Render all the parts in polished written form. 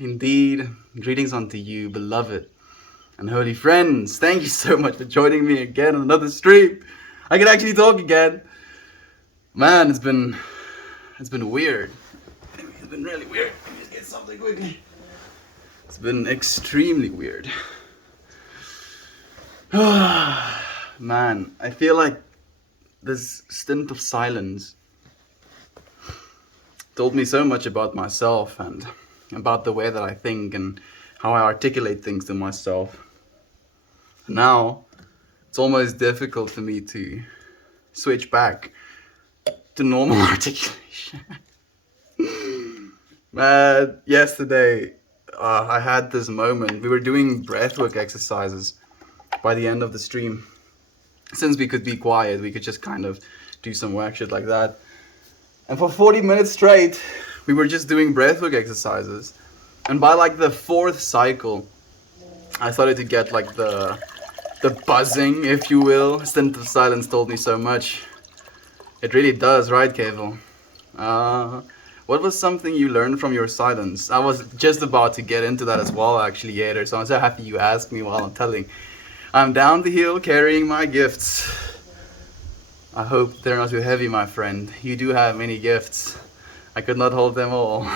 Indeed, greetings unto you, beloved and holy friends. Thank you so much for joining me again on another stream. I can actually talk again. Man, it's been weird. It's been really weird. Let me just get something quickly. It's been extremely weird. Man, I feel like this stint of silence told me so much about myself and about the way that I think and how I articulate things to myself. Now, it's almost difficult for me to switch back to normal articulation. Man, yesterday I had this moment. We were doing breathwork exercises by the end of the stream. Since we could be quiet, we could just kind of do some work shit like that. And for 40 minutes straight, we were just doing breathwork exercises. And by like the fourth cycle, I started to get like the buzzing, if you will. Stint of silence told me so much. It really does, right, Kevel? What was something you learned from your silence? I was just about to get into that as well, actually, Yader. So I'm so happy you asked me while I'm telling. I'm down the hill carrying my gifts. I hope they're not too heavy, my friend. You do have many gifts. I could not hold them all.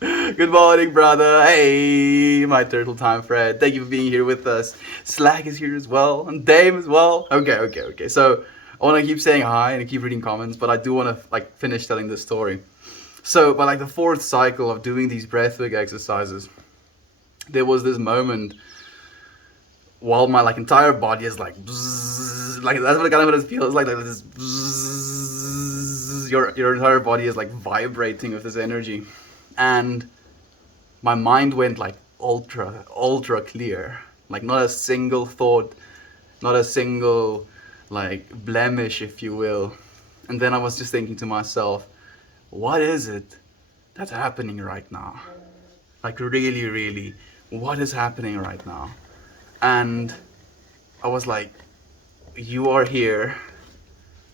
Good morning, brother. Hey, my turtle time friend. Thank you for being here with us. Slag is here as well, and Dame as well. Okay. So I want to keep saying hi and keep reading comments, but I do want to like finish telling this story. So by like the fourth cycle of doing these breathwork exercises, there was this moment while my like entire body is like bzzz, like that's what it feels like this bzzz, your entire body is like vibrating with this energy, and my mind went like ultra clear, like not a single thought, not a single like blemish, if you will. And then I was just thinking to myself, what is it that's happening right now? Like really, what is happening right now? And I was like, you are here,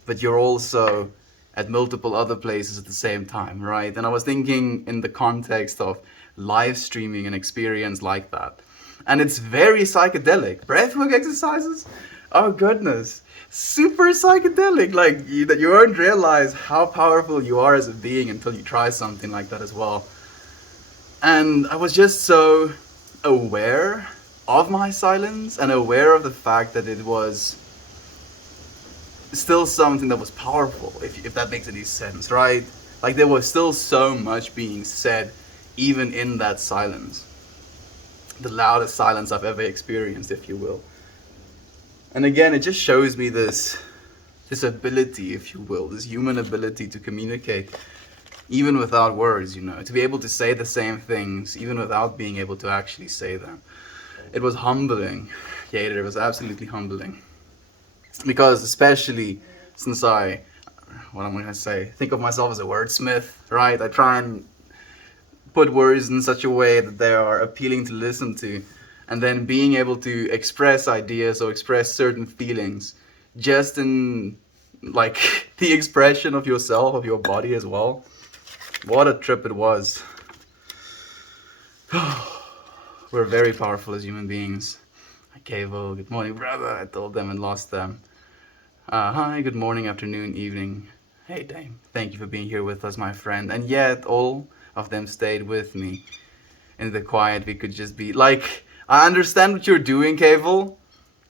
but you're also at multiple other places at the same time, right? And I was thinking in the context of live streaming an experience like that. And it's very psychedelic. Breathwork exercises? Oh goodness. Super psychedelic. Like that you won't realize how powerful you are as a being until you try something like that as well. And I was just so aware of my silence and aware of the fact that it was still something that was powerful, if that makes any sense, right? Like there was still so much being said even in that silence, the loudest silence I've ever experienced, if you will. And again, it just shows me this ability, if you will, this human ability to communicate even without words, to be able to say the same things even without being able to actually say them. It was humbling. Yader, it was absolutely humbling. Because especially since what am I going to say? Think of myself as a wordsmith, right? I try and put words in such a way that they are appealing to listen to. And then being able to express ideas or express certain feelings just in like the expression of yourself, of your body as well. What a trip it was. We're very powerful as human beings. Hi, Kevo. Good morning, brother. I told them and lost them. Hi, good morning, afternoon, evening. Hey, Dame. Thank you for being here with us, my friend. And yet, all of them stayed with me. In the quiet, we could just be like, I understand what you're doing, Kevo,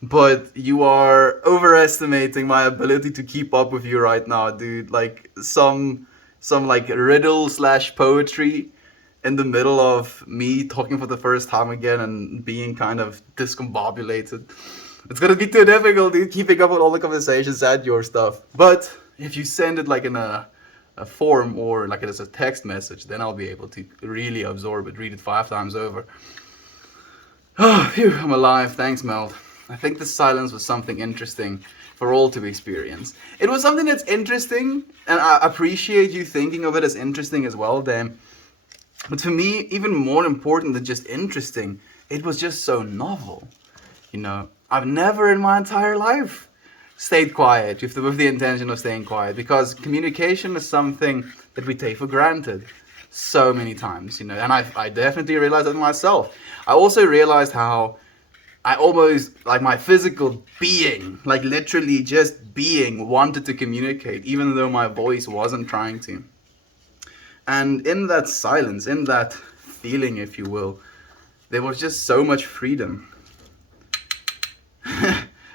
but you are overestimating my ability to keep up with you right now, dude. Like some like riddle slash poetry in the middle of me talking for the first time again and being kind of discombobulated. It's gonna be too difficult keeping up with all the conversations and your stuff. But if you send it like in a form or like it as a text message, then I'll be able to really absorb it, read it 5 times over. Oh, phew, I'm alive. Thanks, Mel. I think the silence was something interesting for all to experience. It was something that's interesting, and I appreciate you thinking of it as interesting as well, Dan. But to me, even more important than just interesting, it was just so novel. I've never in my entire life stayed quiet with the intention of staying quiet, because communication is something that we take for granted. so many times, you know, and I definitely realized that myself. I also realized how I almost, like, my physical being, like literally just being, wanted to communicate, even though my voice wasn't trying to. And in that silence, in that feeling, if you will, there was just so much freedom.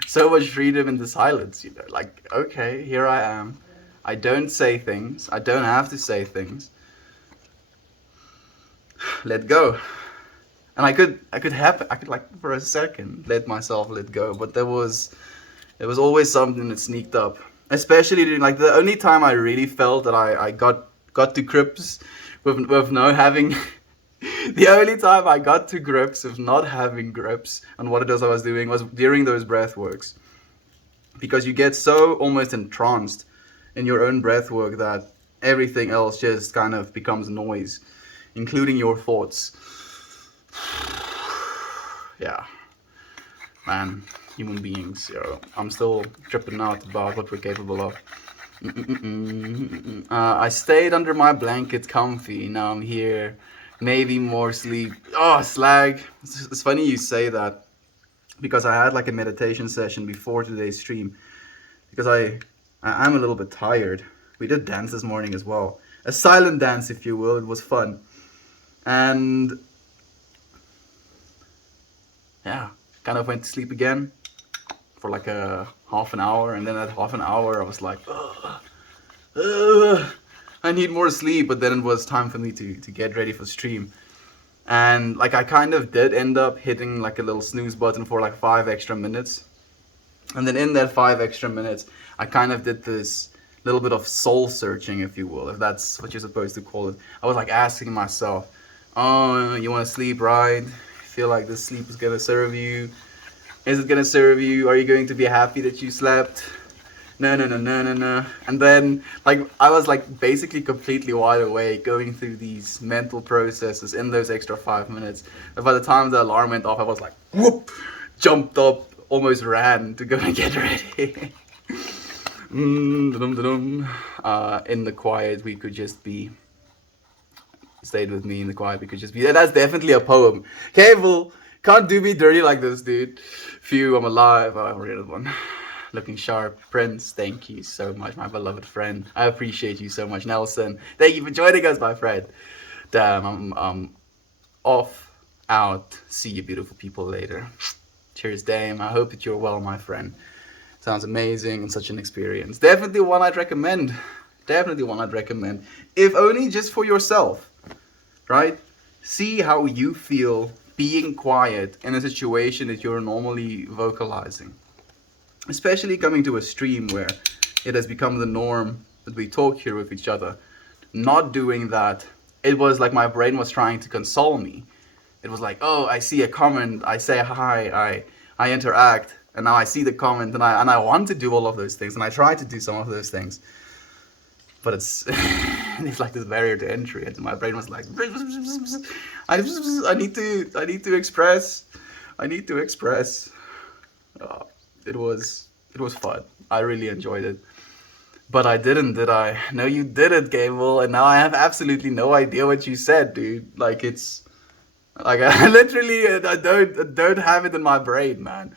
So much freedom in the silence, you know, like, okay, here I am. I don't say things. I don't have to say things. Let go. And I could like for a second let myself let go, but there was always something that sneaked up. Especially during, like, the only time I really felt that I got to grips with no having the only time I got to grips with not having grips on what it is I was doing was during those breath works. Because you get so almost entranced in your own breath work that everything else just kind of becomes noise, including your thoughts. Yeah, man, human beings, yo. I'm still tripping out about what we're capable of. I stayed under my blanket comfy. Now I'm here. Maybe more sleep. Oh, slag. It's funny you say that, because I had like a meditation session before today's stream, because I'm a little bit tired. We did dance this morning as well. A silent dance, if you will. It was fun. And yeah, kind of went to sleep again for like a half an hour, and then at half an hour I was like, I need more sleep. But then it was time for me to get ready for stream, and like I kind of did end up hitting like a little snooze button for like 5 extra minutes, and then in that 5 extra minutes I kind of did this little bit of soul searching, if you will, if that's what you're supposed to call it. I was like asking myself, oh, you want to sleep, right? Feel like this sleep is gonna serve you? Is it gonna serve you? Are you going to be happy that you slept? No, no, no, no, no, no. And then, like, I was like basically completely wide awake, going through these mental processes in those extra 5 minutes. And by the time the alarm went off, I was like, whoop, jumped up, almost ran to go and get ready. In the quiet, we could just be. Stayed with me in the quiet, we could just be. That's definitely a poem. Cable, can't do me dirty like this, dude. Phew, I'm alive. Oh, I read one. Looking sharp. Prince, thank you so much, my beloved friend. I appreciate you so much. Nelson, thank you for joining us, my friend. Damn, I'm off, out. See you beautiful people later. Cheers, Dame. I hope that you're well, my friend. Sounds amazing and such an experience. Definitely one I'd recommend. Definitely one I'd recommend. If only just for yourself, right? See how you feel being quiet in a situation that you're normally vocalizing. Especially coming to a stream where it has become the norm that we talk here with each other. Not doing that, it was like my brain was trying to console me. It was like, oh, I see a comment, I say hi, I interact, and now I see the comment, and I want to do all of those things, and I try to do some of those things, but it's it's like this barrier to entry, and my brain was like, I need to express, it was fun. I really enjoyed it. But I didn't, did I? No, you didn't, Gable, and now I have absolutely no idea what you said, dude. Like, it's like I literally I don't have it in my brain, man.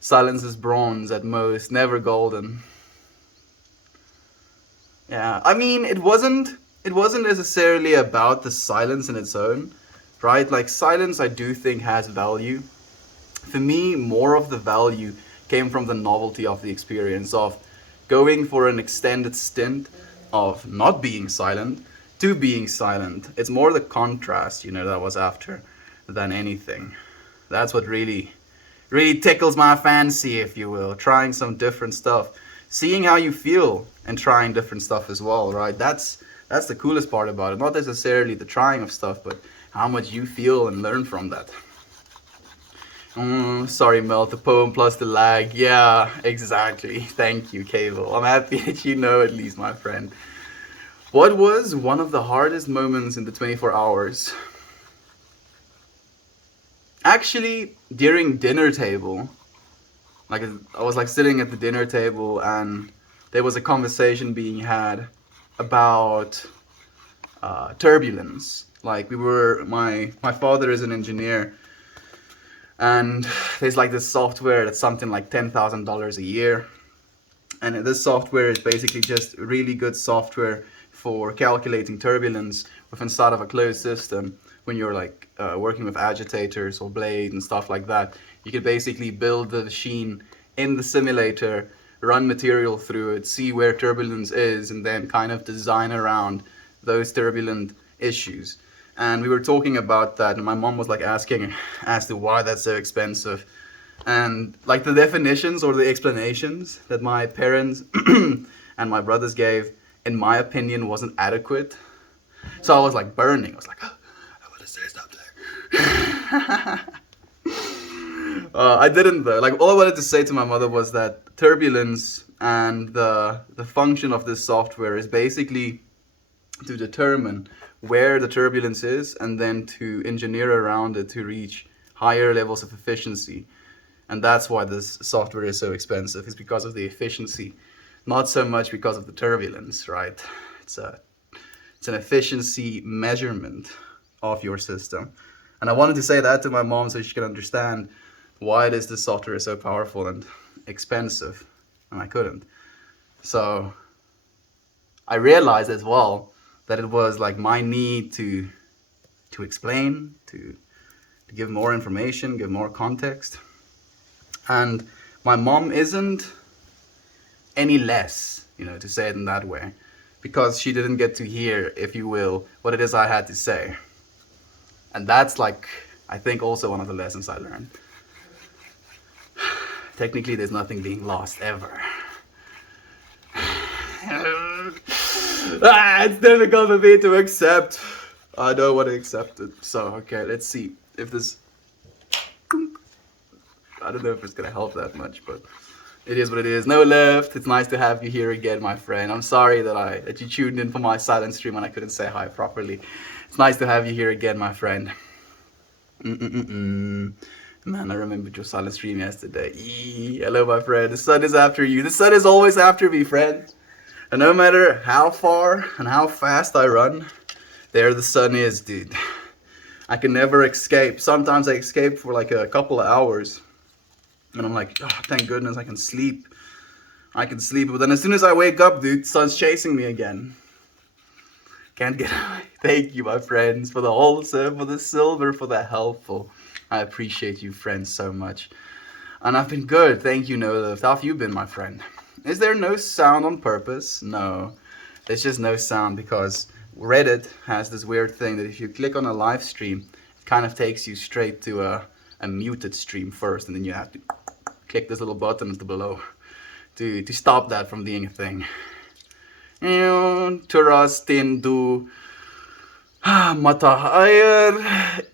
Silence is bronze at most, never golden. Yeah, I mean, it wasn't necessarily about the silence in its own, right? Like, silence, I do think, has value. For me, more of the value came from the novelty of the experience of going for an extended stint of not being silent to being silent. It's more the contrast, you know, that I was after than anything. That's what really tickles my fancy, if you will. Trying some different stuff, seeing how you feel, and trying different stuff as well, right? That's the coolest part about it. Not necessarily the trying of stuff, but how much you feel and learn from that. Sorry, Mel, the poem plus the lag. Yeah, exactly. Thank you, Cable. I'm happy that you know at least, my friend. What was one of the hardest moments in the 24 hours? Actually, during dinner table. Like, I was like sitting at the dinner table, and there was a conversation being had about turbulence. Like my father is an engineer, and there's like this software that's something like $10,000 a year, and this software is basically just really good software for calculating turbulence with inside of a closed system. When you're like working with agitators or blades and stuff like that, you could basically build the machine in the simulator, run material through it, see where turbulence is, and then kind of design around those turbulent issues. And we were talking about that, and my mom was like asking as to why that's so expensive. And like the definitions or the explanations that my parents and my brothers gave, in my opinion, wasn't adequate. So I was like burning. I was like, oh, I want to say something. I didn't though. Like all I wanted to say to my mother was that turbulence and the function of this software is basically to determine where the turbulence is and then to engineer around it to reach higher levels of efficiency. And that's why this software is so expensive. It's because of the efficiency, not so much because of the turbulence, right? It's an efficiency measurement of your system. And I wanted to say that to my mom so she could understand why it is this software is so powerful and expensive, and I couldn't. So I realized as well that it was like my need to explain, to give more information, give more context. And my mom isn't any less, to say it in that way, because she didn't get to hear, if you will, what it is I had to say. And that's like, I think also one of the lessons I learned. Technically, there's nothing being lost ever. It's difficult for me to accept. I don't want to accept it. So, okay, let's see if this... I don't know if it's going to help that much, but it is what it is. No left. It's nice to have you here again, my friend. I'm sorry that you tuned in for my silent stream and I couldn't say hi properly. It's nice to have you here again, my friend. Man, I remembered your silent stream yesterday. Hello, my friend. The sun is after you. The sun is always after me, friend. And no matter how far and how fast I run, there the sun is, dude. I can never escape. Sometimes I escape for like a couple of hours. And I'm like, oh, thank goodness I can sleep. I can sleep. But then as soon as I wake up, dude, the sun's chasing me again. Can't get away. Thank you, my friends, for the wholesome, for the silver, for the helpful. I appreciate you, friends, so much. And I've been good. Thank you, No. How have you been, my friend? Is there no sound on purpose? No. There's just no sound because Reddit has this weird thing that if you click on a live stream, it kind of takes you straight to a muted stream first, and then you have to click this little button at the below to stop that from being a thing. Trust into Matahayar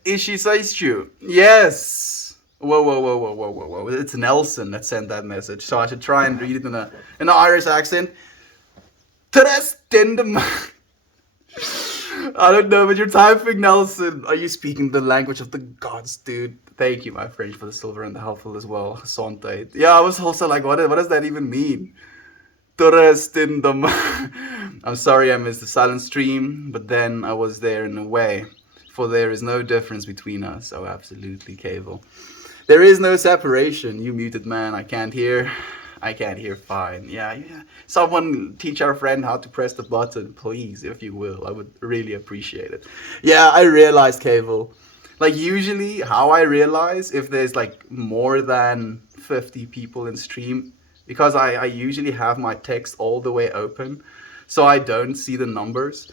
Ishisaishu. Yes. Whoa. It's Nelson that sent that message, so I should try and read it in an Irish accent. Trust in the... I don't know, but you're typing, Nelson. Are you speaking the language of the gods, dude? Thank you, my friend, for the silver and the helpful as well. Sonte. Yeah, I was also like, what does that even mean? I'm sorry I missed the silent stream, but then I was there in a way, for there is no difference between us. Oh, absolutely, Cable. There is no separation. You muted, man. I can't hear fine. Yeah. Someone teach our friend how to press the button, please, if you will. I would really appreciate it. Yeah, I realized, Cable. Like, usually, how I realize if there's, like, more than 50 people in stream, because I usually have my text all the way open, so I don't see the numbers,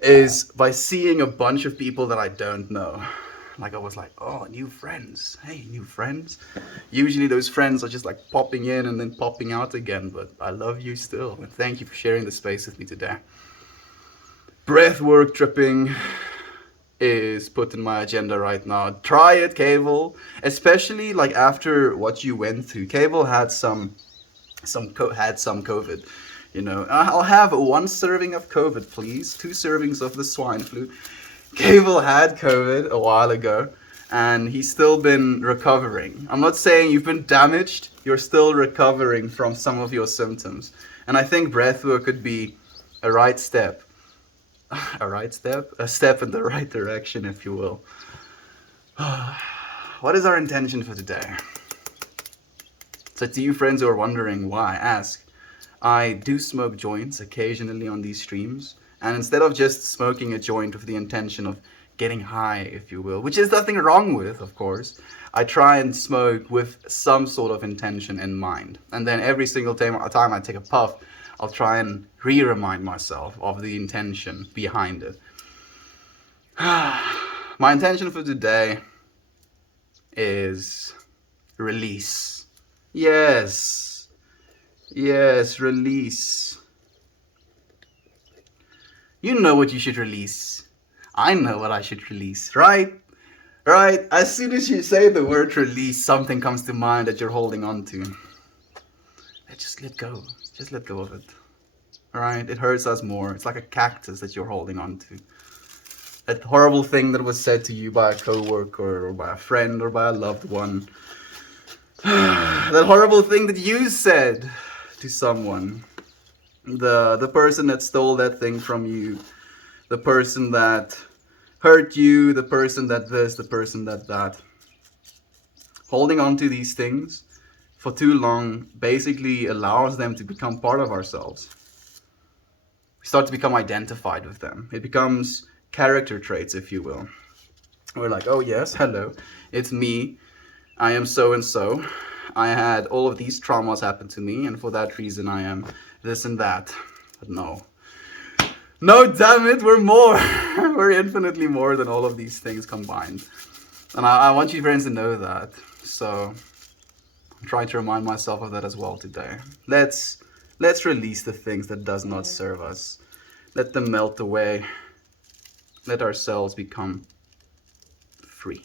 is by seeing a bunch of people that I don't know. Like, I was like, oh, new friends. Hey, new friends. Usually those friends are just like popping in and then popping out again, but I love you still. And thank you for sharing the space with me today. Breathwork tripping is put in my agenda right now. Try it, Cable. Especially like after what you went through. Cable had some COVID. I'll have 1 serving of COVID, please. 2 servings of the swine flu. Cable had COVID a while ago, and he's still been recovering. I'm not saying you've been damaged. You're still recovering from some of your symptoms. And I think breathwork could be a right step. a step in the right direction, if you will. What is our intention for today? So to you friends who are wondering why, ask. I do smoke joints occasionally on these streams, and instead of just smoking a joint with the intention of getting high, if you will, which is nothing wrong with, of course, I try and smoke with some sort of intention in mind. And then every single time I take a puff, I'll try and remind myself of the intention behind it. My intention for today is release. Yes, release. You know what you should release. I know what I should release, right? Right? As soon as you say the word release, something comes to mind that you're holding on to. Just let go. Just let go of it. Alright? It hurts us more. It's like a cactus that you're holding on to. That horrible thing that was said to you by a coworker or by a friend or by a loved one. That horrible thing that you said to someone. The person that stole that thing from you. The person that hurt you. The person that this. The person that. Holding on to these things for too long basically allows them to become part of ourselves. We start to become identified with them. It becomes character traits, if you will. We're like, oh yes, hello, it's me. I am so and so. I had all of these traumas happen to me, and for that reason I am this and that. But no, damn it, we're more. We're infinitely more than all of these things combined. And I want you friends to know that. So I'm trying to remind myself of that as well today. Let's release the things that does not serve us. Let them melt away. Let ourselves become free.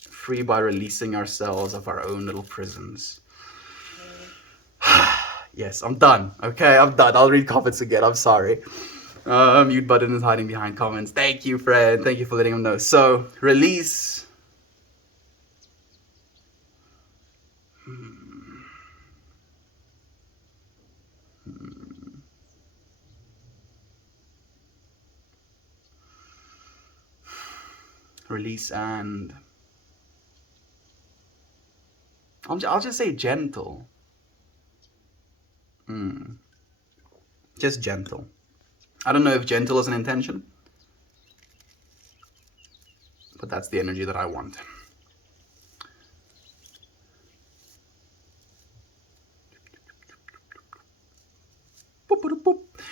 Free by releasing ourselves of our own little prisons. Yes, I'm done. Okay, I'm done. I'll read comments again. I'm sorry. Mute button is hiding behind comments. Thank you, friend. Thank you for letting them know. So, release. Release and I'll just say gentle. Just gentle. I don't know if gentle is an intention, but that's the energy that I want.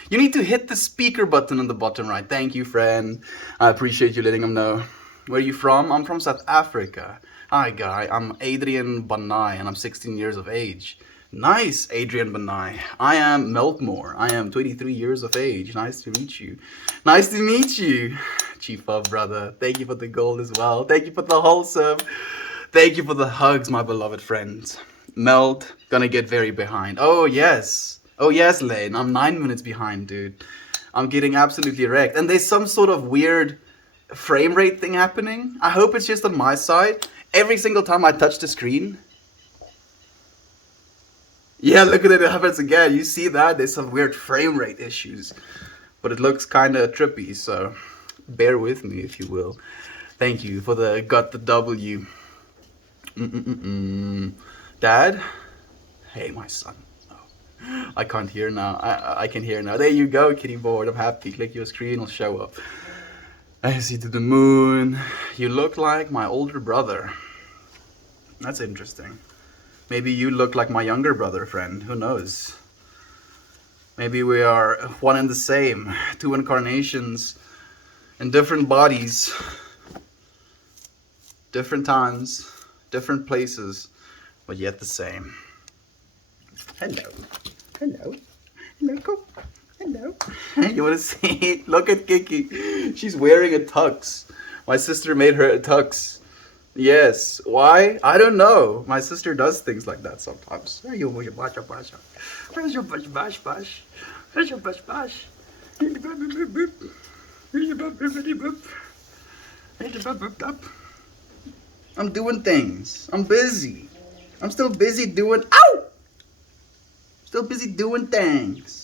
You need to hit the speaker button on the bottom right. Thank you, friend. I appreciate you letting them know. Where are you from? I'm from South Africa. Hi, guy. I'm Adrian Banai, and I'm 16 years of age. Nice, Adrian Banai. I am Melkmore. I am 23 years of age. Nice to meet you. Nice to meet you, Chief of brother. Thank you for the gold as well. Thank you for the wholesome. Thank you for the hugs, my beloved friends. Meld, gonna get very behind. Oh, yes. Oh, yes, Lane. I'm 9 minutes behind, dude. I'm getting absolutely wrecked. And there's some sort of weird frame rate thing happening. I hope it's just on my side. Every single time I touch the screen. Yeah, look at it. It happens again. You see that? There's some weird frame rate issues. But it looks kind of trippy, so bear with me, if you will. Thank you for the got the W. Dad? Hey, my son. Oh, I can't hear now. I can hear now. There you go, kitty board. I'm happy. Click your screen, it'll show up. I see to the moon. You look like my older brother. That's interesting. Maybe you look like my younger brother, friend. Who knows? Maybe we are one and the same. Two incarnations in different bodies. Different times. Different places. But yet the same. Hello. Hello. Hello. Hello. You want to see? Look at Kiki. She's wearing a tux. My sister made her a tux. Yes. Why? I don't know. My sister does things like that sometimes. I'm doing things. I'm busy. I'm still busy doing. Ow! Still busy doing things.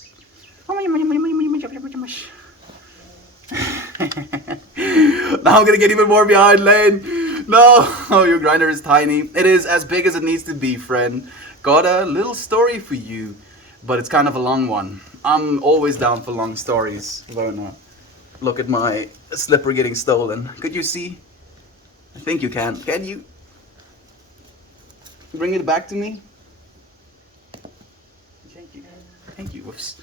Now I'm gonna get even more behind lane. No, oh, your grinder is tiny. It is as big as it needs to be, friend. Got a little story for you, but it's kind of a long one. I'm always down for long stories. Lona, look at my slipper getting stolen. Could you see? I think you can. Can you? Bring it back to me? Thank you. Thank you. Whoops.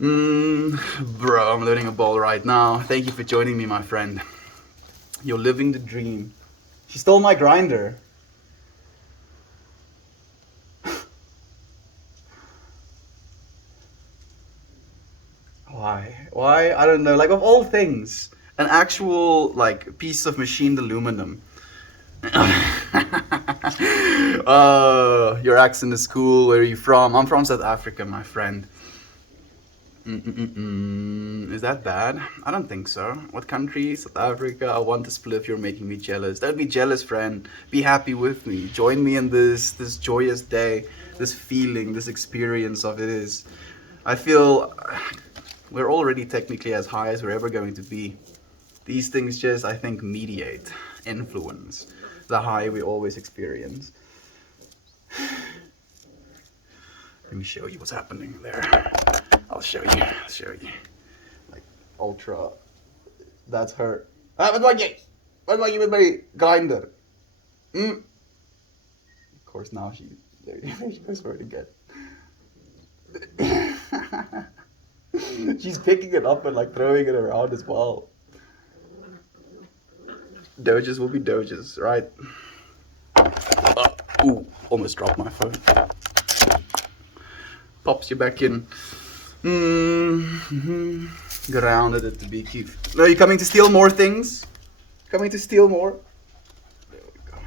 Bro, I'm loading a ball right now. Thank you for joining me, my friend. You're living the dream. She stole my grinder. Why? Why? I don't know. Like, of all things, an actual, like, piece of machined aluminum. Your accent is cool. Where are you from? I'm from South Africa, my friend. Is that bad? I don't think so. What country? South Africa. I want to spliff. You're making me jealous. Don't be jealous, friend. Be happy with me. Join me in this joyous day, this feeling, this experience of it is. I feel we're already technically as high as we're ever going to be. These things just, I think, mediate, influence the high we always experience. Let me show you what's happening there. I'll show you. Like, ultra. That's her. Ah, what about you with my grinder? Of course, now there she goes for it again. She's picking it up and like throwing it around as well. Doges will be doges, right? Ooh, almost dropped my phone. Pops you back in. Grounded it to be cute. No, you coming to steal more things? Coming to steal more? There we go.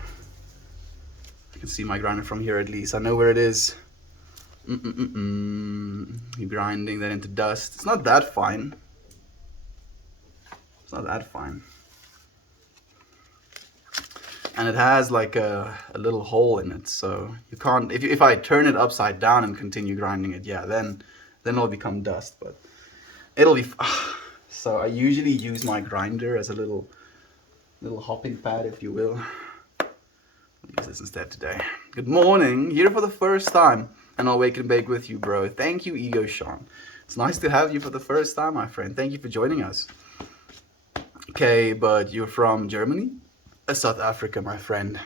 I can see my grinder from here at least. I know where it is. You're grinding that into dust. It's not that fine. It's not that fine. And it has like a little hole in it, so you can't. If I turn it upside down and continue grinding it, yeah, then it'll become dust. But it'll be. So I usually use my grinder as a little hopping pad, if you will. I'll use this instead today. Good morning, here for the first time, and I'll wake and bake with you, bro. Thank you, Ego Sean. It's nice to have you for the first time, my friend. Thank you for joining us. Okay, but you're from Germany? South Africa, my friend.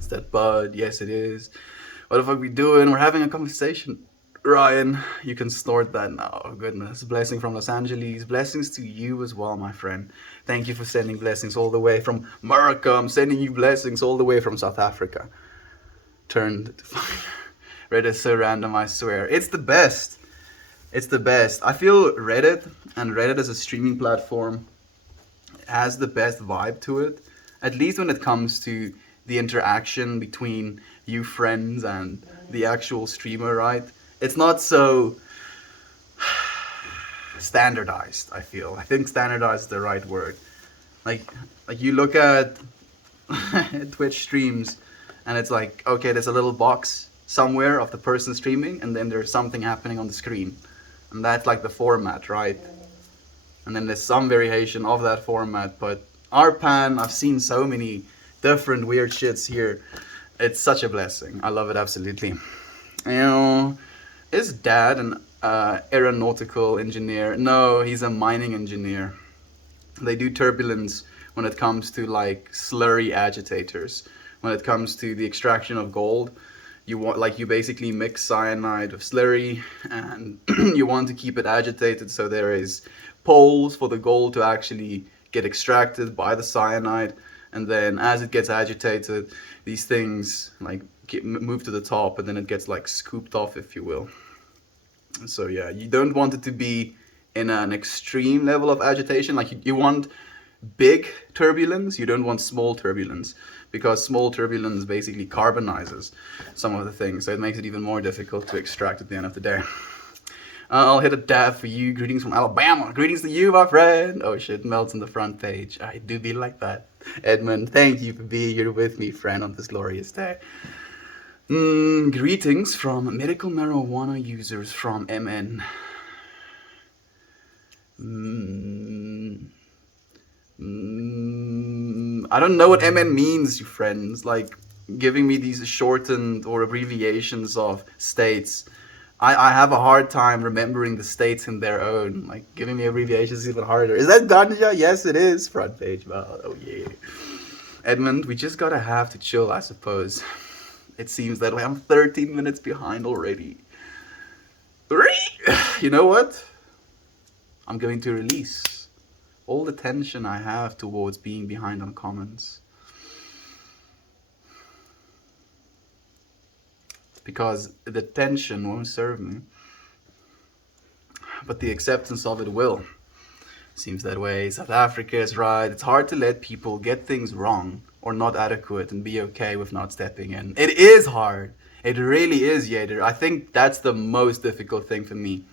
Is that Bud? Yes, it is. What the fuck we doing? We're having a conversation. Ryan, you can snort that now. Oh, goodness. Blessing from Los Angeles. Blessings to you as well, my friend. Thank you for sending blessings all the way from America. I'm sending you blessings all the way from South Africa. Turned to fire. Reddit is so random, I swear. It's the best. It's the best. I feel Reddit, and Reddit as a streaming platform, has the best vibe to it. At least when it comes to the interaction between you friends and the actual streamer, right? It's not so standardized, I feel. I think standardized is the right word. Like you look at Twitch streams and it's like, okay, there's a little box somewhere of the person streaming and then there's something happening on the screen. And that's like the format, right? And then there's some variation of that format, but Arpan, I've seen so many different weird shits here. It's such a blessing. I love it absolutely. You know, is dad an aeronautical engineer? No, he's a mining engineer. They do turbulence when it comes to like slurry agitators. When it comes to the extraction of gold, you basically mix cyanide with slurry, and you want to keep it agitated so there is poles for the gold to actually get extracted by the cyanide, and then as it gets agitated, these things like move to the top, and then it gets like scooped off, if you will. So yeah, you don't want it to be in an extreme level of agitation. Like you want big turbulence, you don't want small turbulence, because small turbulence basically carbonizes some of the things, so it makes it even more difficult to extract at the end of the day. I'll hit a dab for you. Greetings from Alabama. Greetings to you, my friend. Oh shit, melts on the front page. I do be like that. Edmund, thank you for being here with me, friend, on this glorious day. Greetings from medical marijuana users from MN. I don't know what MN means, you friends. Like giving me these shortened or abbreviations of states. I have a hard time remembering the states in their own. Like giving me abbreviations is even harder. Is that ganja? Yes, it is. Front page. Well, oh yeah. Edmund, we just gotta have to chill, I suppose. It seems that way. I'm 13 minutes behind already. You know what? I'm going to release all the tension I have towards being behind on comments. Because the tension won't serve me, but the acceptance of it will. Seems that way. South Africa is right. It's hard to let people get things wrong or not adequate and be okay with not stepping in. It is hard. It really is, Yader. I think that's the most difficult thing for me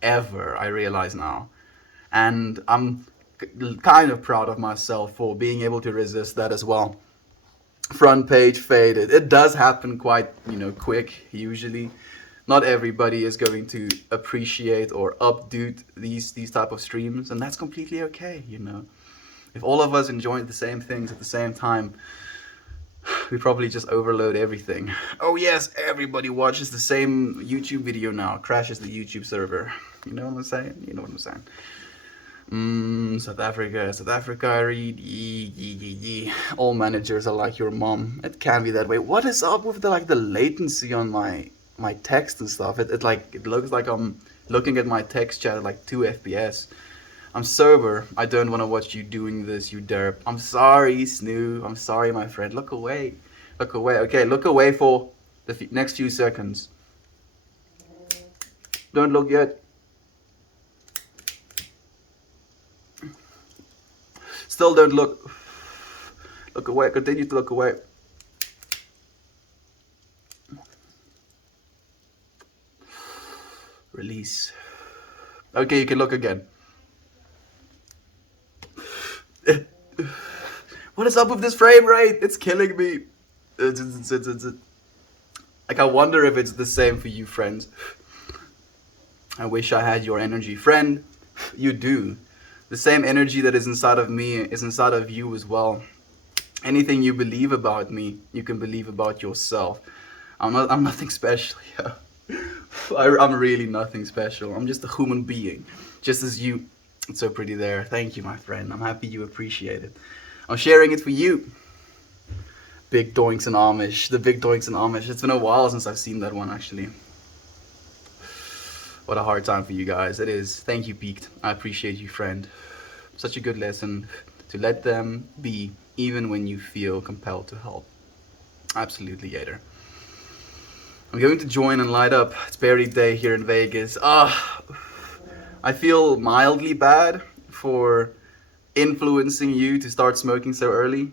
ever, I realize now. And I'm kind of proud of myself for being able to resist that as well. Front page faded. It does happen quite, quick usually. Not everybody is going to appreciate or updo these type of streams, and that's completely okay, If all of us enjoy the same things at the same time, we probably just overload everything. Oh yes, everybody watches the same YouTube video now, crashes the YouTube server. You know what I'm saying? You know what I'm saying. South Africa, I read. All managers are like your mom. It can be that way. What is up with the latency on my text and stuff? It looks like I'm looking at my text chat at like 2 FPS. I'm sober. I don't want to watch you doing this, you derp. I'm sorry, Snoo. I'm sorry, my friend. Look away. Look away. Okay, look away for the next few seconds. Don't look yet. Still don't look. Look away. Continue to look away. Release. Okay, you can look again. What is up with this frame rate? It's killing me. Like, I wonder if it's the same for you, friends. I wish I had your energy. Friend, you do. The same energy that is inside of me is inside of you as well. Anything you believe about me, you can believe about yourself. I'm nothing special. Yeah. I'm really nothing special. I'm just a human being, just as you. It's so pretty there. Thank you, my friend. I'm happy you appreciate it. I'm sharing it for you. Big Doinks and Amish. The Big Doinks and Amish. It's been a while since I've seen that one, actually. What a hard time for you guys. It is. Thank you, Peaked. I appreciate you, friend. Such a good lesson to let them be, even when you feel compelled to help. Absolutely, Yader. I'm going to join and light up. It's Berry Day here in Vegas. I feel mildly bad for influencing you to start smoking so early.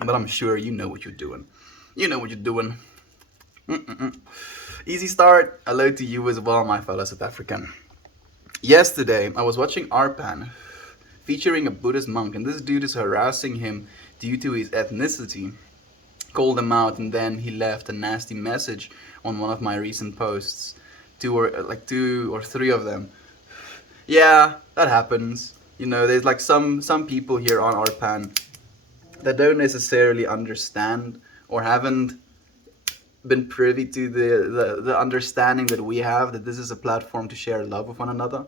But I'm sure you know what you're doing. You know what you're doing. Easy start. Hello to you as well, my fellow South African. Yesterday, I was watching Arpan, featuring a Buddhist monk, and this dude is harassing him due to his ethnicity. Called him out, and then he left a nasty message on one of my recent posts. Two or three of them. Yeah, that happens. There's like some people here on Arpan that don't necessarily understand or haven't been privy to the understanding that we have, that this is a platform to share love with one another,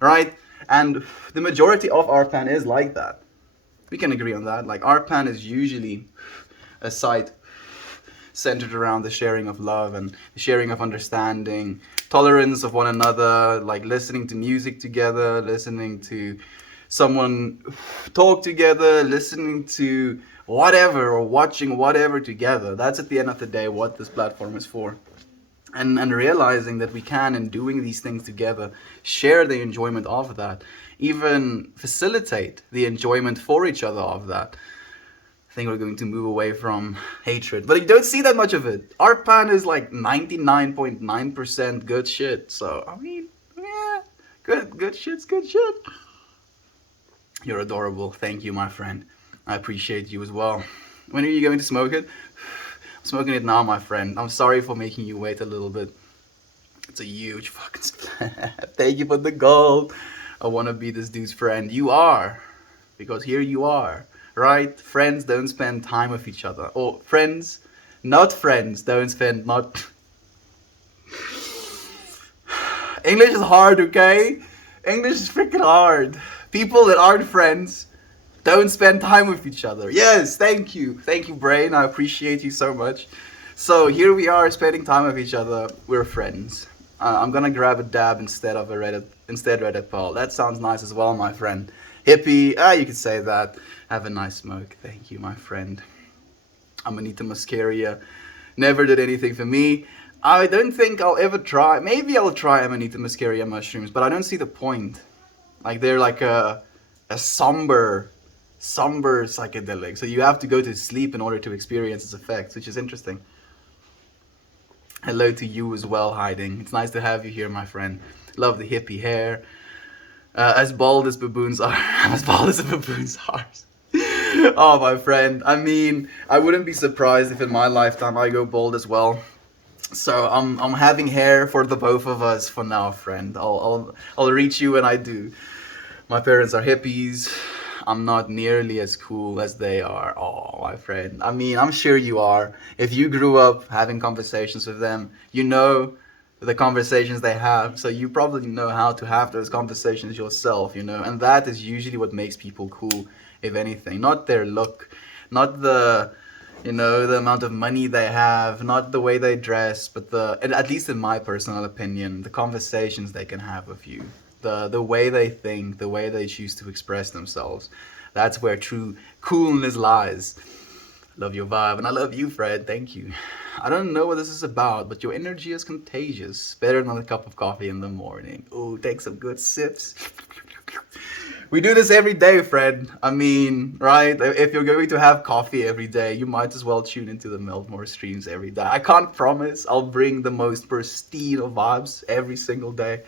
right? And the majority of Arpan is like that. We can agree on that. Like, Arpan is usually a site centered around the sharing of love and the sharing of understanding, tolerance of one another, like listening to music together, listening to someone talk together, listening to whatever, or watching whatever together. That's at the end of the day what this platform is for. And realizing that we can, in doing these things together, share the enjoyment of that, even facilitate the enjoyment for each other of that. I think we're going to move away from hatred, but you don't see that much of it. Arpan is like 99.9% good shit. So I mean, yeah, good shit's good shit. You're adorable. Thank you, my friend. I appreciate you as well. When are you going to smoke it? I'm smoking it now, my friend. I'm sorry for making you wait a little bit. It's a huge fucking splash. Thank you for the gold. I want to be this dude's friend. You are, because here you are, right? Friends don't spend time with each other. Or friends, not friends, don't spend not. English is hard, okay? English is freaking hard. People that aren't friends don't spend time with each other. Yes, thank you. Thank you, Brain. I appreciate you so much. So here we are spending time with each other. We're friends. I'm gonna grab a dab instead of a Reddit Paul. That sounds nice as well, my friend. Hippie, you could say that. Have a nice smoke. Thank you, my friend. Amanita muscaria never did anything for me. I don't think I'll ever try. Maybe I'll try Amanita muscaria mushrooms, but I don't see the point. Like they're like a somber psychedelic. So you have to go to sleep in order to experience its effects, which is interesting. Hello to you as well, Hiding. It's nice to have you here, my friend. Love the hippie hair. As bald as baboons are. I'm as bald as a baboon's arse. Oh, my friend. I mean, I wouldn't be surprised if in my lifetime I go bald as well. So I'm having hair for the both of us for now, friend. I'll reach you when I do. My parents are hippies. I'm not nearly as cool as they are. Oh, my friend. I mean, I'm sure you are. If you grew up having conversations with them, you know the conversations they have. So you probably know how to have those conversations yourself, you know. And that is usually what makes people cool, if anything. Not their look, not the, you know, the amount of money they have, not the way they dress, but and at least in my personal opinion, the conversations they can have with you. The way they think, the way they choose to express themselves. That's where true coolness lies. Love your vibe, and I love you, Fred. Thank you. I don't know what this is about, but your energy is contagious. Better than a cup of coffee in the morning. Ooh, take some good sips. We do this every day, Fred. I mean, right? If you're going to have coffee every day, you might as well tune into the Meltmore streams every day. I can't promise I'll bring the most pristine of vibes every single day.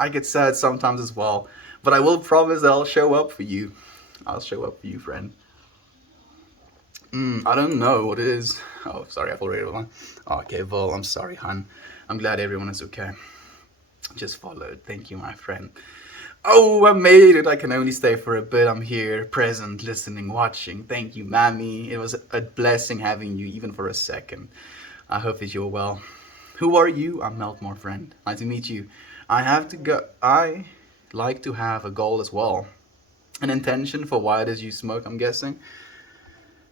I get sad sometimes as well, but I will promise that I'll show up for you. I'll show up for you, friend. I don't know what it is. Oh, sorry, I've already one. Okay, Vol, I'm sorry, hun. I'm glad everyone is okay. Just followed. Thank you, my friend. Oh, I made it. I can only stay for a bit. I'm here, present, listening, watching. Thank you, Mammy. It was a blessing having you, even for a second. I hope that you're well. Who are you? I'm Meltmore, friend. Nice to meet you. I have to go. I like to have a goal as well. An intention for why it is you smoke, I'm guessing.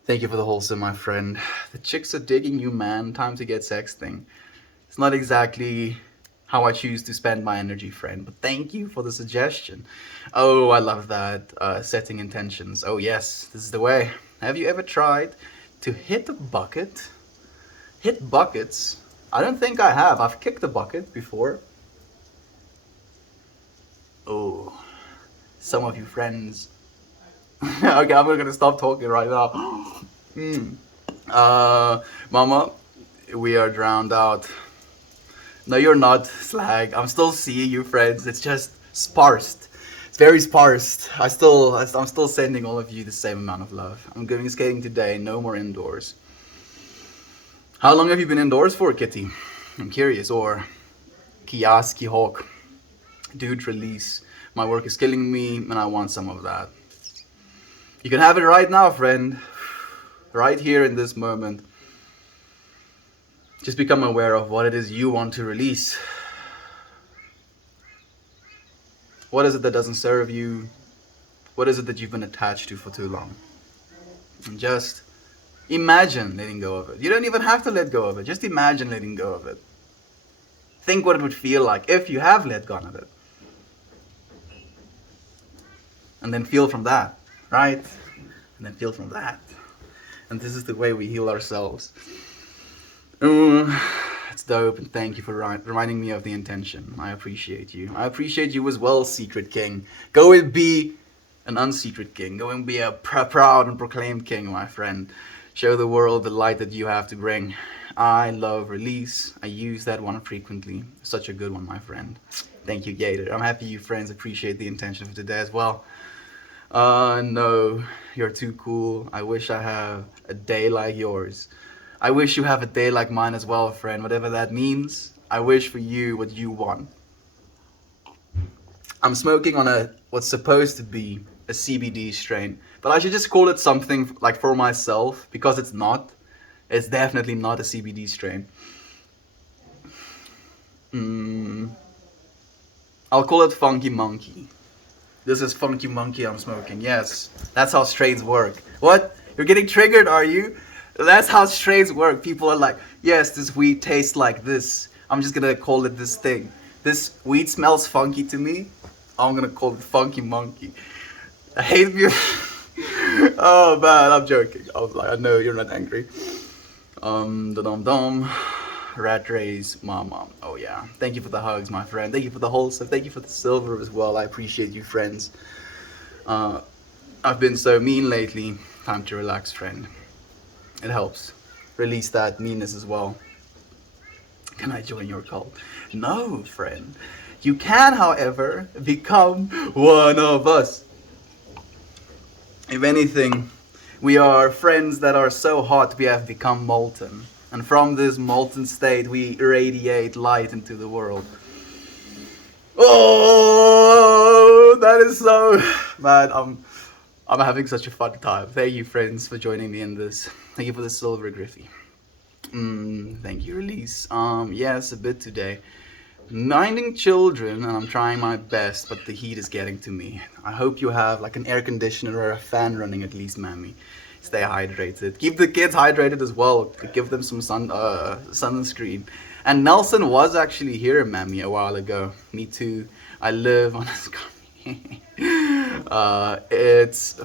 Thank you for the wholesome, my friend. The chicks are digging you, man. Time to get sexting. It's not exactly how I choose to spend my energy, friend, but thank you for the suggestion. Oh, I love that. Setting intentions. Oh, yes, this is the way. Have you ever tried to hit a bucket? Hit buckets? I don't think I have. I've kicked a bucket before. Oh, some of you friends. Okay, I'm gonna stop talking right now. Mama, we are drowned out. No, you're not, Slag. I'm still seeing you, friends. It's just sparse. It's very sparse. I'm still sending all of you the same amount of love. I'm going skating today. No more indoors. How long have you been indoors for, Kitty? I'm curious. Or Kioski Hawk. Dude, release. My work is killing me, and I want some of that. You can have it right now, friend. Right here in this moment. Just become aware of what it is you want to release. What is it that doesn't serve you? What is it that you've been attached to for too long? And just imagine letting go of it. You don't even have to let go of it. Just imagine letting go of it. Think what it would feel like if you have let go of it. And then feel from that, right? And then feel from that. And this is the way we heal ourselves. It's dope, and thank you for reminding me of the intention. I appreciate you. I appreciate you as well, Secret King. Go and be an unsecret king. Go and be a proud and proclaimed king, my friend. Show the world the light that you have to bring. I love release. I use that one frequently. Such a good one, my friend. Thank you, Gator. I'm happy you friends appreciate the intention for today as well. No, you're too cool. I wish I have a day like yours. I wish you have a day like mine as well, friend. Whatever that means, I wish for you what you want. I'm smoking on a what's supposed to be a CBD strain, but I should just call it something like for myself because it's not. It's definitely not a CBD strain. I'll call it Funky Monkey. This is Funky Monkey I'm smoking. Yes, that's how strains work. What? You're getting triggered, are you? That's how strains work. People are like, yes, this weed tastes like this. I'm just gonna call it this thing. This weed smells funky to me. I'm gonna call it Funky Monkey. I hate you. Oh man, I'm joking. I was like, I know you're not angry. Dum dum. Rat Rays, mom. Oh yeah. Thank you for the hugs, my friend. Thank you for the wholesome. Thank you for the silver as well. I appreciate you, friends. I've been so mean lately. Time to relax, friend. It helps. Release that meanness as well. Can I join your cult? No, friend. You can, however, become one of us. If anything, we are friends that are so hot we have become molten. And from this molten state, we radiate light into the world. Oh, that is so... Man, I'm having such a fun time. Thank you, friends, for joining me in this. Thank you for the silver, Griffey. Thank you, Release. Yes, a bit today. Minding children, and I'm trying my best, but the heat is getting to me. I hope you have like an air conditioner or a fan running at least, Mammy. Stay hydrated. Keep the kids hydrated as well. Give them some sunscreen. And Nelson was actually here, Mammy, a while ago. Me too. I live on a it's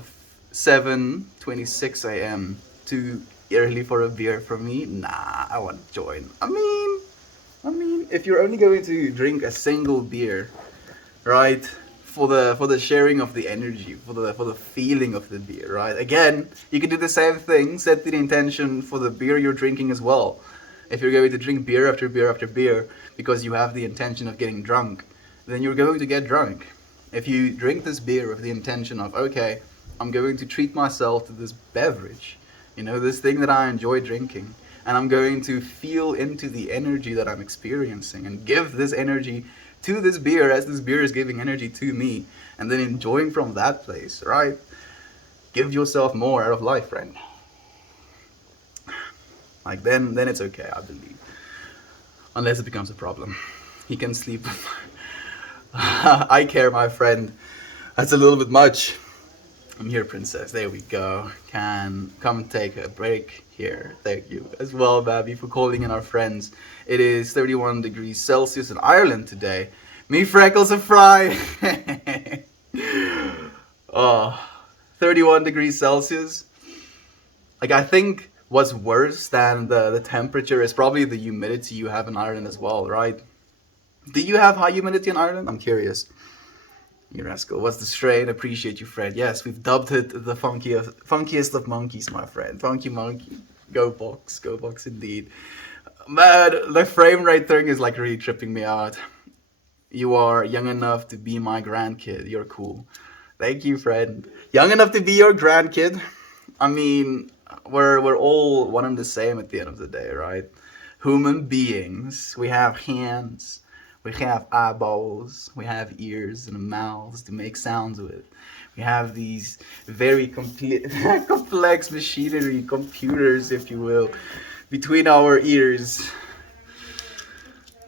7:26 a.m. Too early for a beer for me? Nah, I want to join. I mean, if you're only going to drink a single beer, right? For the sharing of the energy, for the feeling of the beer, right? Again, you can do the same thing, set the intention for the beer you're drinking as well. If you're going to drink beer after beer after beer because you have the intention of getting drunk, then you're going to get drunk. If you drink this beer with the intention of, okay, I'm going to treat myself to this beverage, this thing that I enjoy drinking, and I'm going to feel into the energy that I'm experiencing and give this energy to this beer as this beer is giving energy to me, and then enjoying from that place, right? Give yourself more out of life, friend. Like then it's okay, I believe. Unless it becomes a problem. He can sleep. I care, my friend. That's a little bit much. I'm here, princess. There we go. Can come take a break here. Thank you as well, Babby, for calling in our friends. It is 31 degrees Celsius in Ireland today. Me freckles are fry. Oh, 31 degrees Celsius. Like, I think what's worse than the temperature is probably the humidity you have in Ireland as well, right? Do you have high humidity in Ireland? I'm curious. You rascal. What's the strain? Appreciate you, friend. Yes, we've dubbed it the funkiest of monkeys, my friend. Funky Monkey. Go box indeed. Man, the frame rate thing is like really tripping me out. You are young enough to be my grandkid. You're cool. Thank you, friend. Young enough to be your grandkid. I mean, we're all one and the same at the end of the day, right? Human beings. We have hands. We have eyeballs, we have ears and mouths to make sounds with. We have these very complex machinery, computers, if you will, between our ears.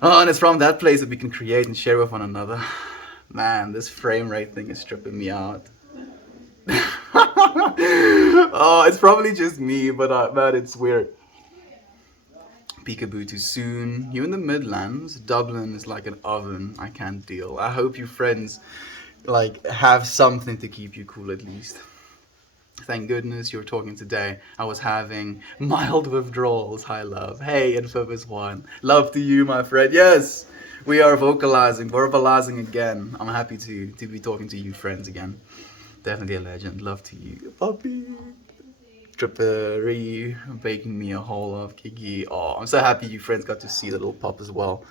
Oh, and it's from that place that we can create and share with one another. Man, this frame rate thing is tripping me out. Oh, it's probably just me, but man, it's weird. Peekaboo too soon. You in the Midlands? Dublin is like an oven. I can't deal. I hope you friends like have something to keep you cool at least. Thank goodness you're talking today. I was having mild withdrawals. Hi, love. Hey, Infobus One. Love to you, my friend. Yes, we are verbalizing again. I'm happy to be talking to you, friends, again. Definitely a legend. Love to you, puppy. Trippery, baking me a whole of Kiki. Oh, I'm so happy you friends got to see the little pup as well.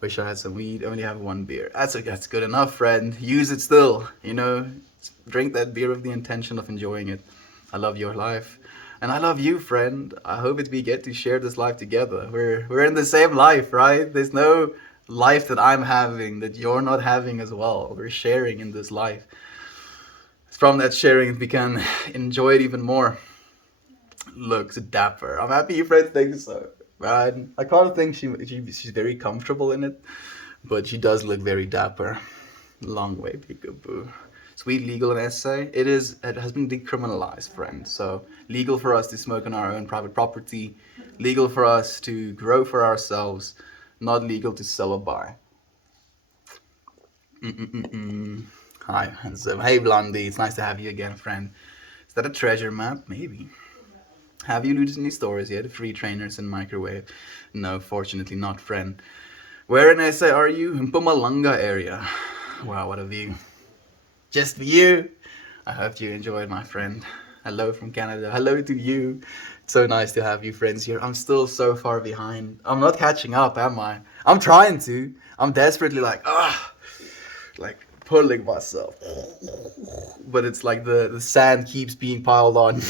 Wish I had some weed. Only have one beer. That's good enough, friend. Use it still. Drink that beer with the intention of enjoying it. I love your life, and I love you, friend. I hope we get to share this life together. We're in the same life, right? There's no life that I'm having that you're not having as well. We're sharing in this life. From that sharing, we can enjoy it even more. Looks dapper. I'm happy your friends think so. Right? I can't think she's very comfortable in it, but she does look very dapper. Long way, peekaboo. Sweet legal and essay. It is. It has been decriminalized, friend. So legal for us to smoke on our own private property. Legal for us to grow for ourselves. Not legal to sell or buy. Mm-mm-mm-mm. Hi, handsome. Hey, Blondie. It's nice to have you again, friend. Is that a treasure map? Maybe. Have you looted any stores yet? Free trainers and microwave? No, fortunately not, friend. Where in SA are you? In Pumalanga area. Wow, what a view. Just for you. I hope you enjoyed, my friend. Hello from Canada. Hello to you. It's so nice to have you friends here. I'm still so far behind. I'm not catching up, am I? I'm trying to. I'm desperately like pulling myself. But it's like the sand keeps being piled on.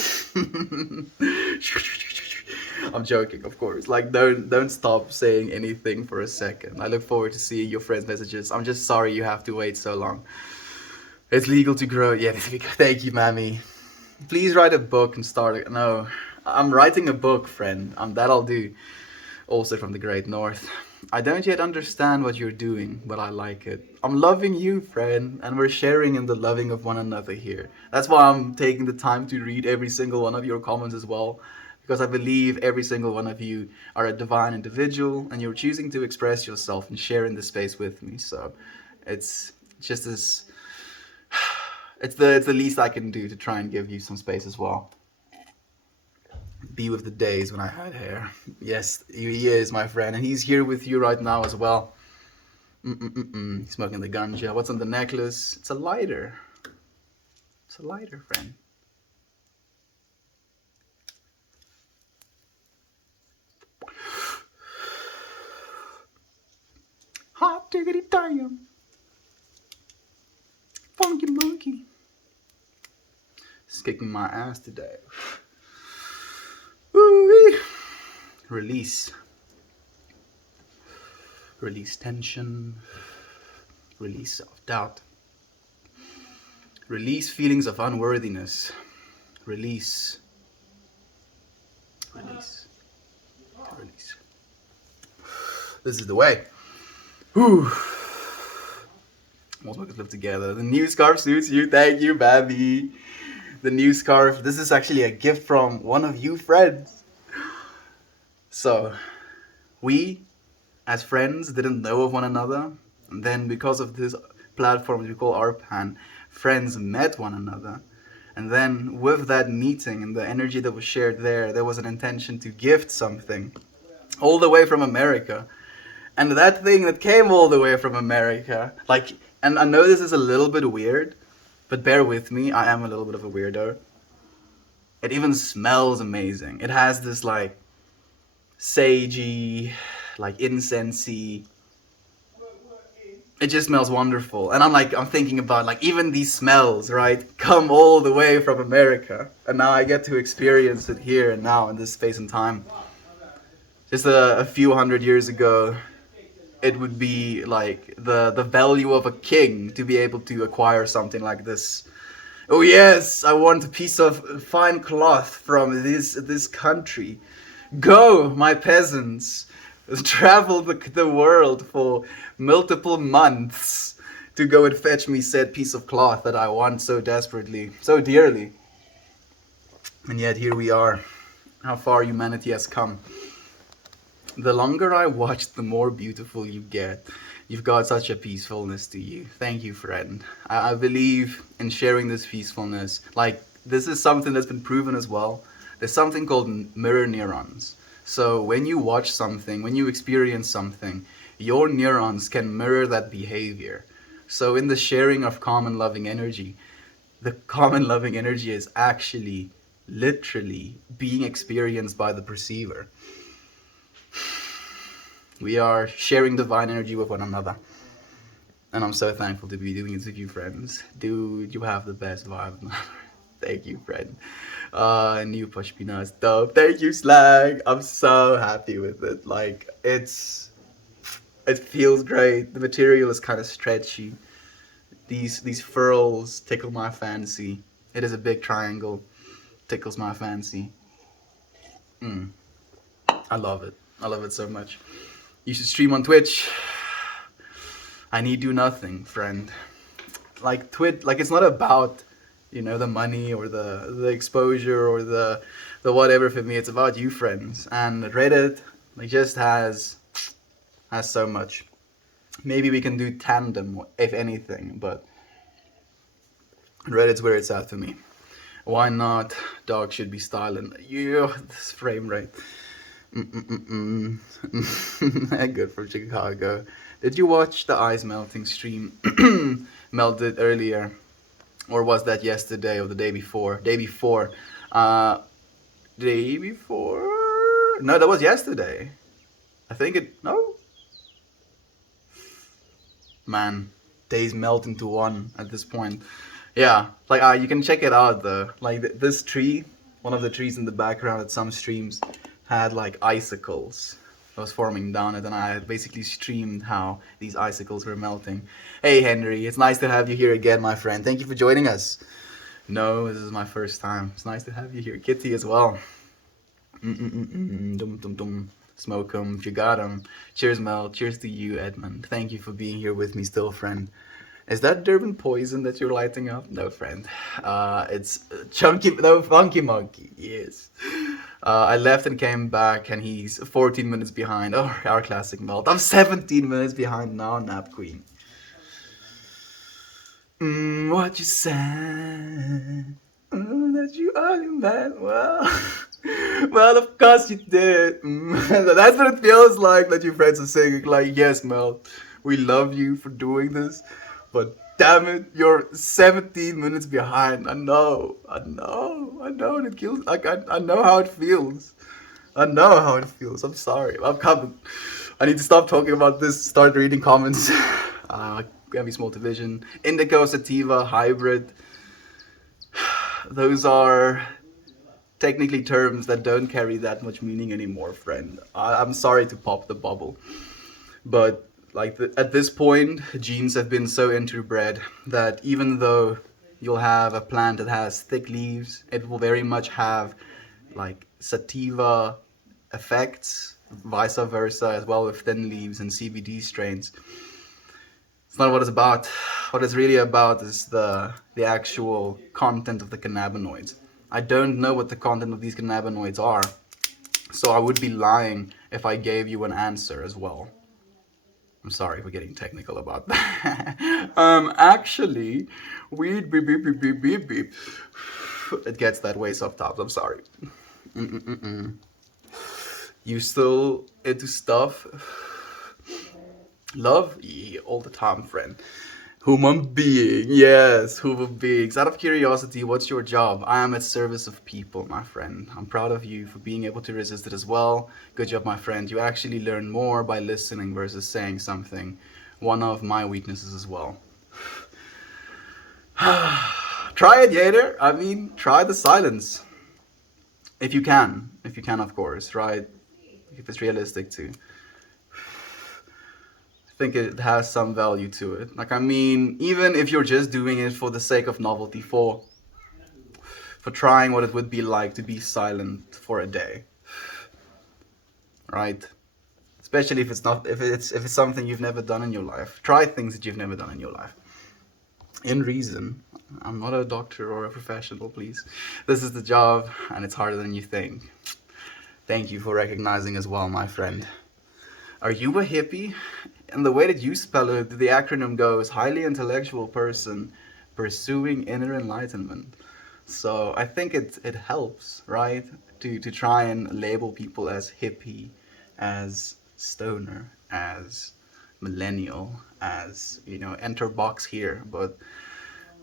I'm joking, of course. Like, don't stop saying anything for a second. I look forward to seeing your friends' messages. I'm just sorry you have to wait so long. It's legal to grow. Yeah, thank you, Mammy. Please write a book and start it. No, I'm writing a book, friend. That I'll do. Also from the Great North. I don't yet understand what you're doing, but I like it. I'm loving you, friend, and we're sharing in the loving of one another here. That's why I'm taking the time to read every single one of your comments as well, because I believe every single one of you are a divine individual, and you're choosing to express yourself and share in this space with me. So it's just as it's the least I can do to try and give you some space as well. Be with the days when I had hair. Yes, he is, my friend, and he's here with you right now as well. Smoking the ganja. What's on the necklace? It's a lighter. It's a lighter, friend. Hot diggity damn. Funky monkey. It's kicking my ass today. Ooh-wee. Release. Release tension. Release self-doubt. Release feelings of unworthiness. Release. Release. Release. This is the way. Whew. Most workers live together. The new scarf suits you. Thank you, Babby. The new scarf. This is actually a gift from one of you friends. So, we, as friends, didn't know of one another. And then because of this platform we call ARPAN, friends met one another. And then with that meeting and the energy that was shared there was an intention to gift something all the way from America. And that thing that came all the way from America, like, and I know this is a little bit weird, but bear with me, I am a little bit of a weirdo. It even smells amazing. It has this like sagey, like incensey. It just smells wonderful. And I'm thinking about like even these smells, right, come all the way from America. And now I get to experience it here and now in this space and time. Just a few hundred years ago, it would be like the value of a king to be able to acquire something like this. Oh yes, I want a piece of fine cloth from this country. Go, my peasants, travel the world for multiple months to go and fetch me said piece of cloth that I want so desperately, so dearly. And yet here we are, how far humanity has come. The longer I watch, the more beautiful you get. You've got such a peacefulness to you. Thank you, friend. I believe in sharing this peacefulness. Like, this is something that's been proven as well. There's something called mirror neurons. So when you watch something, when you experience something, your neurons can mirror that behavior. So in the sharing of calm and loving energy, the calm and loving energy is actually, literally, being experienced by the perceiver. We are sharing divine energy with one another. And I'm so thankful to be doing it with you, friends. Dude, you have the best vibe. Thank you, friend. New Pashmina is dope. Thank you, Slag. I'm so happy with it. Like, it's It feels great. The material is kind of stretchy. These furls tickle my fancy. It is a big triangle. Tickles my fancy. Mm, I love it. I love it so much. You should stream on Twitch. I need do nothing, friend. Like Twitch, like it's not about, the money or the exposure or the whatever for me. It's about you, friends. And Reddit, like, just has so much. Maybe we can do tandem, if anything, but Reddit's where it's at for me. Why not? Dog should be silent. Yeah, this frame rate. Good from Chicago. Did you watch the ice melting stream? Melted earlier, or was that yesterday or the day before? Day before. Day before. No, that was yesterday. I think it. No. Man, days melt into one at this point. Yeah, like you can check it out though. Like this tree, one of the trees in the background at some streams had like icicles that was forming down it, and I basically streamed how these icicles were melting. Hey Henry, it's nice to have you here again, my friend. Thank you for joining us. No, this is my first time. It's nice to have you here. Kitty as well. Dum dum dum. Smoke 'em if you got 'em. Cheers, Mel. Cheers to you, Edmund. Thank you for being here with me still, friend. Is that Durban poison that you're lighting up? No, friend. It's Funky Monkey. Yes. I left and came back, and he's 14 minutes behind. Oh, our classic melt. I'm 17 minutes behind now, Nap Queen. What you said? That you are in bed. Well, of course you did. That's what it feels like that your friends are saying. Like, yes, Mel, we love you for doing this, but damn it, you're 17 minutes behind. I know, and it kills. Like, I know how it feels. I know how it feels. I'm sorry. I'm coming. I need to stop talking about this. Start reading comments. Heavy Small Division, Indigo Sativa Hybrid. Those are technically terms that don't carry that much meaning anymore, friend. I'm sorry to pop the bubble, but like at this point, genes have been so interbred that even though you'll have a plant that has thick leaves, it will very much have like sativa effects, vice versa, as well with thin leaves and CBD strains. It's not what it's about. What it's really about is the actual content of the cannabinoids. I don't know what the content of these cannabinoids are, so I would be lying if I gave you an answer as well. I'm sorry for getting technical about that. Actually, weed beep beep beep beep beep beep. It gets that way sometimes. I'm sorry. You still into stuff? Love? Yeah, all the time, friend. Human being, yes, human beings. Out of curiosity, what's your job? I am at service of people, my friend. I'm proud of you for being able to resist it as well. Good job, my friend. You actually learn more by listening versus saying something. One of my weaknesses as well. Try it, Yader. I mean, try the silence. If you can. If you can, of course. Right? If it's realistic too. Think it has some value to it. Like, I mean, even if you're just doing it for the sake of novelty, for trying what it would be like to be silent for a day, right? Especially if it's something you've never done in your life. Try things that you've never done in your life. In reason. I'm not a doctor or a professional, please. This is the job, and it's harder than you think. Thank you for recognizing as well, my friend. Are you a hippie? And the way that you spell it, the acronym goes highly intellectual person pursuing inner enlightenment. So I think it helps, right? To try and label people as hippie, as stoner, as millennial, as, enter box here, but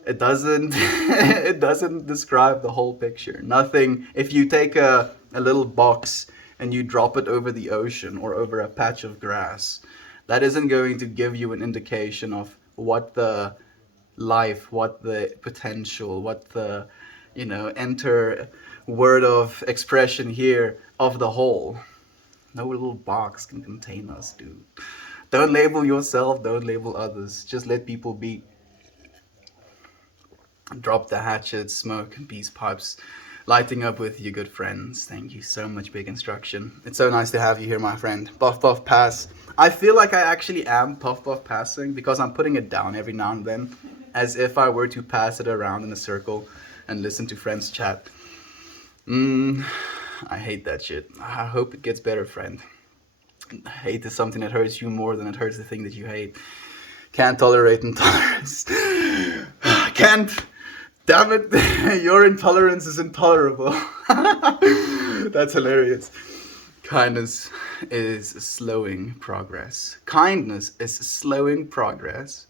it doesn't it doesn't describe the whole picture. Nothing. If you take a little box and you drop it over the ocean or over a patch of grass, that isn't going to give you an indication of what the life, what the potential, what the, enter word of expression here of the whole. No little box can contain us, dude. Don't label yourself, don't label others. Just let people be. Drop the hatchet, smoke, peace pipes, lighting up with you good friends. Thank you so much, Big Instruction. It's so nice to have you here, my friend. Puff Puff Pass. I feel like I actually am Puff Puff passing because I'm putting it down every now and then, as if I were to pass it around in a circle and listen to friends chat. I hate that shit. I hope it gets better, friend. Hate is something that hurts you more than it hurts the thing that you hate. Can't tolerate intolerance. Can't. Damn it, your intolerance is intolerable. That's hilarious. Kindness is slowing progress. Kindness is slowing progress.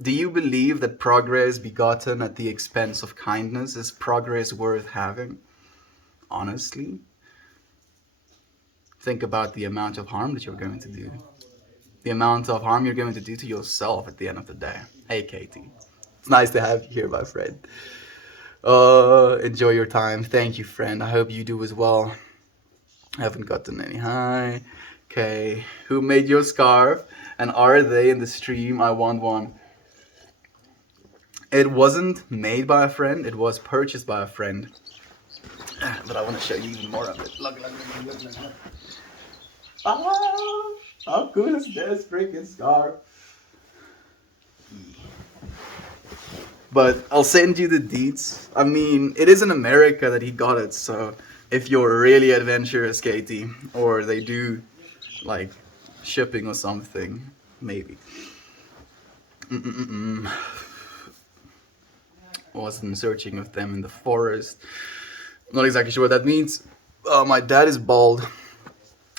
Do you believe that progress begotten at the expense of kindness is progress worth having? Honestly? Think about the amount of harm that you're going to do. The amount of harm you're going to do to yourself at the end of the day. Hey, Katie. It's nice to have you here, my friend. Enjoy your time. Thank you, friend. I hope you do as well. I haven't gotten any. Hi. Okay. Who made your scarf? And are they in the stream? I want one. It wasn't made by a friend. It was purchased by a friend. But I want to show you even more of it. Look. Ah, how cool is this freaking scarf? But I'll send you the deets. I mean, it is in America that he got it, so if you're really adventurous, Katie, or they do like shipping or something, maybe. Wasn't searching with them in the forest. I'm not exactly sure what that means. My dad is bald,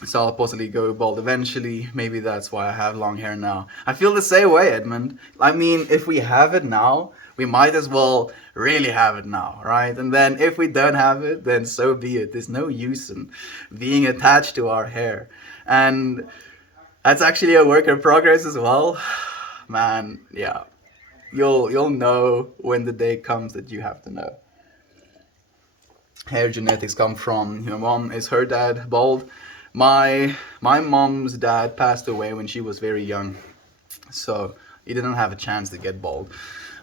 so I'll possibly go bald eventually. Maybe that's why I have long hair now. I feel the same way, Edmund. I mean, if we have it now, we might as well really have it now, right? And then if we don't have it, then so be it. There's no use in being attached to our hair. And that's actually a work in progress as well. Man, yeah. You'll know when the day comes that you have to know. Hair genetics come from your mom. Is her dad bald? My mom's dad passed away when she was very young, so he didn't have a chance to get bald,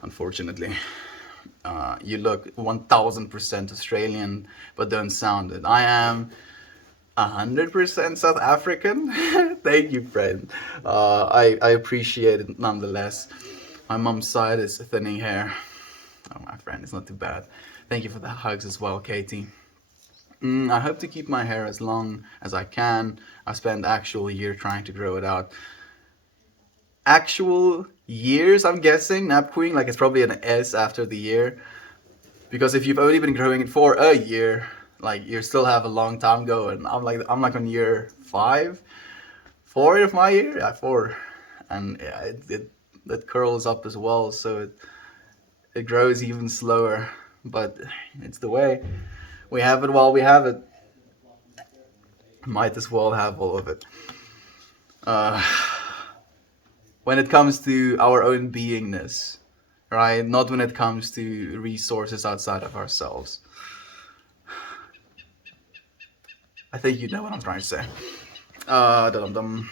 unfortunately. You look 1000% Australian, but don't sound it. I am 100% South African. Thank you, friend. I appreciate it nonetheless. My mom's side is thinning hair. Oh, my friend, it's not too bad. Thank you for the hugs as well, Katie. I hope to keep my hair as long as I can. I spent actual year trying to grow it out. Actual years, I'm guessing, Nap Queen, like it's probably an S after the year. Because if you've only been growing it for a year, like you still have a long time going. I'm like on year 5, 4 of my year, yeah, 4, and yeah, it curls up as well, so it grows even slower. But it's the way. We have it while we have it. Might as well have all of it. When it comes to our own beingness, right? Not when it comes to resources outside of ourselves. I think you know what I'm trying to say. Dum-dum.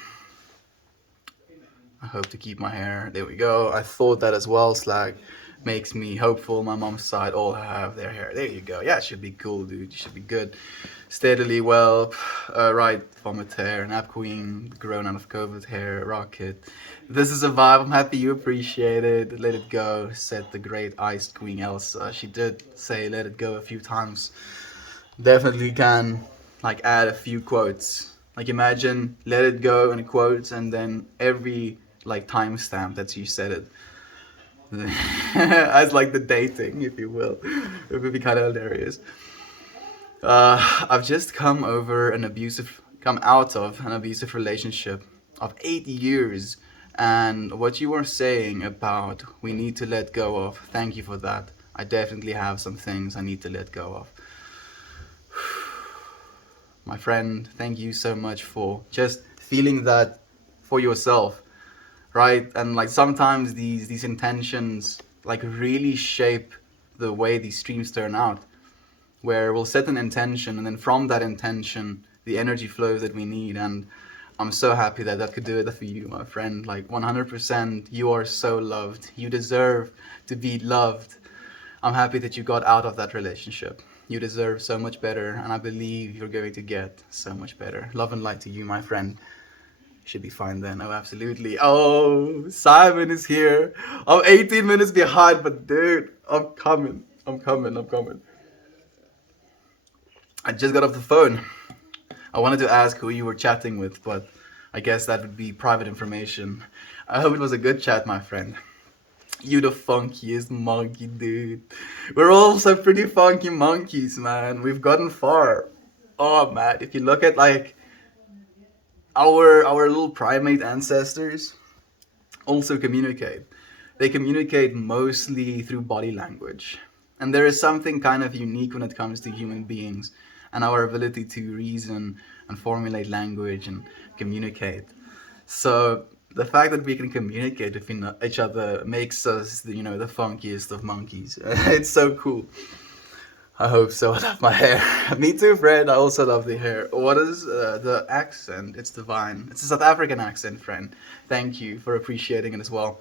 I hope to keep my hair. There we go. I thought that as well. Slag makes me hopeful. My mom's side all have their hair. There you go. Yeah, it should be cool, dude. It should be good. Steadily well. Right, vomit hair. Nap Queen, grown out of COVID hair. Rocket. This is a vibe. I'm happy you appreciate it. Let it go, said the great iced Queen Elsa. She did say let it go a few times. Definitely can like add a few quotes. Like imagine let it go in quotes and then every like timestamp that you said it. As like the dating, if you will. It would be kind of hilarious. I've just come out of an abusive relationship of 8 years. And what you were saying about we need to let go of, thank you for that. I definitely have some things I need to let go of. My friend, thank you so much for just feeling that for yourself, right? And like sometimes these intentions like really shape the way these streams turn out, where we'll set an intention and then from that intention the energy flows that we need. And I'm so happy that that could do it for you, my friend. Like 100%, you are so loved. You deserve to be loved. I'm happy that you got out of that relationship. You deserve so much better, and I believe you're going to get so much better. Love and light to you, my friend. Should be fine then. Oh, absolutely. Oh, Simon is here. I'm 18 minutes behind, but dude, I'm coming. I'm coming. I'm coming. I just got off the phone. I wanted to ask who you were chatting with, but I guess that would be private information. I hope it was a good chat, my friend. You the funkiest monkey, dude. We're all so pretty funky monkeys, man. We've gotten far. Oh man, if you look at like our little primate ancestors also communicate. They communicate mostly through body language. And there is something kind of unique when it comes to human beings and our ability to reason and formulate language and communicate. So the fact that we can communicate with each other makes us, the funkiest of monkeys. It's so cool. I hope so. I love my hair. Me too, friend. I also love the hair. What is the accent? It's divine. It's a South African accent, friend. Thank you for appreciating it as well.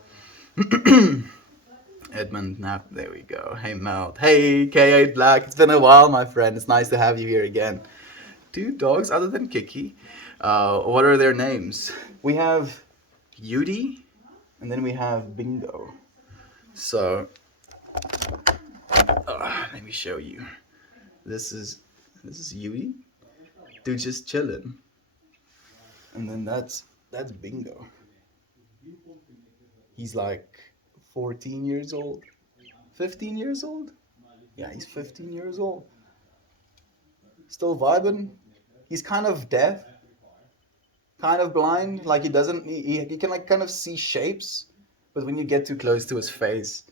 Edmund Knapp, there we go. Hey, Melt. Hey, K8 Black. It's been a while, my friend. It's nice to have you here again. Two dogs other than Kiki. What are their names? We have Yudi, and then we have Bingo. So, let me show you. This is Yui. Dude, just chilling. And then that's Bingo. He's like 14 years old, 15 years old. Yeah, he's 15 years old. Still vibing. He's kind of deaf, kind of blind. Like he doesn't. He can like kind of see shapes, but when you get too close to his face,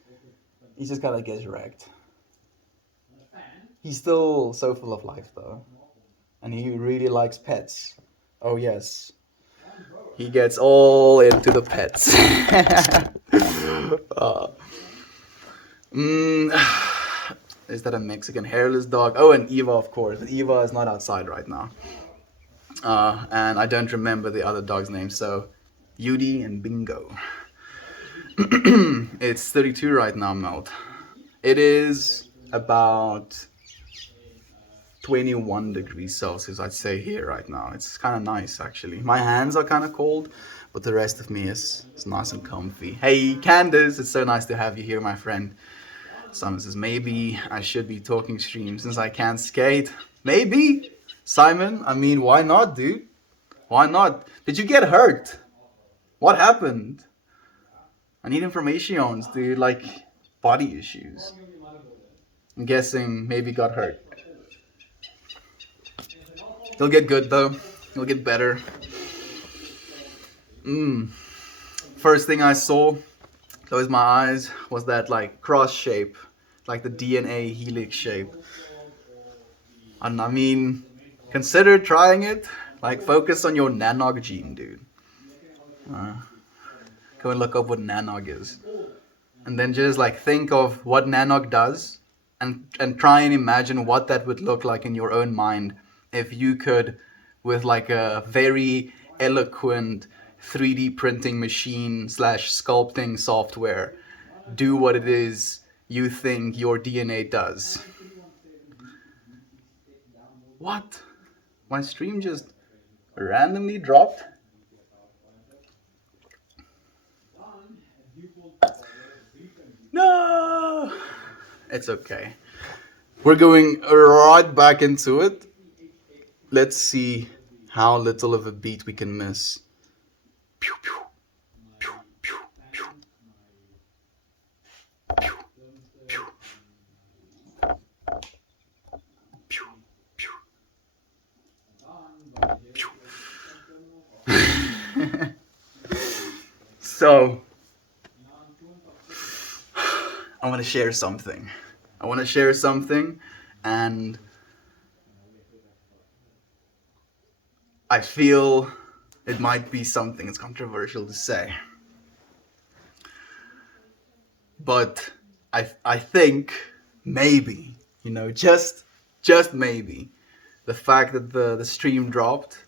he just kind of gets wrecked. He's still so full of life though, and he really likes pets. Oh yes, he gets all into the pets. uh, is that a Mexican hairless dog? Oh, and Eva, of course. But Eva is not outside right now. And I don't remember the other dog's name, so Yudi and Bingo. It's 32 right now, Melt. It is about 21 degrees Celsius, I'd say, here right now. It's kind of nice, actually. My hands are kind of cold, but the rest of me is nice and comfy. Hey, Candace, it's so nice to have you here, my friend. Simon says, maybe I should be talking stream since I can't skate. Maybe, Simon. I mean, why not, dude? Why not? Did you get hurt? What happened? I need information, dude. Like, body issues. I'm guessing maybe got hurt. You'll get good, though. You'll get better. First thing I saw, closed my eyes, was that, like, cross shape. Like the DNA helix shape. And I mean, consider trying it. Like, focus on your nanog gene, dude. Go and look up what nanog is. And then just, like, think of what nanog does. And try and imagine what that would look like in your own mind if you could, with, like, a very eloquent 3D printing machine / sculpting software, do what it is you think your DNA does. What? My stream just randomly dropped? No! It's okay. We're going right back into it. Let's see how little of a beat we can miss. Pew, pew. So, I want to share something. And I feel it might be something it's controversial to say. But I think maybe, just maybe, the fact that the stream dropped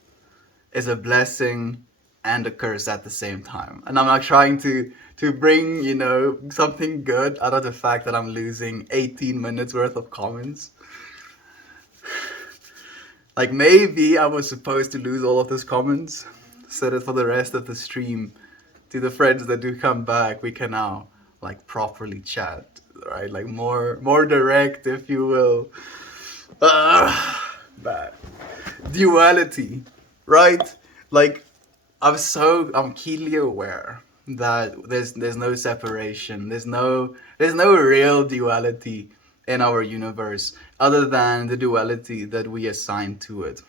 is a blessing and a curse at the same time. And I'm not trying to bring, something good out of the fact that I'm losing 18 minutes worth of comments. Like, maybe I was supposed to lose all of those comments so that for the rest of the stream, to the friends that do come back, we can now like properly chat, right? Like more direct, if you will. But duality, right? Like, I'm keenly aware that there's no separation. There's no real duality in our universe other than the duality that we assign to it.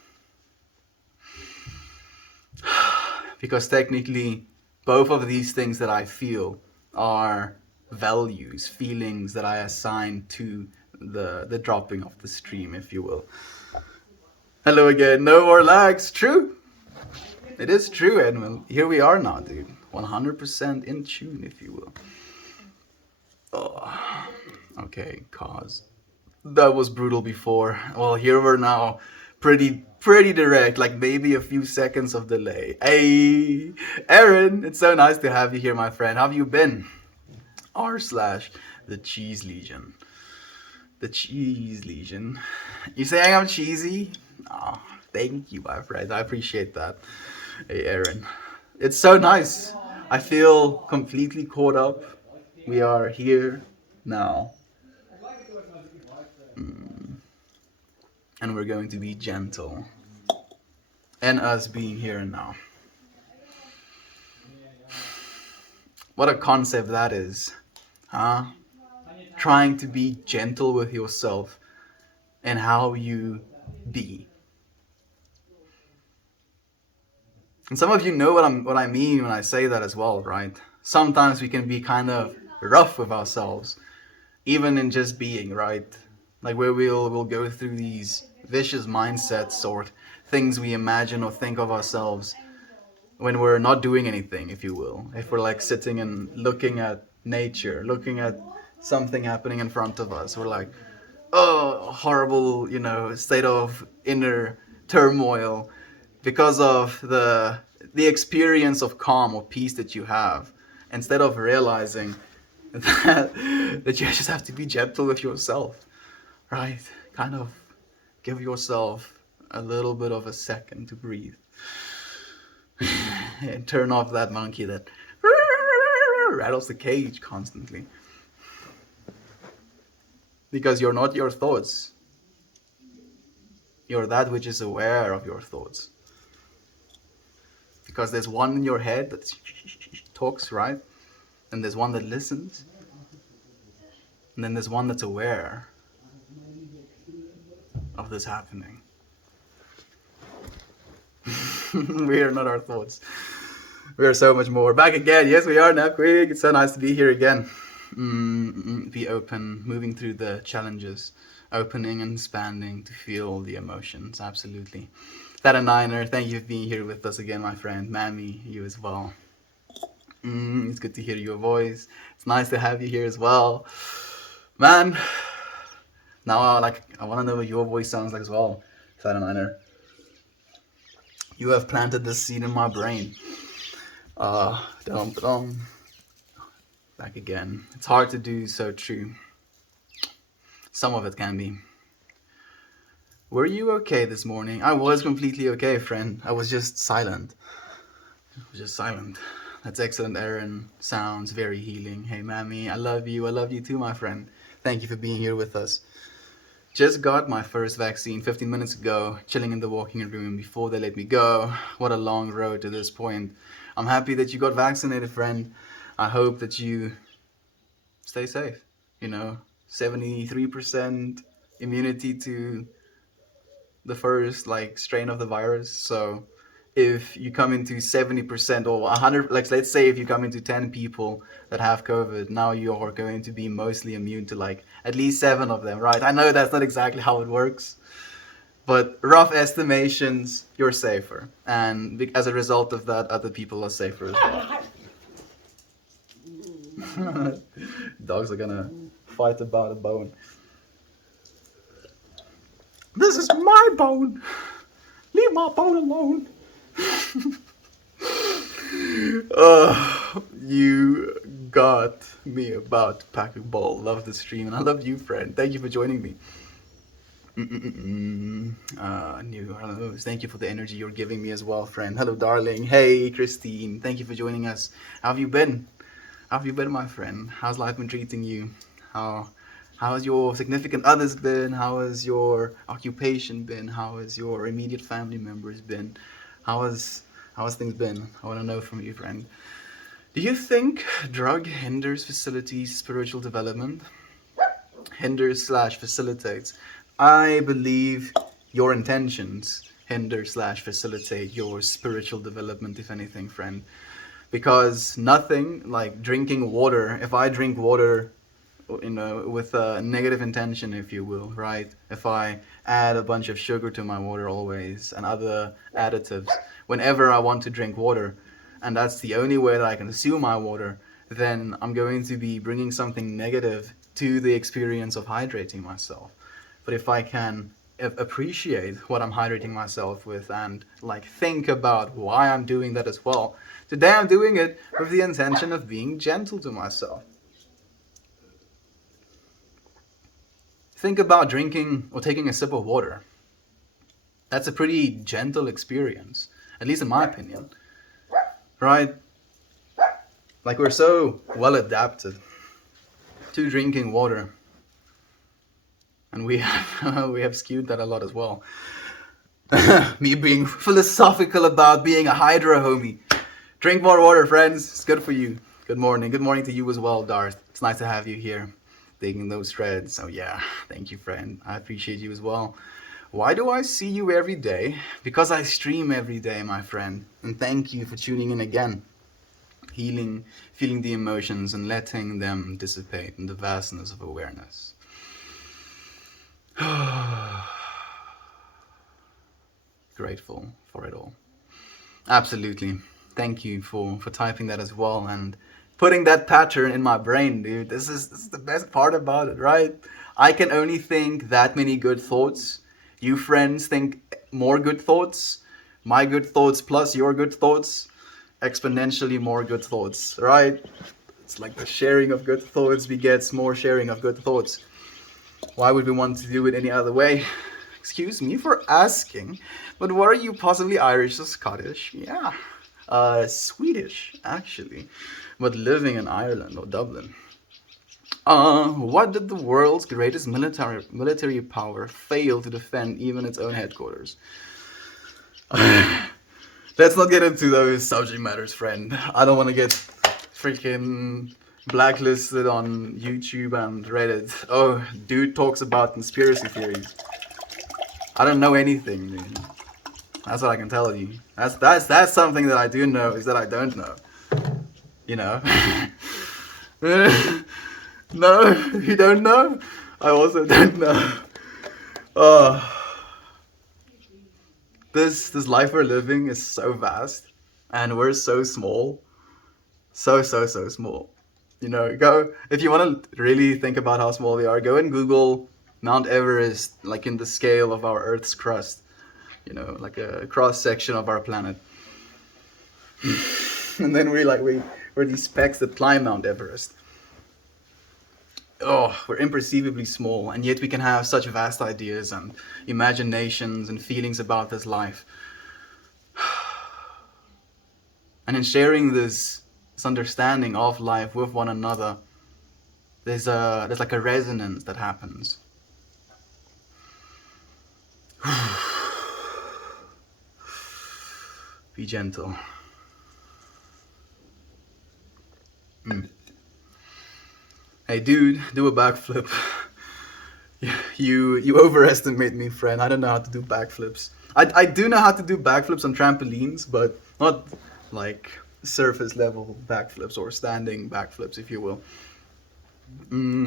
Because technically, both of these things that I feel are values, feelings that I assign to the dropping of the stream, if you will. Hello again. No more lags. True. It is true, Edmund. Here we are now, dude. 100% in tune, if you will. Oh, okay, cause that was brutal before. Well, here we're now pretty direct, like maybe a few seconds of delay. Hey, Aaron, it's so nice to have you here, my friend. How have you been? r/the Cheese Legion. The Cheese Legion. You saying I'm cheesy? Oh, thank you, my friend. I appreciate that. Hey, Aaron. It's so nice. I feel completely caught up. We are here now. And we're going to be gentle. And us being here and now. What a concept that is. Huh? Trying to be gentle with yourself and how you be. And some of you know what I mean when I say that as well, right? Sometimes we can be kind of rough with ourselves, even in just being, right? Like where we'll go through these vicious mindsets or things we imagine or think of ourselves when we're not doing anything, if you will. If we're like sitting and looking at nature, looking at something happening in front of us, we're like, oh, horrible, state of inner turmoil because of the experience of calm or peace that you have, instead of realizing that you just have to be gentle with yourself, right? Kind of give yourself a little bit of a second to breathe and turn off that monkey that rattles the cage constantly. Because you're not your thoughts. You're that which is aware of your thoughts. Because there's one in your head that talks, right? And there's one that listens. And then there's one that's aware of this happening. We are not our thoughts. We are so much more. Back again. Yes, we are, Napquig. It's so nice to be here again. Be open, moving through the challenges, opening and expanding to feel the emotions. Absolutely. That a Niner, thank you for being here with us again, my friend. Mammy, you as well. It's good to hear your voice. It's nice to have you here as well. Man, now I want to know what your voice sounds like as well, That a Niner. You have planted this seed in my brain. Back again. It's hard to do, so true. Some of it can be. Were you okay this morning? I was completely okay, friend. I was just silent. That's excellent, Aaron. Sounds very healing. Hey, Mammy, I love you. I love you too, my friend. Thank you for being here with us. Just got my first vaccine 15 minutes ago, chilling in the walking room before they let me go. What a long road to this point. I'm happy that you got vaccinated, friend. I hope that you stay safe. 73% immunity to the first strain of the virus. So if you come into 70% or 100, let's say if you come into 10 people that have COVID, now you're going to be mostly immune to at least 7 of them, right? I know that's not exactly how it works, but rough estimations, you're safer. And as a result of that, other people are safer as well. Dogs are gonna fight about a bone. This is my bone. Leave my bone alone. You got me about to pack a ball. Love the stream, and I love you, friend. Thank you for joining me. New Carlos, thank you for the energy you're giving me as well, friend. Hello, darling. Hey, Christine. Thank you for joining us. How have you been? How have you been, my friend? How's life been treating you? How has your significant others been? How has your occupation been? How has your immediate family members been? How has things been? I want to know from you, friend. Do you think drug hinders facilitates spiritual development? Hinders slash facilitates. I believe your intentions hinder slash facilitate your spiritual development, if anything, friend. Because nothing like drinking water, if I drink water, with a negative intention, if you will, right? If I add a bunch of sugar to my water always and other additives, whenever I want to drink water, and that's the only way that I consume my water, then I'm going to be bringing something negative to the experience of hydrating myself. But if I can appreciate what I'm hydrating myself with and like think about why I'm doing that as well, today I'm doing it with the intention of being gentle to myself. Think about drinking or taking a sip of water. That's a pretty gentle experience, at least in my opinion, right? Like we're so well adapted to drinking water, and we have we have skewed that a lot as well. Me being philosophical about being a Hydra homie. Drink more water, friends. It's good for you. Good morning. Good morning to you as well, Darth. It's nice to have you here, digging those threads. So yeah, thank you, friend. I appreciate you as well. Why do I see you every day? Because I stream every day, my friend. And thank you for tuning in again. Healing, feeling the emotions and letting them dissipate in the vastness of awareness. Grateful for it all. Absolutely. Thank you for typing that as well and putting that pattern in my brain, dude. This is the best part about it, right? I can only think that many good thoughts. You friends think more good thoughts. My good thoughts plus your good thoughts. Exponentially more good thoughts, right? It's like the sharing of good thoughts begets more sharing of good thoughts. Why would we want to do it any other way? Excuse me for asking, but what are you, possibly Irish or Scottish? Yeah, Swedish actually, but living in Ireland or Dublin. What did the world's greatest military power fail to defend even its own headquarters? Let's not get into those subject matters, friend. I don't want to get freaking blacklisted on YouTube and Reddit. Oh, dude talks about conspiracy theories. I don't know anything, dude. That's what I can tell you. That's something that I do know is that I don't know. You know? No, you don't know? I also don't know. This life we're living is so vast and we're so small. So small. You know, go if you want to really think about how small we are, go and Google Mount Everest, like in the scale of our Earth's crust. You know, like a cross section of our planet. And then we're these specks that climb Mount Everest. Oh, we're imperceivably small, and yet we can have such vast ideas and imaginations and feelings about this life. And in sharing this understanding of life with one another, there's like a resonance that happens. Be gentle. Hey dude, do a backflip. You overestimate me, friend. I don't know how to do backflips. I do know how to do backflips on trampolines, but not like surface level backflips or standing backflips, if you will.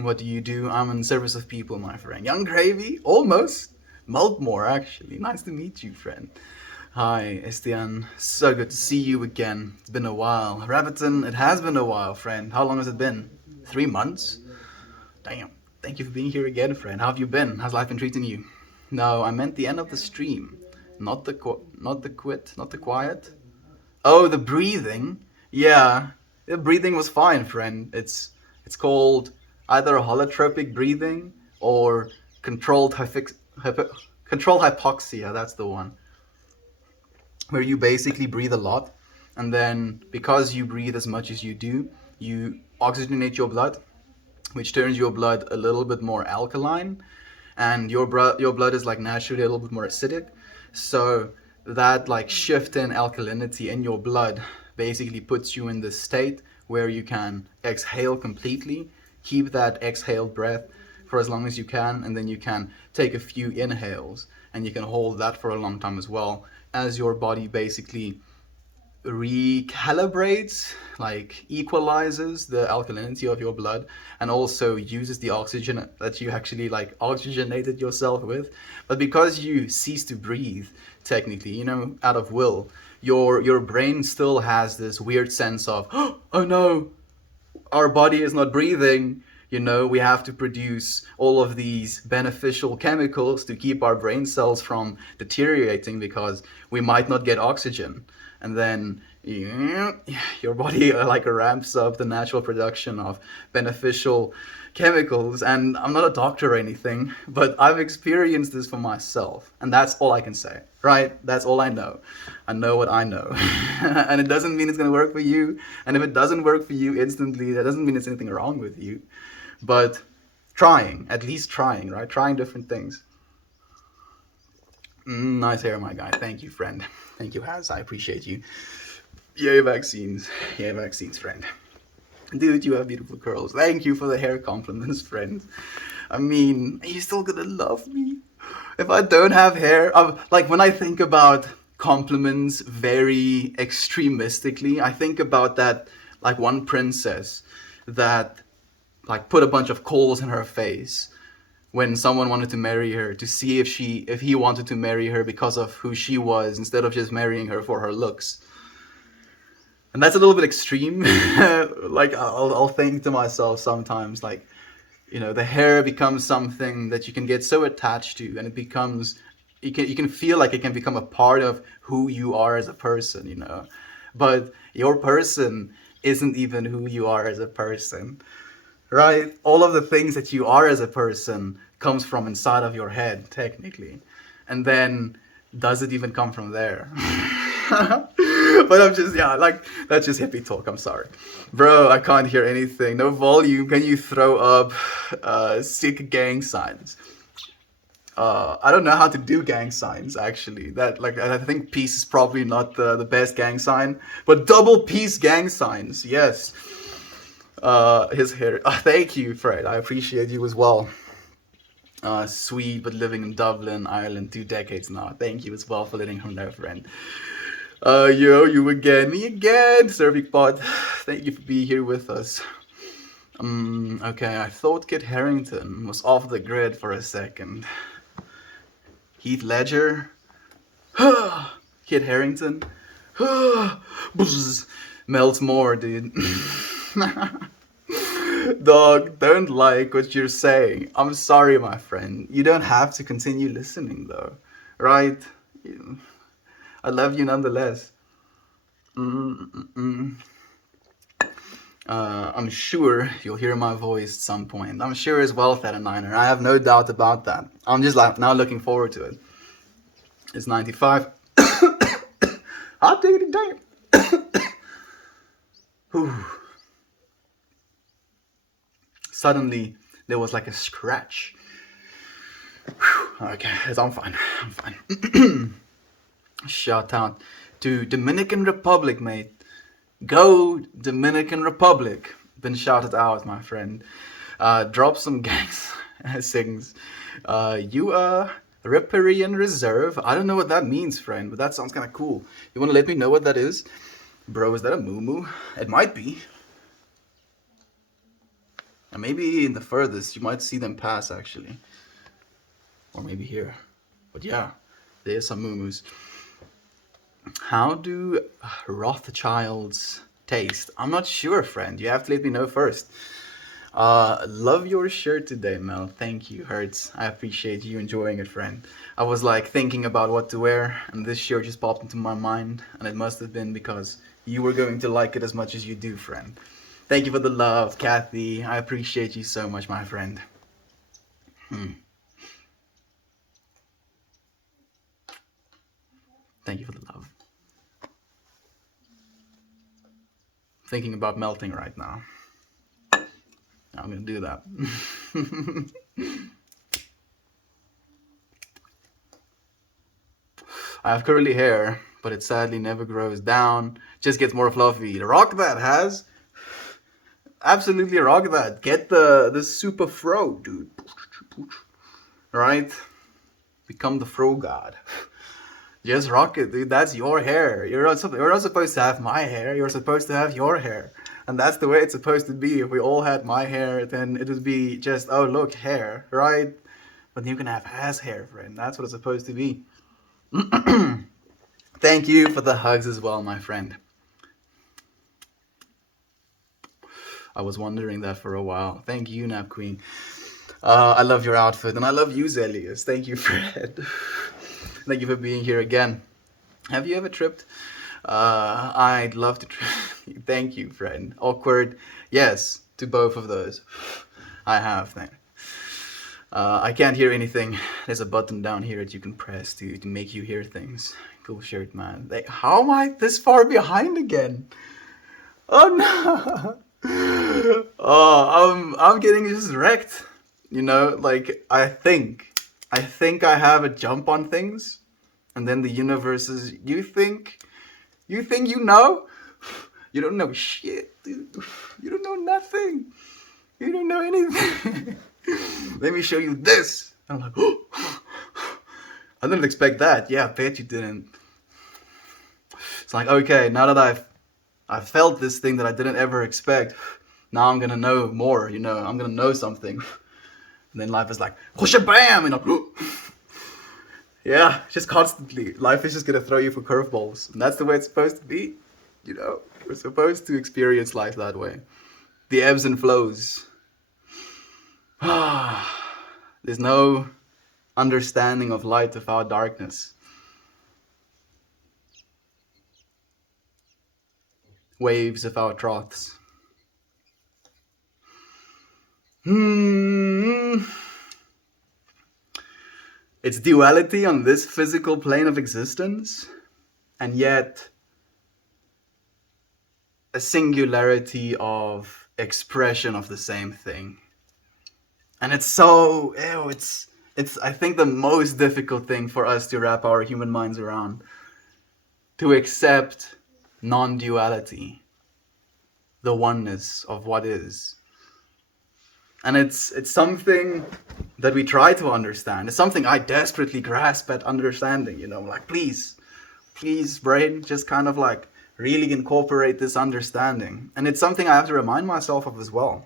What do? I'm in service of people, my friend. Young Gravy? Almost. Maltmore, actually. Nice to meet you, friend. Hi, Estian. So good to see you again. It's been a while. Rabbiton, it has been a while, friend. How long has it been? 3 months? Damn. Thank you for being here again, friend. How have you been? How's life been treating you? No, I meant the end of the stream. Not the quiet. Oh, the breathing. Yeah, the breathing was fine, friend. It's called either holotropic breathing or controlled hypo- controlled hypoxia. That's the one where you basically breathe a lot, and then because you breathe as much as you do, you oxygenate your blood, which turns your blood a little bit more alkaline, and your blood is like naturally a little bit more acidic. So that like shift in alkalinity in your blood basically puts you in this state where you can exhale completely, keep that exhaled breath for as long as you can, and then you can take a few inhales and you can hold that for a long time as well, as your body basically recalibrates, like equalizes the alkalinity of your blood, and also uses the oxygen that you actually like oxygenated yourself with. But because you cease to breathe, technically, out of will, your brain still has this weird sense of, oh no, our body is not breathing. We have to produce all of these beneficial chemicals to keep our brain cells from deteriorating because we might not get oxygen. And then your body like ramps up the natural production of beneficial chemicals. And I'm not a doctor or anything, but I've experienced this for myself, and that's all I can say, right? That's all I know. I know what I know. And it doesn't mean it's going to work for you, and if it doesn't work for you instantly, that doesn't mean there's anything wrong with you. But at least trying, right? Trying different things. Nice hair, my guy. Thank you, friend. Thank you, Haz. I appreciate you. Yay, vaccines. Yay, vaccines, friend. Dude, you have beautiful curls. Thank you for the hair compliments, friend. I mean, are you still gonna love me? If I don't have hair, like when I think about compliments very extremistically, I think about that, like one princess that like put a bunch of coals in her face when someone wanted to marry her to see if he wanted to marry her because of who she was instead of just marrying her for her looks. And that's a little bit extreme. Like I'll think to myself sometimes, like, the hair becomes something that you can get so attached to, and it becomes, you can feel like it can become a part of who you are as a person. But your person isn't even who you are as a person, right? All of the things that you are as a person comes from inside of your head, technically. And then does it even come from there? But I'm just, yeah, like, that's just hippie talk. I'm sorry. Bro, I can't hear anything. No volume. Can you throw up sick gang signs? I don't know how to do gang signs, actually. That, like, I think peace is probably not the best gang sign, but double peace gang signs, yes. His hair. Thank you, Fred. I appreciate you as well. Sweet, but living in Dublin, Ireland, 2 decades now. Thank you as well for letting him know, friend. You again, me again, Cervic Pod. Thank you for being here with us. Okay, I thought Kit Harington was off the grid for a second. Heath Ledger, Kit Harington, Melts more, dude. Dog, don't like what you're saying. I'm sorry, my friend. You don't have to continue listening, though, right? I love you nonetheless. I'm sure you'll hear my voice at some point. I'm sure as well, Theta Niner. I have no doubt about that. I'm just like now looking forward to it. It's 95. Hot diggity damn. Suddenly, there was like a scratch. Okay, I'm fine. I'm fine. Shout out to Dominican Republic, mate. Go Dominican Republic. Been shouted out, my friend. Drop some gangs sings. You Riparian Reserve. I don't know what that means, friend, but that sounds kind of cool. You want to let me know what that is? Bro, is that a moo? It might be. And maybe in the furthest, you might see them pass, actually. Or maybe here. But yeah, there's some moo. How do Rothschilds taste? I'm not sure, friend. You have to let me know first. Love your shirt today, Mel. Thank you, Hertz. I appreciate you enjoying it, friend. I was like thinking about what to wear, and this shirt just popped into my mind, and it must have been because you were going to like it as much as you do, friend. Thank you for the love, Kathy. I appreciate you so much, my friend. Thank you for the love. Thinking about melting right now. I'm gonna do that. I have curly hair, but it sadly never grows down, just gets more fluffy. Rock that, has. Absolutely rock that. Get the super fro, dude. Right? Become the fro god. Just rock it, dude. That's your hair. You're not supposed to have my hair. You're supposed to have your hair. And that's the way it's supposed to be. If we all had my hair, then it would be just, oh, look, hair, right? But you can have ass hair, friend. That's what it's supposed to be. Thank you for the hugs as well, my friend. I was wondering that for a while. Thank you, Nap Queen. I love your outfit, and I love you, Zelius. Thank you, Fred. Thank you for being here again. Have you ever tripped? I'd love to trip. Thank you, friend. Awkward. Yes, to both of those. I have. I can't hear anything. There's a button down here that you can press to make you hear things. Cool shirt, man. How am I this far behind again? Oh no! Oh, I'm getting just wrecked. You know, like I think I have a jump on things, and then the universe is. You think you know? You don't know shit, dude. You don't know nothing. You don't know anything. Let me show you this. I'm like, oh, I didn't expect that. Yeah, I bet you didn't. It's like, okay, now that I've felt this thing that I didn't ever expect, now I'm gonna know more, you know, I'm gonna know something. And then life is like, whoosh bam, and I'm, yeah, just constantly. Life is just gonna throw you for curveballs. And that's the way it's supposed to be. You know, we're supposed to experience life that way. The ebbs and flows. There's no understanding of light without darkness. Waves without troughs. It's duality on this physical plane of existence, and yet a singularity of expression of the same thing. And it's so, ew, it's I think the most difficult thing for us to wrap our human minds around, to accept non-duality, the oneness of what is. And it's something that we try to understand. It's something I desperately grasp at understanding, you know, like please, brain, just kind of like really incorporate this understanding. And it's something I have to remind myself of as well.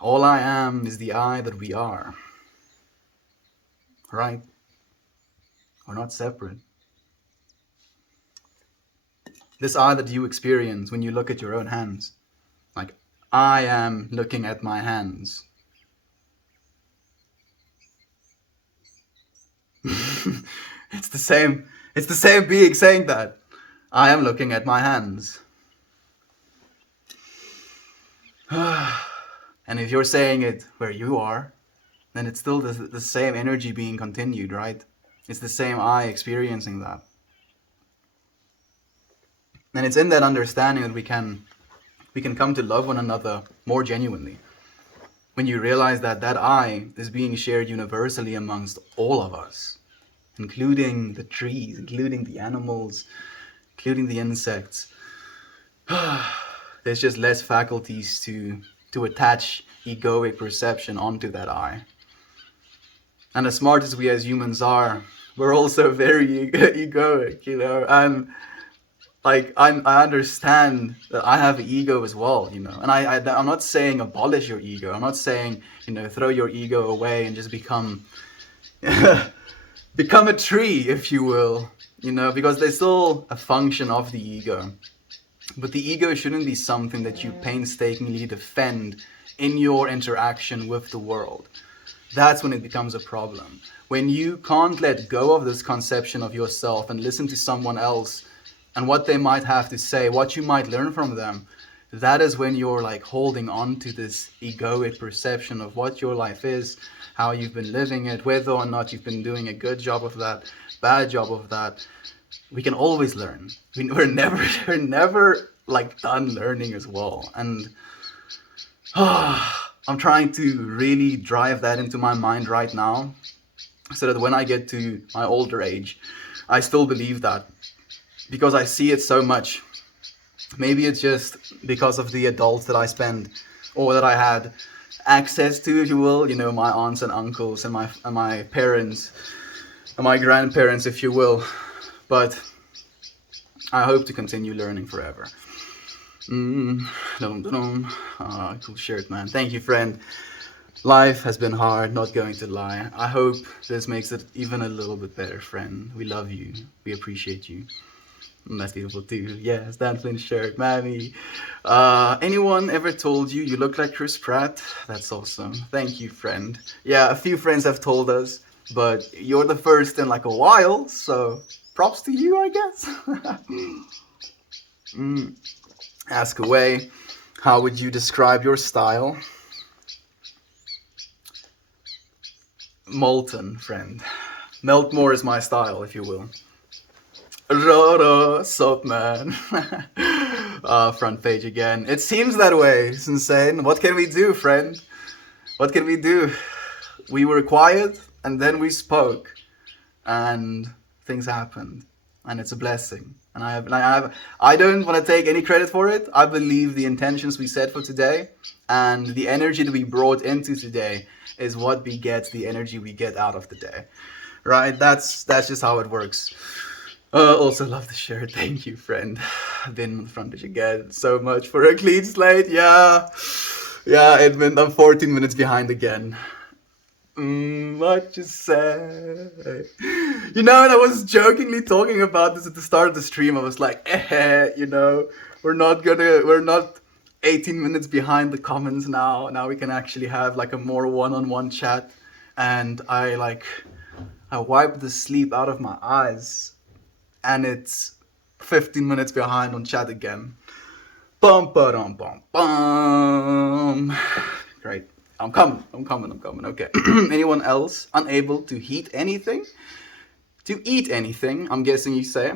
All I am is the I that we are. Right? We're not separate. This I that you experience when you look at your own hands. Like, I am looking at my hands. It's the same being saying that. I am looking at my hands. And if you're saying it where you are, then it's still the same energy being continued, right? It's the same I experiencing that. And it's in that understanding that we can come to love one another more genuinely. When you realize that that I is being shared universally amongst all of us, including the trees, including the animals, including the insects. There's just less faculties to attach egoic perception onto that I. And as smart as we as humans are, we're also very egoic, you know, and like I understand that I have an ego as well, you know, and I'm not saying abolish your ego. I'm not saying, you know, throw your ego away and just become a tree, if you will, you know, because there's still a function of the ego. But the ego shouldn't be something that you painstakingly defend in your interaction with the world. That's when it becomes a problem. When you can't let go of this conception of yourself and listen to someone else and what they might have to say, what you might learn from them, that is when you're like holding on to this egoic perception of what your life is, how you've been living it, whether or not you've been doing a good job of that, bad job of that. We can always learn. We're never we're never like done learning as well. And I'm trying to really drive that into my mind right now, so that when I get to my older age, I still believe that, because I see it so much. Maybe it's just because of the adults that I spend, or that I had access to, if you will, my aunts and uncles and my parents and my grandparents, if you will. But I hope to continue learning forever. Cool shirt, man. Thank you, friend. Life has been hard, not going to lie. I hope this makes it even a little bit better, friend. We love you. We appreciate you. And that's beautiful too. Yes, Dan Flynn's shirt, Mammy. Anyone ever told you you look like Chris Pratt? That's awesome. Thank you, friend. Yeah, a few friends have told us, but you're the first in like a while, so props to you, I guess. Ask away. How would you describe your style? Molten, friend. Meltmore is my style, if you will. Roro, sup, man. Front page again. It seems that way. It's insane. What can we do, friend? What can we do? We were quiet, and then we spoke, and things happened, and it's a blessing. And I don't want to take any credit for it. I believe the intentions we set for today and the energy that we brought into today is what begets the energy we get out of the day, right? That's just how it works. Also love the shirt. Thank you, friend. Been on the front page again. So much for a clean slate. Yeah, Edmund, I'm 14 minutes behind again. What you say? And I was jokingly talking about this at the start of the stream. I was like, we're not 18 minutes behind the comments now. Now we can actually have like a more one-on-one chat. And I wiped the sleep out of my eyes, and it's 15 minutes behind on chat again. Bum, ba-dum, bum, bum. Great. I'm coming. Okay. Anyone else unable to heat anything? To eat anything, I'm guessing you say.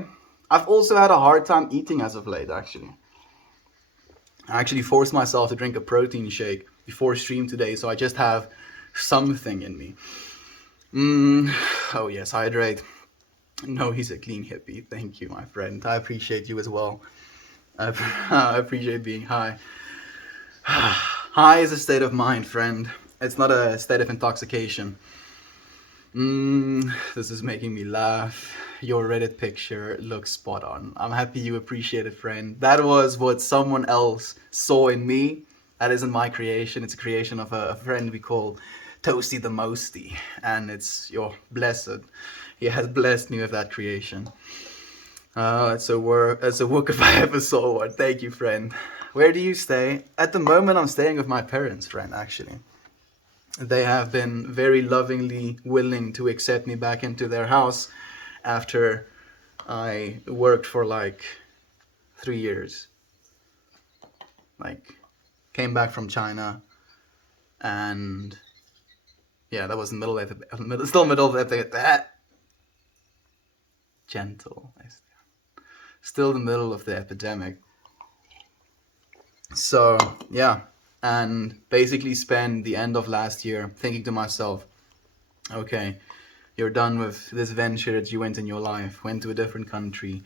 I've also had a hard time eating as of late, actually. I actually forced myself to drink a protein shake before stream today, so I just have something in me. Oh yes, hydrate. No, he's a clean hippie. Thank you, my friend. I appreciate you as well. I appreciate being high. High is a state of mind, friend. It's not a state of intoxication. This is making me laugh. Your Reddit picture looks spot on. I'm happy you appreciate it, friend. That was what someone else saw in me. That isn't my creation. It's a creation of a friend we call Toasty the Mosty. And it's your blessed. He has blessed me with that creation. It's a work if I ever saw one. Thank you, friend. Where do you stay? At the moment, I'm staying with my parents, friend, actually. They have been very lovingly willing to accept me back into their house after I worked for like 3 years. Came back from China, and yeah, that was middle of the gentle. Still the middle of the epidemic. So, yeah, and basically spent the end of last year thinking to myself, okay, you're done with this venture that you went in your life, went to a different country,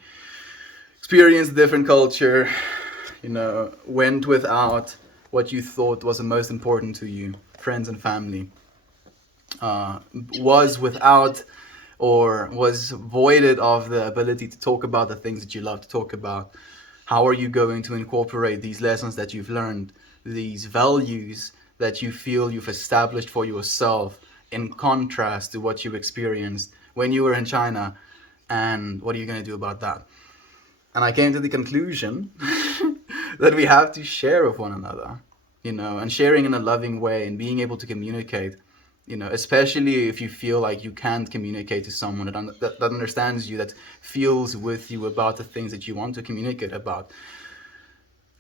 experienced a different culture, went without what you thought was the most important to you, friends and family, was without or was voided of the ability to talk about the things that you love to talk about. How are you going to incorporate these lessons that you've learned, these values that you feel you've established for yourself, in contrast to what you experienced when you were in China, and what are you going to do about that? And I came to the conclusion that we have to share with one another, and sharing in a loving way and being able to communicate, especially if you feel like you can't communicate to someone that understands you, that feels with you about the things that you want to communicate about.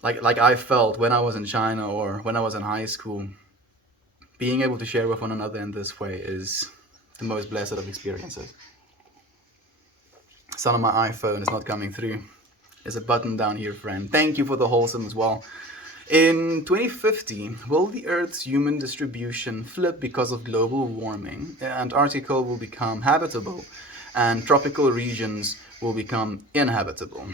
Like I felt when I was in China or when I was in high school, being able to share with one another in this way is the most blessed of experiences. Sound on my iPhone is not coming through. There's a button down here, friend. Thank you for the wholesome as well. In 2050, will the Earth's human distribution flip because of global warming? Antarctica will become habitable and tropical regions will become inhabitable.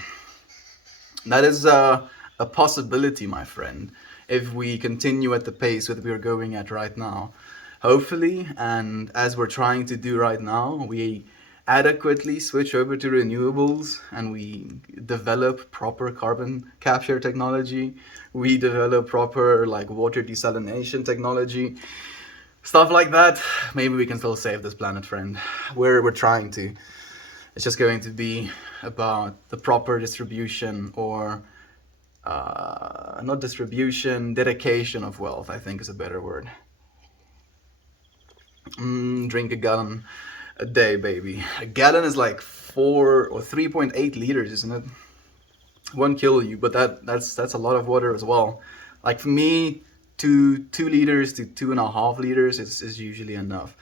That is a possibility, my friend, if we continue at the pace that we're going at right now. Hopefully, and as we're trying to do right now, we adequately switch over to renewables and we develop proper carbon capture technology. We develop proper water desalination technology. Stuff like that. Maybe we can still save this planet, friend. We're trying to. It's just going to be about the proper distribution or not distribution, dedication of wealth, I think is a better word. Drink a gallon a day, baby. A gallon is like 4 or 3.8 liters, isn't it? Won't kill you, but that's a lot of water as well. Like for me, 2 liters to 2.5 liters is usually enough.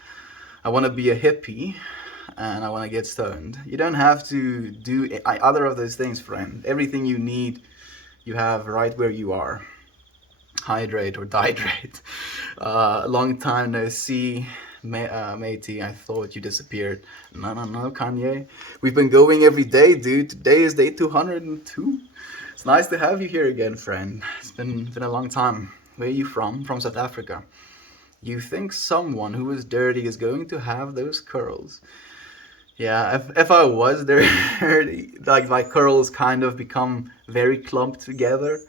I want to be a hippie and I want to get stoned. You don't have to do either of those things, friend. Everything you need, you have right where you are. Hydrate or dihydrate. Long time no see. Matey, I thought you disappeared. No, Kanye. We've been going every day, dude. Today is day 202. It's nice to have you here again, friend. It's been a long time. Where are you from? From South Africa. You think someone who is dirty is going to have those curls? Yeah, if I was dirty, like my curls kind of become very clumped together.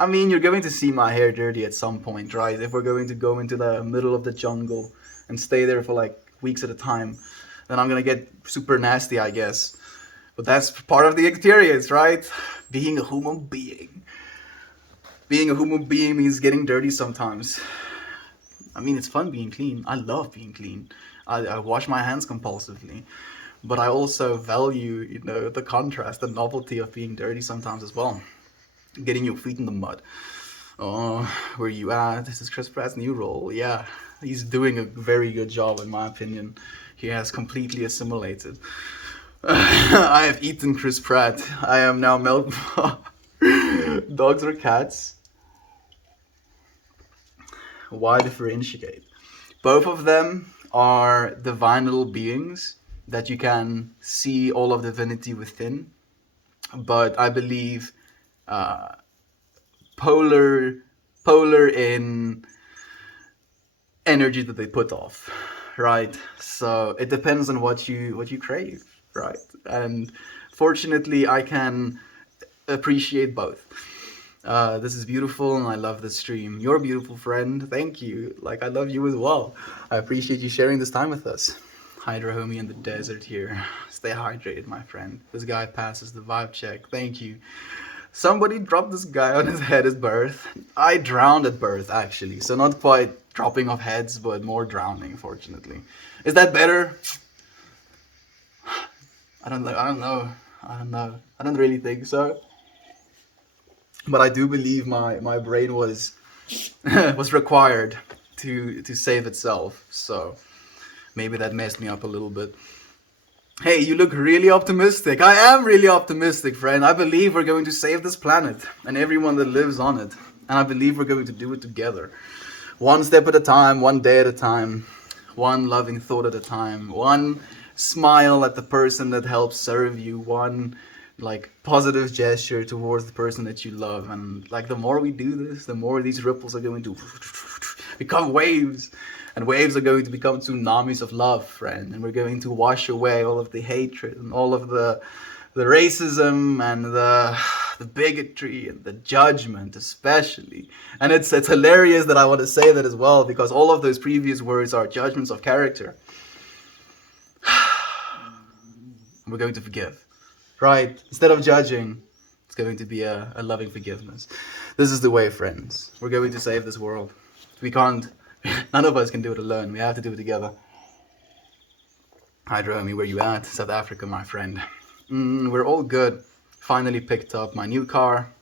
I mean, you're going to see my hair dirty at some point, right? If we're going to go into the middle of the jungle and stay there for weeks at a time, then I'm gonna get super nasty, I guess. But that's part of the experience, right? Being a human being. Being a human being means getting dirty sometimes. I mean, it's fun being clean. I love being clean. I wash my hands compulsively. But I also value, the contrast, the novelty of being dirty sometimes as well. Getting your feet in the mud. Oh, where you at? This is Chris Pratt's new role. Yeah, he's doing a very good job in my opinion. He has completely assimilated. I have eaten Chris Pratt. I am now Mel. Dogs or cats? Why differentiate? Both of them are divine little beings that you can see all of divinity within. But I believe polar in energy that they put off, right? So it depends on what you crave, right? And fortunately, I can appreciate both. This is beautiful, and I love this stream. You're a beautiful, friend. Thank you. I love you as well. I appreciate you sharing this time with us. Hydra homie in the desert here. Stay hydrated, my friend. This guy passes the vibe check. Thank you. Somebody dropped this guy on his head at birth. I drowned at birth, actually. So not quite dropping off heads, but more drowning, fortunately. Is that better? I don't know. I don't really think so. But I do believe my brain was was required to save itself. So maybe that messed me up a little bit. Hey, you look really optimistic. I am really optimistic, friend. I believe we're going to save this planet and everyone that lives on it. And I believe we're going to do it together. One step at a time, one day at a time, one loving thought at a time, one smile at the person that helps serve you, one positive gesture towards the person that you love. And the more we do this, the more these ripples are going to become waves. And waves are going to become tsunamis of love, friend. And we're going to wash away all of the hatred and all of the racism and the bigotry and the judgment especially. And it's hilarious that I want to say that as well, because all of those previous words are judgments of character. We're going to forgive, right? Instead of judging, It's going to be a loving forgiveness. This is the way, friends. We're going to save this world. We can't, none of us can do it alone. We have to do it together. Hi, Dromi, where you at? South Africa, my friend. We're all good. Finally picked up my new car.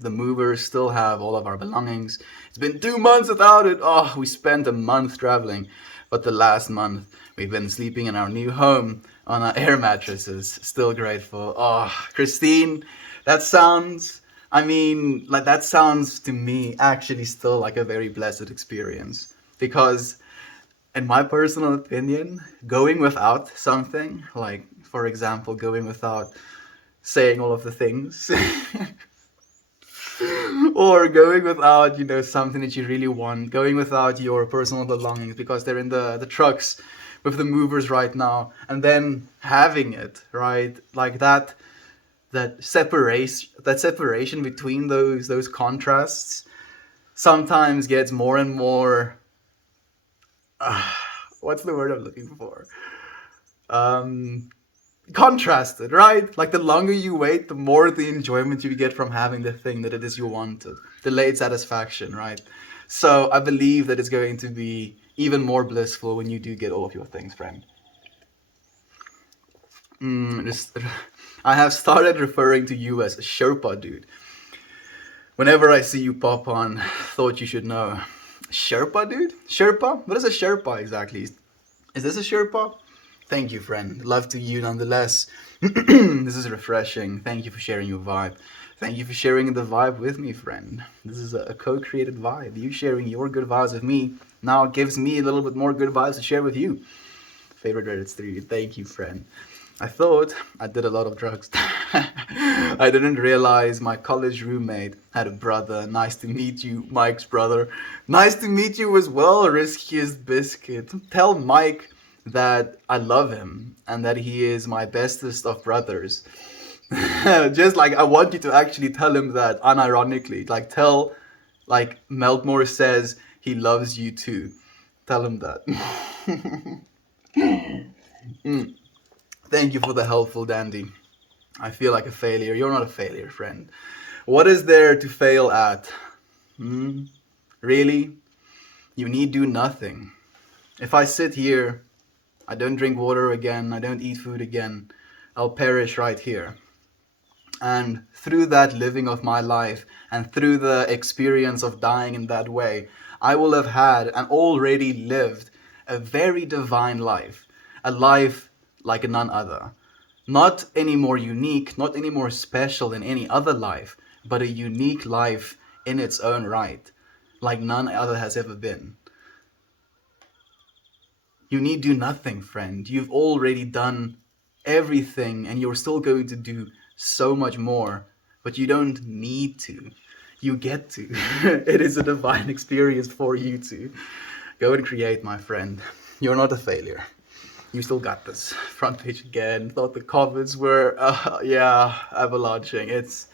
The movers still have all of our belongings. It's been 2 months without it. Oh, we spent a month traveling. But the last month, we've been sleeping in our new home on our air mattresses. Still grateful. Oh, Christine, that sounds, that sounds to me actually still like a very blessed experience. Because in my personal opinion, going without something, like, for example, going without saying all of the things, or going without, something that you really want, going without your personal belongings because they're in the trucks with the movers right now, and then having it, right? Like that separation between those contrasts sometimes gets more and more what's the word I'm looking for? Um, Contrasted, right? Like the longer you wait, the more the enjoyment you get from having the thing that it is you wanted. Delayed satisfaction, right? So I believe that it's going to be even more blissful when you do get all of your things, friend. Just, I have started referring to you as a Sherpa, dude. Whenever I see you pop on, thought you should know. Sherpa, dude? Sherpa? What is a Sherpa exactly? Is this a Sherpa? Thank you, friend. Love to you nonetheless. This is refreshing. Thank you for sharing your vibe. Thank you for sharing the vibe with me, friend. This is a co-created vibe. You sharing your good vibes with me now gives me a little bit more good vibes to share with you. Favorite Reddit 3. Thank you, friend. I thought I did a lot of drugs. I didn't realize my college roommate had a brother. Nice to meet you, Mike's brother. Nice to meet you as well, Riskiest Biscuit. Tell Mike that I love him and that he is my bestest of brothers. Just like I want you to actually tell him that unironically. Like Meltmore says he loves you too. Tell him that. Thank you for the helpful dandy. I feel like a failure. You're not a failure, friend. What is there to fail at? Really? You need do nothing. If I sit here, I don't drink water again, I don't eat food again, I'll perish right here. And through that living of my life and through the experience of dying in that way, I will have had and already lived a very divine life. A life like none other. Not any more unique, not any more special than any other life, but a unique life in its own right, like none other has ever been. You need do nothing, friend. You've already done everything and you're still going to do so much more, but you don't need to. You get to. It is a divine experience for you to. Go and create, my friend. You're not a failure. You still got this. Front page again. Thought the comments were, avalanching. It's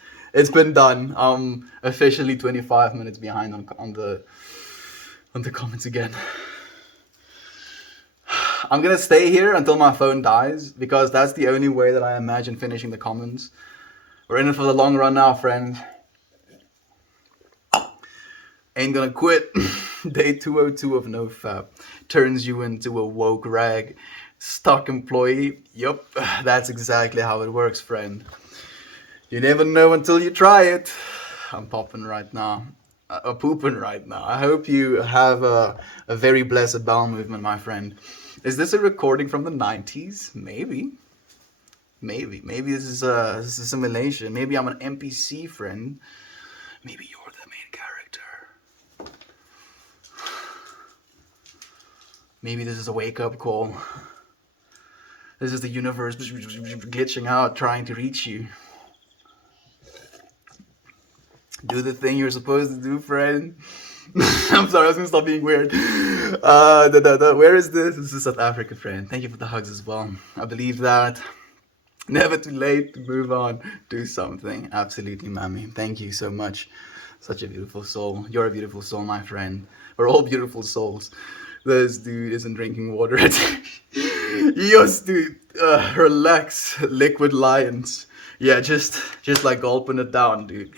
been done. I'm officially 25 minutes behind on the comments again. I'm gonna stay here until my phone dies because that's the only way that I imagine finishing the comments. We're in it for the long run now, friend. Ain't gonna quit. Day 202 of NoFap turns you into a woke rag. Stuck employee. Yup, that's exactly how it works, friend. You never know until you try it. I'm popping right now. Pooping right now. I hope you have a very blessed bowel movement, my friend. Is this a recording from the 90s? Maybe. Maybe this is a simulation. Maybe I'm an NPC, friend. Maybe you're the main character. Maybe this is a wake-up call. This is the universe glitching out, trying to reach you. Do the thing you're supposed to do, friend. I'm sorry, I was gonna stop being weird. Where is this? This is South Africa, friend. Thank you for the hugs as well. I believe that. Never too late to move on. Do something. Absolutely, Mammy. Thank you so much. Such a beautiful soul. You're a beautiful soul, my friend. We're all beautiful souls. This dude isn't drinking water. Yes, dude. Relax, liquid lions. Yeah, just like gulping it down, dude.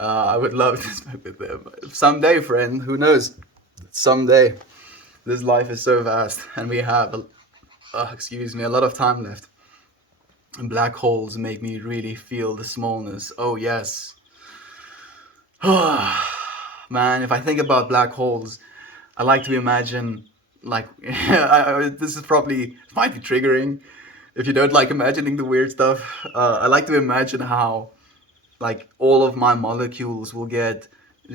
I would love to smoke with them someday, friend. Who knows? Someday. This life is so vast, and we have, excuse me, a lot of time left. And black holes make me really feel the smallness. Oh yes. Man, if I think about black holes, I like to imagine like this is probably might be triggering if you don't like imagining the weird stuff. I like to imagine how like all of my molecules will get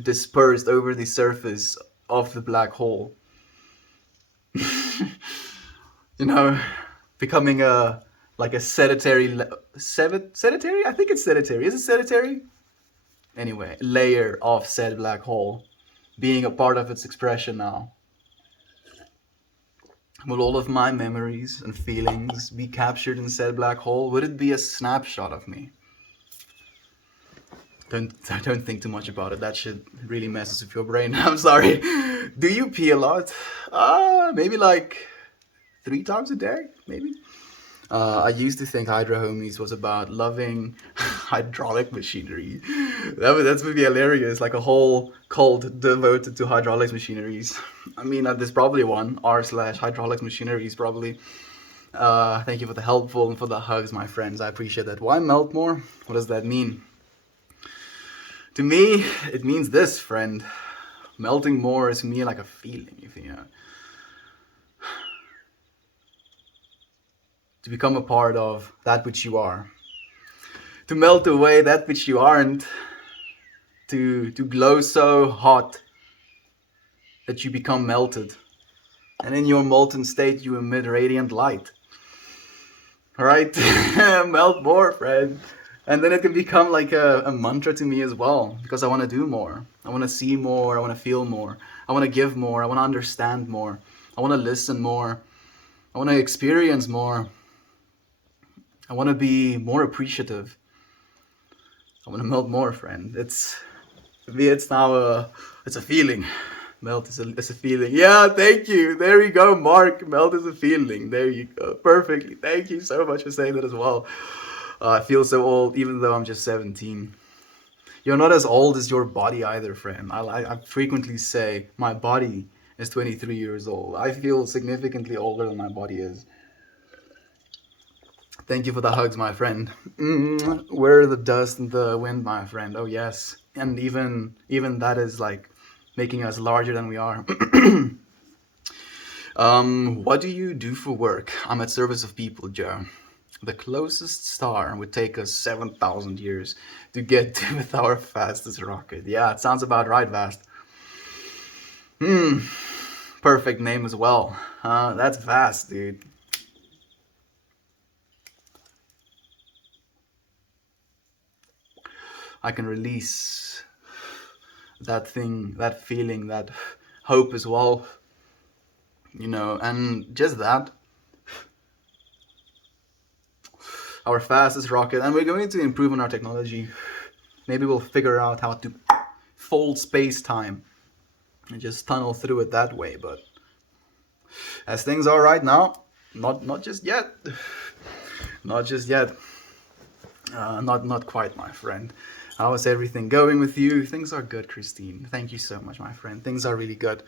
dispersed over the surface of the black hole. You know, becoming a like a sedentary. I think it's sedentary. Is it sedentary? Anyway, layer of said black hole, being a part of its expression now. Will all of my memories and feelings be captured in said black hole? Would it be a snapshot of me? Don't think too much about it. That shit really messes with your brain. I'm sorry. Do you pee a lot? Maybe like 3 times a day, maybe. I used to think Hydra Homies was about loving hydraulic machinery. That's maybe hilarious, like a whole cult devoted to hydraulics machineries. I mean, there's probably one, r/hydraulics machineries, probably. Thank you for the helpful and for the hugs, my friends. I appreciate that. Why melt more? What does that mean? To me, it means this, friend. Melting more is to me like a feeling, you know. To become a part of that which you are. To melt away that which you aren't. To glow so hot that you become melted. And in your molten state, you emit radiant light. Alright? Melt more, friend. And then it can become like a mantra to me as well, because I want to do more. I want to see more. I want to feel more. I want to give more. I want to understand more. I want to listen more. I want to experience more. I want to be more appreciative. I want to melt more, friend. It's now it's a feeling. Melt is a feeling. Yeah, thank you. There you go, Mark. Melt is a feeling. There you go. Perfectly. Thank you so much for saying that as well. I feel so old, even though I'm just 17. You're not as old as your body either, friend. I frequently say my body is 23 years old. I feel significantly older than my body is. Thank you for the hugs, my friend. Where the dust and the wind, my friend. Oh yes, and even that is like making us larger than we are. What do you do for work? I'm at service of people, Joe. The closest star would take us 7,000 years to get to with our fastest rocket. Yeah, it sounds about right, Vast. Perfect name as well. That's Vast, dude. I can release that thing, that feeling, that hope as well. You know, and just that. Our fastest rocket, and we're going to improve on our technology. Maybe we'll figure out how to fold space-time and just tunnel through it that way, but as things are right now, not just yet. Not just yet. Not quite, my friend. How is everything going with you? Things are good, Christine. Thank you so much, my friend. Things are really good.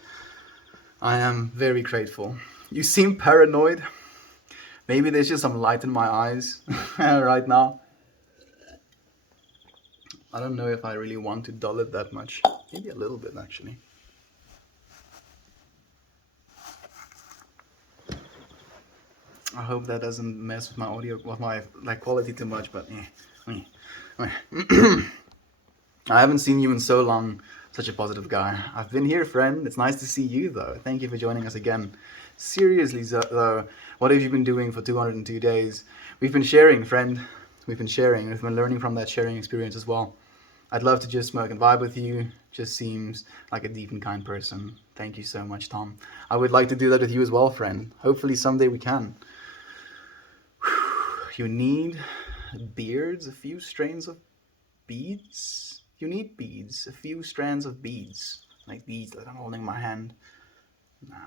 I am very grateful. You seem paranoid. Maybe there's just some light in my eyes right now. I don't know if I really want to dull it that much. Maybe a little bit, actually. I hope that doesn't mess with my audio, with my quality too much. But I haven't seen you in so long. Such a positive guy. I've been here, friend. It's nice to see you, though. Thank you for joining us again. Seriously, though, what have you been doing for 202 days? We've been sharing, friend. We've been sharing. We've been learning from that sharing experience as well. I'd love to just smoke and vibe with you. Just seems like a deep and kind person. Thank you so much, Tom. I would like to do that with you as well, friend. Hopefully someday we can. You need beards, a few strains of beads. You need beads, a few strands of beads, like these that I'm holding in my hand. Nah.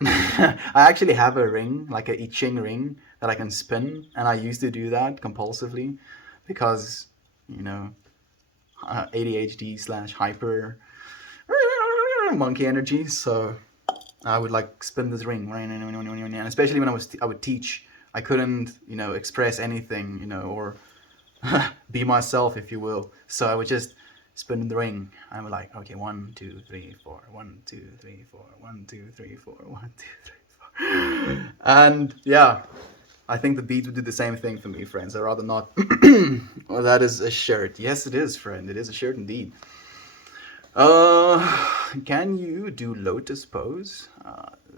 I actually have a ring, like a I Ching ring that I can spin, and I used to do that compulsively because, you know, ADHD slash hyper monkey energy. So I would like spin this ring, and especially when I would teach, I couldn't, express anything, or be myself, if you will. So I would just spin the ring. I would like, okay, 1, 2, 3, 4, 1, 2, 3, 4, 1, 2, 3, 4, 1, 2, 3, 4. And yeah, I think the beat would do the same thing for me, friends. I'd rather not. Well, that is a shirt. Yes, it is, friend. It is a shirt indeed. Can you do lotus pose?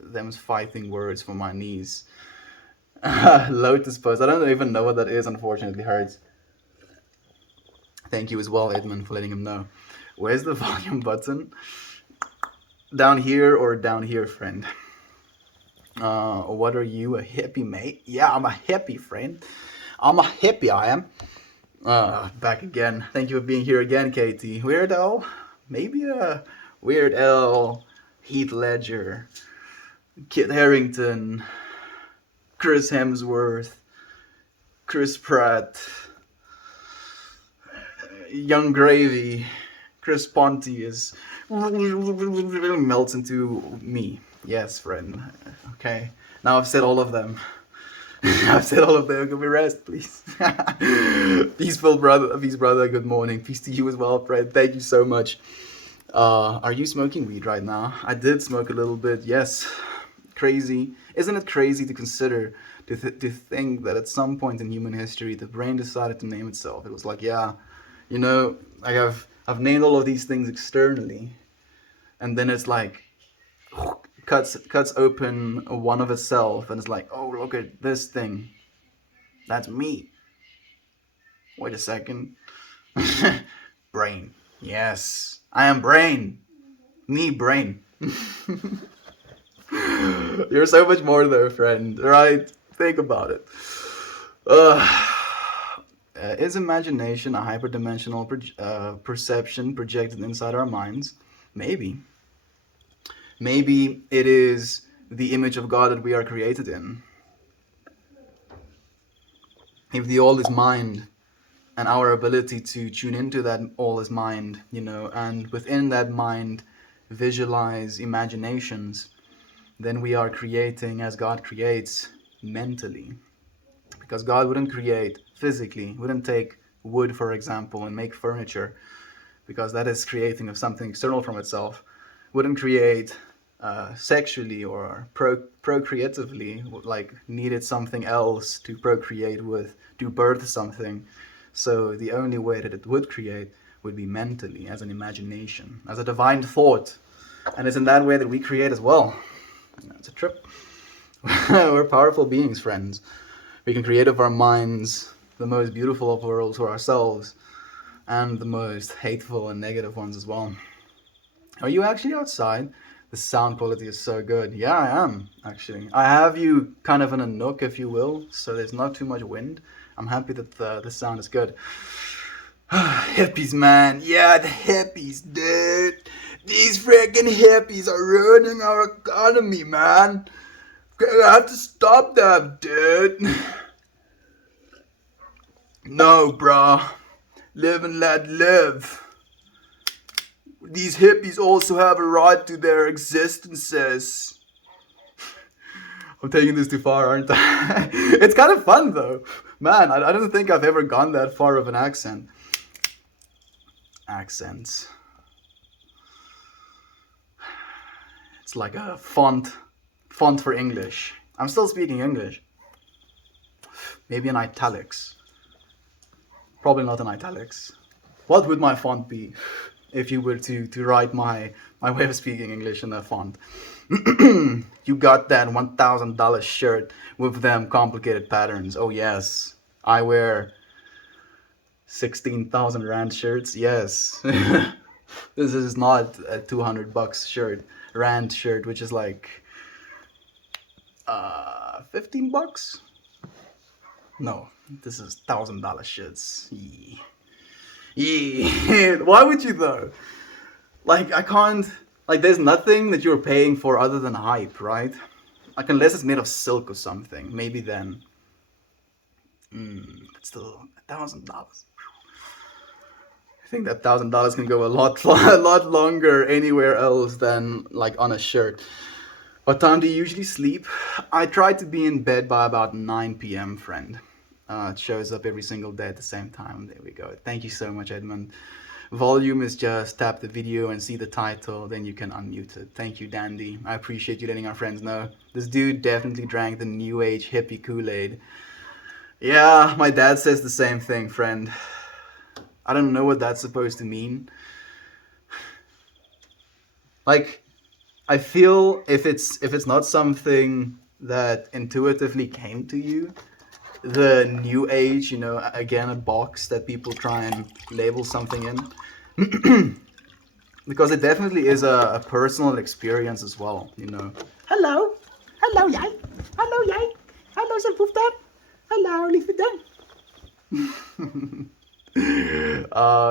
Them's fighting words for my knees. Lotus pose. I don't even know what that is, unfortunately, hurts. Thank you as well, Edmund, for letting him know. Where's the volume button? Down here or down here, friend? What are you, a hippie, mate? Yeah, I'm a hippie, friend. I'm a hippie, I am. Back again. Thank you for being here again, Katie. Weird Al? Maybe a Weird Al, Heath Ledger, Kit Harington, Chris Hemsworth, Chris Pratt, Young Gravy, Chris Pontius melts into me. Yes, friend. Okay. Now I've said all of them. I've said all of them. Give me rest, please. Peaceful brother, peace brother. Good morning. Peace to you as well, friend. Thank you so much. Are you smoking weed right now? I did smoke a little bit. Yes. Crazy. Isn't it crazy to consider, to think that at some point in human history, the brain decided to name itself? It was like, yeah, like I've named all of these things externally, and then it's like cuts open one of itself, and it's like, oh, look at this thing. That's me. Wait a second. Brain. Yes, I am brain. Me, brain. You're so much more though, friend. Right? Think about it. Is imagination a hyperdimensional perception projected inside our minds? Maybe. Maybe it is the image of God that we are created in. If the all is mind, and our ability to tune into that all is mind, and within that mind visualize imaginations, then we are creating as God creates mentally. Because God wouldn't create physically, wouldn't take wood, for example, and make furniture, because that is creating of something external from itself. Wouldn't create sexually or procreatively, like needed something else to procreate with, to birth something. So the only way that it would create would be mentally, as an imagination, as a divine thought. And it's in that way that we create as well. It's a trip. We're powerful beings, friends. We can create of our minds the most beautiful of worlds for ourselves, and the most hateful and negative ones as well. Are you actually outside? The sound quality is so good. Yeah, I am, actually. I have you kind of in a nook, if you will, so there's not too much wind. I'm happy that the sound is good. Hippies, man. Yeah, the hippies, dude. These freaking hippies are ruining our economy, man. I have to stop them, dude. No, brah. Live and let live. These hippies also have a right to their existences. I'm taking this too far, aren't I? It's kind of fun, though. Man, I don't think I've ever gone that far of an accent. Accents. It's like a font for English. I'm still speaking English. Maybe in italics. Probably not in italics. What would my font be if you were to write my way of speaking English in that font? You got that $1,000 shirt with them complicated patterns. Oh yes, I wear 16,000 rand shirts. Yes. This is not a $200 shirt, rand shirt, which is like 15 bucks. No, this is $1,000 shirts. Yeah. Why would you though? Like, I can't. Like, there's nothing that you're paying for other than hype, right? Like, unless it's made of silk or something, maybe then. It's still $1,000. I think that $1,000 can go a lot, a lot longer anywhere else than like on a shirt. What time do you usually sleep? I try to be in bed by about 9 p.m., friend. It shows up every single day at the same time. There we go. Thank you so much, Edmund. Volume is just tap the video and see the title, then you can unmute it. Thank you, Dandy. I appreciate you letting our friends know. This dude definitely drank the new age hippie Kool-Aid. Yeah, my dad says the same thing, friend. I don't know what that's supposed to mean. Like, I feel if it's not something that intuitively came to you, the new age, you know, again, a box that people try and label something in. Because it definitely is a personal experience as well, you know. Hello. Hello, jij. Hallo, jij. Hallo, zijn poefdad. Hello, lieve dan.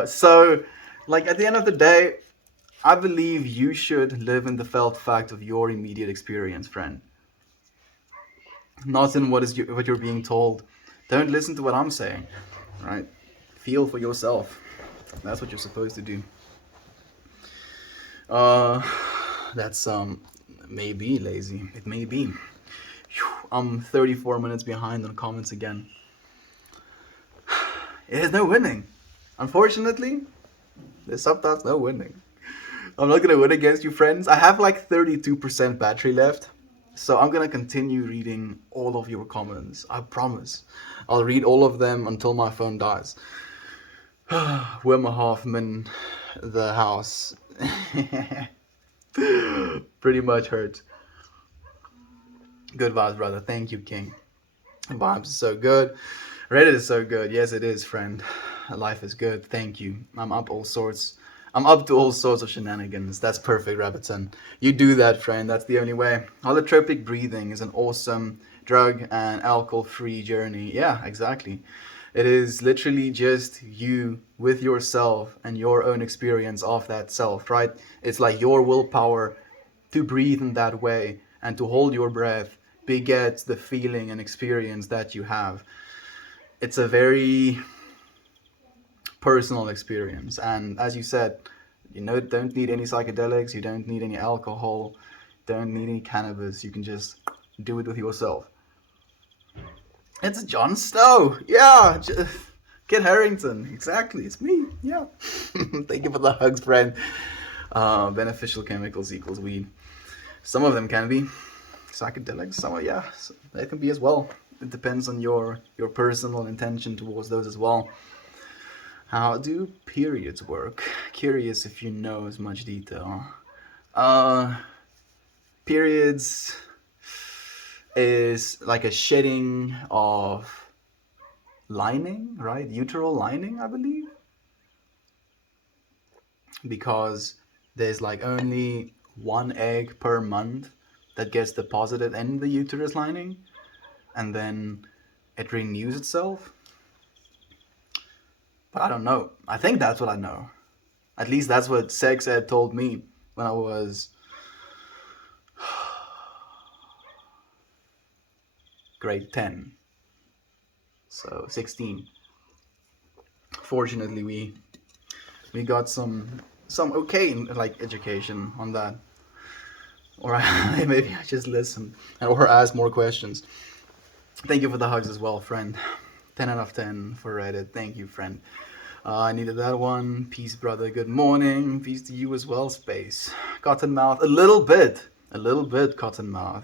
So, like, at the end of the day, I believe you should live in the felt fact of your immediate experience, friend. Not in what you're being told. Don't listen to what I'm saying, right? Feel for yourself. That's what you're supposed to do. That's maybe lazy. It may be. I'm 34 minutes behind on comments again. There's no winning. Unfortunately, there's sometimes no winning. I'm not gonna win against you, friends. I have like 32% battery left, so I'm gonna continue reading all of your comments. I promise. I'll read all of them until my phone dies. Wimmer Hoffman, the house. Pretty much hurt. Good vibes, brother. Thank you, King. Vibes is so good. Reddit is so good. Yes, it is, friend. Life is good. Thank you. I'm up to all sorts of shenanigans. That's perfect, Rabbitson. You do that, friend. That's the only way. Holotropic breathing is an awesome drug and alcohol-free journey. Yeah, exactly. It is literally just you with yourself and your own experience of that self, right? It's like your willpower to breathe in that way and to hold your breath begets the feeling and experience that you have. It's a very personal experience, and as you said, you know, don't need any psychedelics, you don't need any alcohol, don't need any cannabis. You can just do it with yourself. It's John Stowe. Yeah, Kit Harrington. Exactly, it's me. Yeah. Thank you for the hugs, friend. Beneficial chemicals equals weed. Some of them can be psychedelics. Some, yeah, they can be as well. It depends on your personal intention towards those as well. How do periods work? Curious if you know as much detail. Periods is like a shedding of lining, right? Uteral lining, I believe. Because there's like only one egg per month that gets deposited in the uterus lining, and then it renews itself. But I don't know. I think that's what I know. At least that's what sex ed told me when I was grade 10. So 16. Fortunately, we got some okay like education on that. Or maybe I just listened or asked more questions. Thank you for the hugs as well, friend. 10 out of 10 for Reddit. Thank you, friend. I needed that one. Peace, brother. Good morning. Peace to you as well, Space. Cottonmouth. A little bit, Cottonmouth.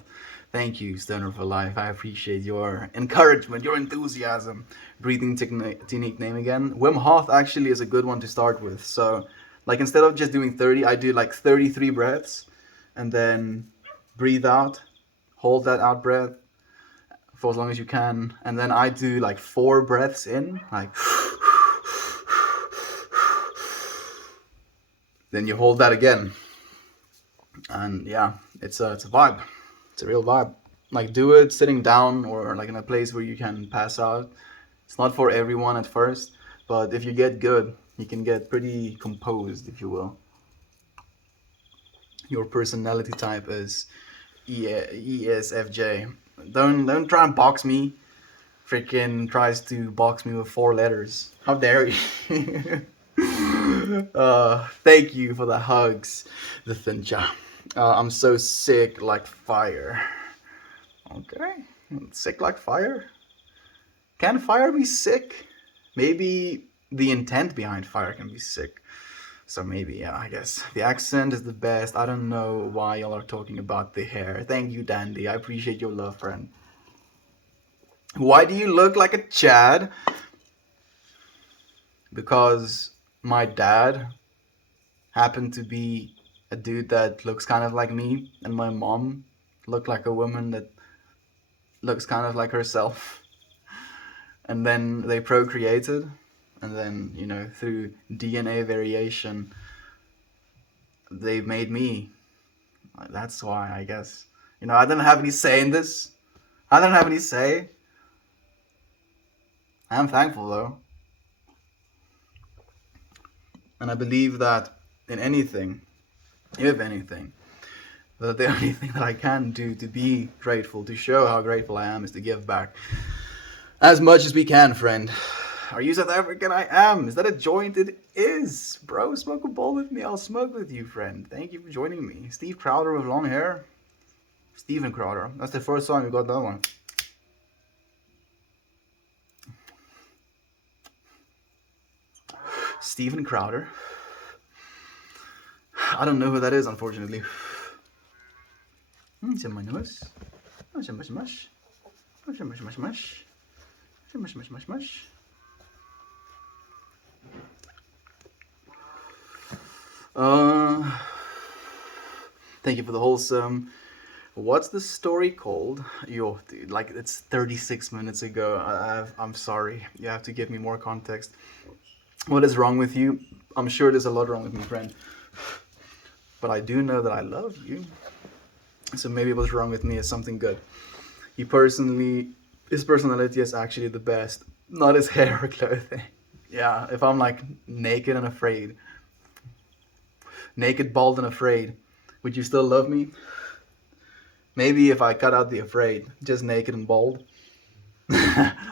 Thank you, Stoner for Life. I appreciate your encouragement, your enthusiasm. Breathing technique name again. Wim Hof actually is a good one to start with. So, like, instead of just doing 30, I do like 33 breaths and then breathe out, hold that out breath for as long as you can. And then I do like 4 breaths in, like, then you hold that again. And yeah, it's a vibe. It's a real vibe. Like, do it sitting down or like in a place where you can pass out. It's not for everyone at first, but if you get good, you can get pretty composed, if you will. your personality type is ESFJ. Don't try and box me. Freaking tries to box me with 4 letters. How dare you? Thank you for the hugs, the Thincha. I'm so sick like fire. Okay, sick like fire. Can fire be sick? Maybe the intent behind fire can be sick. So maybe, yeah, I guess. The accent is the best. I don't know why y'all are talking about the hair. Thank you, Dandy. I appreciate your love, friend. Why do you look like a Chad? Because my dad happened to be a dude that looks kind of like me, and my mom looked like a woman that looks kind of like herself. And then they procreated, and then, through DNA variation, they made me. That's why, I guess. I didn't have any say in this. I don't have any say. I'm thankful, though. And I believe that in anything, if anything, that the only thing that I can do to be grateful, to show how grateful I am, is to give back as much as we can, friend. Are you South African? I am. Is that a joint? It is. Bro, smoke a bowl with me. I'll smoke with you, friend. Thank you for joining me. Steve Crowder with long hair. Steven Crowder. That's the first time we got that one. Steven Crowder. I don't know who that is, unfortunately. Mush. Mush, mush, mush. Mush, mush, mush, mush. Mush, mush, mush, mush. Thank you for the wholesome. What's the story called? Yo, dude, like it's 36 minutes ago. I'm sorry. You have to give me more context. What is wrong with you? I'm sure there's a lot wrong with me, friend. But I do know that I love you. So maybe what's wrong with me is something good. His personality is actually the best. Not his hair or clothing. Yeah, if I'm like naked and afraid, naked, bald, and afraid, would you still love me? Maybe if I cut out the afraid, just naked and bald.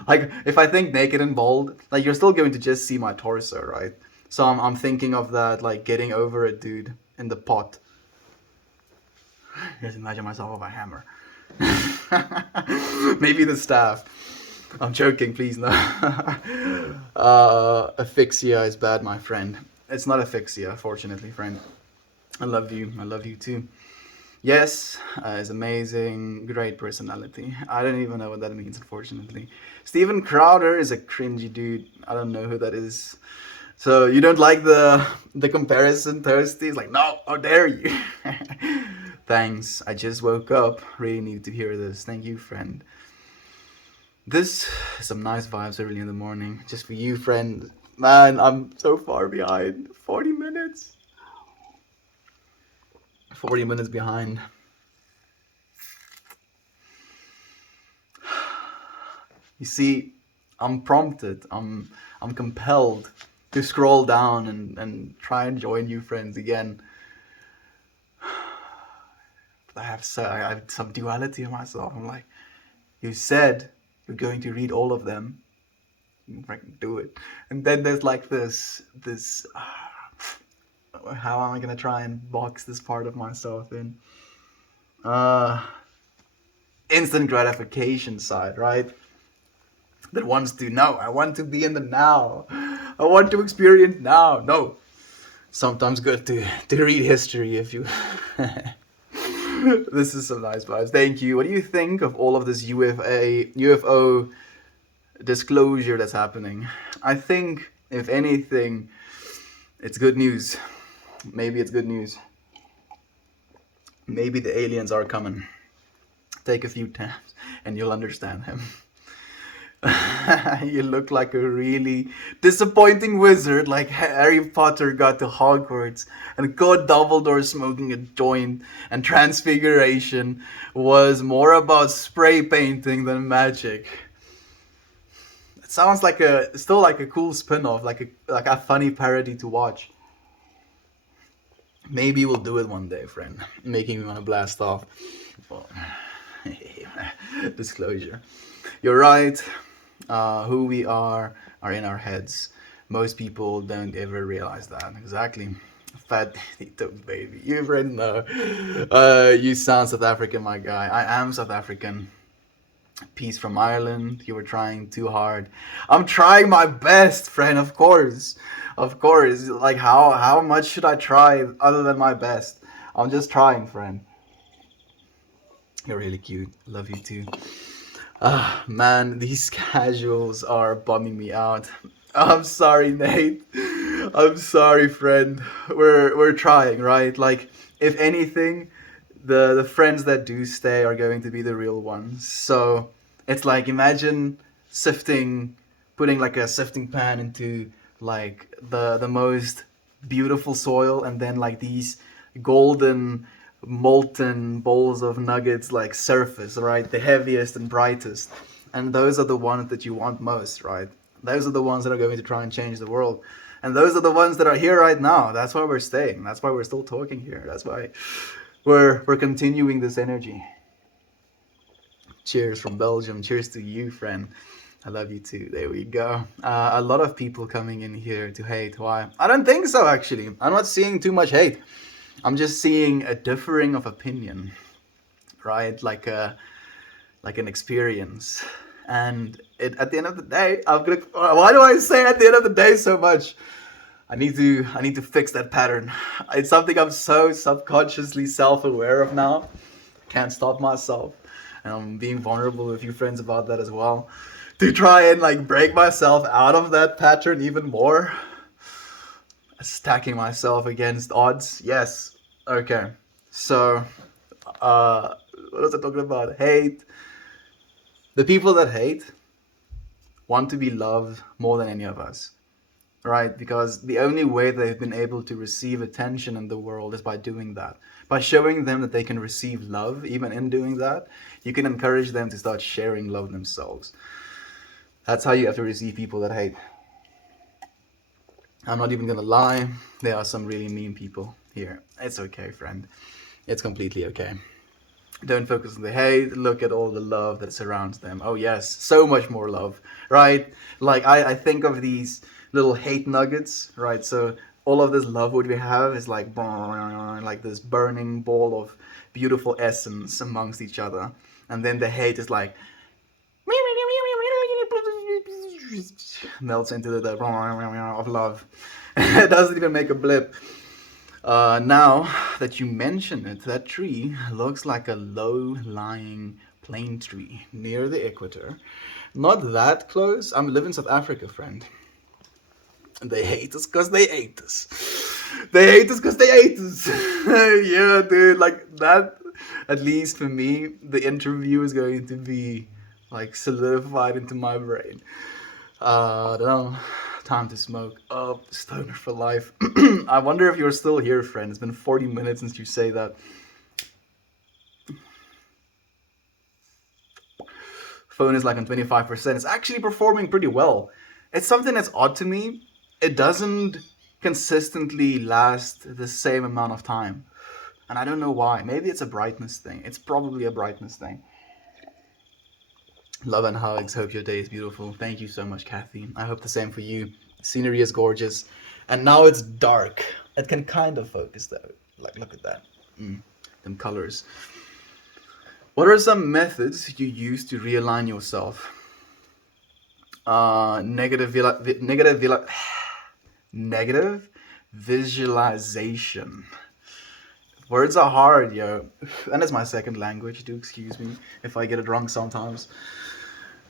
Like, if I think naked and bald, like, you're still going to just see my torso, right? So I'm thinking of that, like, getting over it, dude, in the pot. Just imagine myself with a hammer. Maybe the staff. I'm joking, please, no. Asphyxia is bad, my friend. It's not asphyxia, fortunately, friend. I love you. I love you too. Yes, is amazing, great personality. I don't even know what that means, unfortunately. Steven Crowder is a cringy dude. I don't know who that is. So you don't like the comparison, Toasty? It's like, no, how dare you? Thanks. I just woke up. Really need to hear this. Thank you, friend. This is some nice vibes early in the morning. Just for you, friend. Man, I'm so far behind. 40 minutes. 40 minutes behind. You see, I'm prompted, I'm compelled to scroll down and try and join you friends again. I have some duality in myself. I'm like, you said you're going to read all of them. You can do it. And then there's like this how am I gonna try and box this part of myself in? Instant gratification side, right? That wants to know. I want to be in the now. I want to experience now. No. Sometimes good to read history if you This is some nice vibes. Thank you. What do you think of all of this UFO disclosure that's happening? I think, if anything, it's good news. Maybe it's good news. Maybe the aliens are coming. Take a few taps and you'll understand him. You look like a really disappointing wizard, like Harry Potter got to Hogwarts and got Dumbledore smoking a joint, and Transfiguration was more about spray painting than magic. It sounds like still like a cool spin-off, like a funny parody to watch. Maybe we'll do it one day, friend. Making me want to blast off. Well, disclosure. You're right. Who we are in our heads. Most people don't ever realize that. Exactly. Fat Tito baby. You already know. You sound South African, my guy. I am South African. Peace from Ireland. You were trying too hard. I'm trying my best, friend. Of course, of course. Like how much should I try other than my best? I'm just trying, friend. You're really cute. Love you too. Ah, man, these casuals are bumming me out. I'm sorry, Nate. I'm sorry, friend. We're trying, right? Like, if anything, the friends that do stay are going to be the real ones. So it's like imagine sifting, putting like a sifting pan into like the most beautiful soil, and then like these golden molten bowls of nuggets like surface, right? The heaviest and brightest. And those are the ones that you want most, right? Those are the ones that are going to try and change the world. And those are the ones that are here right now. That's why we're staying. That's why we're still talking here. That's why we're continuing this energy. Cheers from Belgium. Cheers to you, friend. I love you too. There we go. A lot of people coming in here to hate. Why? I don't think so, actually. I'm not seeing too much hate. I'm just seeing a differing of opinion, right? Like an experience. And at the end of the day, I'm gonna. Why do I say at the end of the day so much? I need to fix that pattern. It's something I'm so subconsciously self-aware of now. Can't stop myself, and I'm being vulnerable with a few friends about that as well. To try and like break myself out of that pattern even more, stacking myself against odds. Yes. Okay. So, uh, what was I talking about? Hate. The people that hate want to be loved more than any of us, right? Because the only way they've been able to receive attention in the world is by doing that. By showing them that they can receive love, even in doing that, you can encourage them to start sharing love themselves. That's how you have to receive people that hate. I'm not even gonna lie, there are some really mean people here. It's okay, friend. It's completely okay. Don't focus on the hate, look at all the love that surrounds them. Oh yes, so much more love, right? Like I think of these little hate nuggets, right? So all of this love what we have is like this burning ball of beautiful essence amongst each other. And then the hate is like melts into the of love. It doesn't even make a blip. Now that you mention it, that tree looks like a low-lying plane tree near the equator. Not that close. I'm living in South Africa, friend. And they hate us because they ate us. They hate us because they ate us. Yeah, dude, like that. At least for me, the interview is going to be like solidified into my brain. I don't know. Time to smoke. Oh, stoner for life. I wonder if you're still here, friend. It's been 40 minutes since you say that. Phone is like on 25%. It's actually performing pretty well. It's something that's odd to me. It doesn't consistently last the same amount of time. And I don't know why. Maybe it's a brightness thing. It's probably a brightness thing. Love and hugs. Hope your day is beautiful. Thank you so much, Kathy. I hope the same for you. Scenery is gorgeous. And now it's dark. It can kind of focus though. Like, look at that. Them colors. What are some methods you use to realign yourself? Negative visualization. Words are hard, yo. And it's my second language. Do excuse me if I get it wrong sometimes.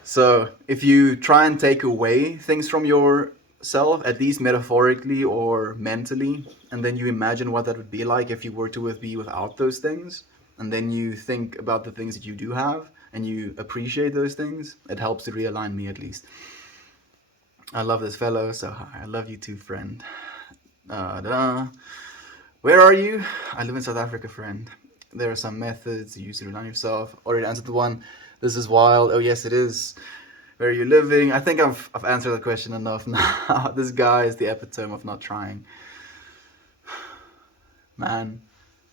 So if you try and take away things from yourself, at least metaphorically or mentally, and then you imagine what that would be like if you were to be without those things, and then you think about the things that you do have, and you appreciate those things, it helps to realign me at least. I love this fellow, so hi. I love you too, friend. Where are you? I live in South Africa, friend. There are some methods you use to realign yourself. Already answered the one. This is wild. Oh yes, it is. Where are you living? I think I've answered the question enough now. This guy is the epitome of not trying. man.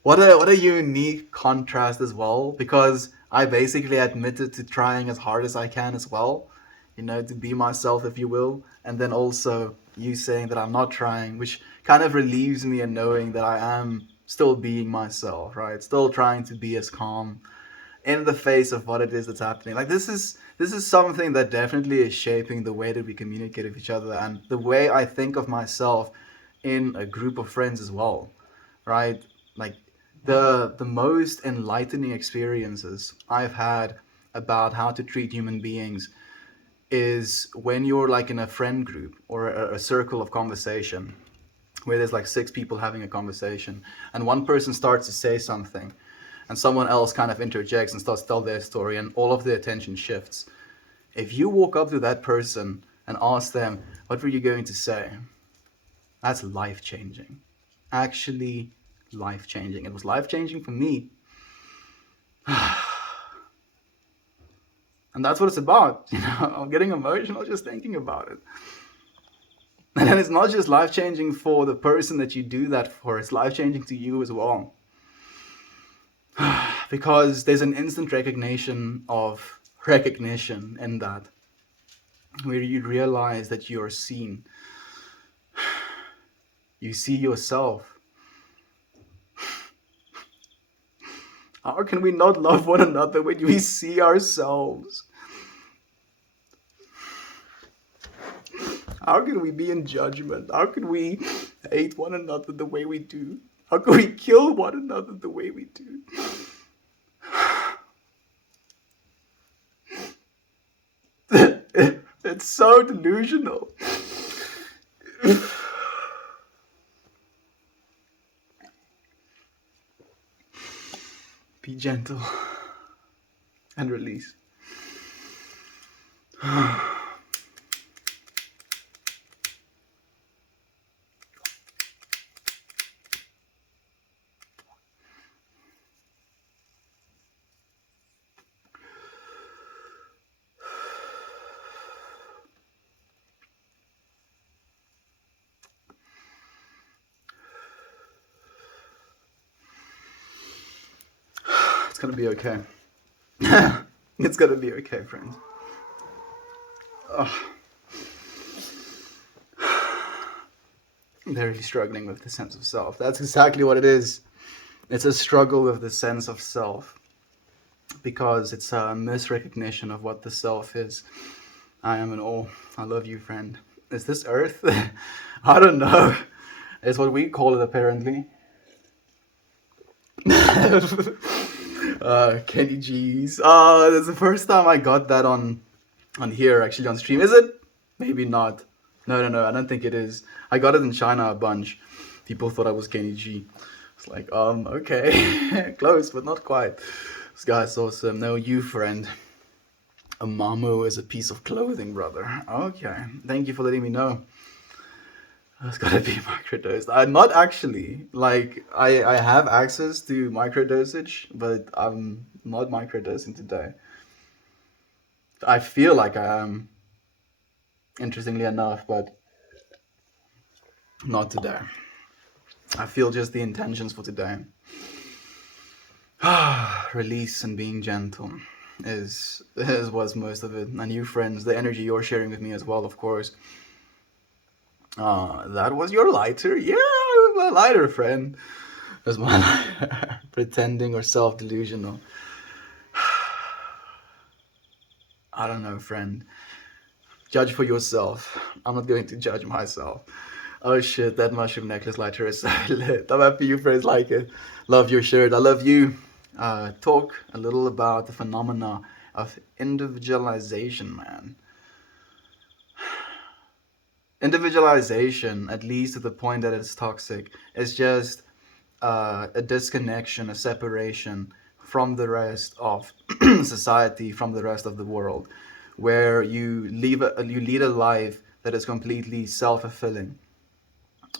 What a unique contrast as well, because I basically admitted to trying as hard as I can as well, to be myself, if you will, and then also you saying that I'm not trying, which kind of relieves me in knowing that I am still being myself, right? Still trying to be as calm in the face of what it is that's happening. Like this is something that definitely is shaping the way that we communicate with each other and the way I think of myself in a group of friends as well, right? Like the most enlightening experiences I've had about how to treat human beings is when you're like in a friend group or a circle of conversation where there's like six people having a conversation and one person starts to say something and someone else kind of interjects and starts to tell their story and all of the attention shifts. If you walk up to that person and ask them, what were you going to say? That's life changing. Actually, life changing. It was life changing for me. And that's what it's about. I'm getting emotional just thinking about it. And then it's not just life changing for the person that you do that for, it's life changing to you as well. Because there's an instant recognition in that, where you realize that you're seen. You see yourself. How can we not love one another when we see ourselves? How can we be in judgment? How can we hate one another the way we do? How can we kill one another the way we do? It's so delusional. Be gentle and release. It's gonna be okay. It's gonna be okay, friends. They're really struggling with the sense of self. That's exactly what it is. It's a struggle with the sense of self because it's a misrecognition of what the self is. I am an all. I love you, friend. Is this Earth? I don't know. It's what we call it, apparently. Kenny G's. That's the first time I got that on here, actually, on stream. Is it? Maybe not. No, I don't think it is. I got it in China a bunch. People thought I was Kenny G. It's like, okay. Close, but not quite. This guy's awesome. No, you, friend. A mamu is a piece of clothing, brother. Okay. Thank you for letting me know. It's gotta be microdosed. Not actually. Like, I have access to microdosage, but I'm not microdosing today. I feel like I am, interestingly enough, but not today. I feel just the intentions for today. Release and being gentle is what's most of it. And you, friends, the energy you're sharing with me as well, of course. That was your lighter? Yeah, it was my lighter, friend. It was my lighter. Pretending or self-delusional. I don't know, friend. Judge for yourself. I'm not going to judge myself. Oh shit, that mushroom necklace lighter is so lit. I'm happy you friends like it. Love your shirt. I love you. Talk a little about the phenomena of individualization, man. Individualization, at least to the point that it's toxic, is just a disconnection, a separation from the rest of society, from the rest of the world, where you lead a life that is completely self-fulfilling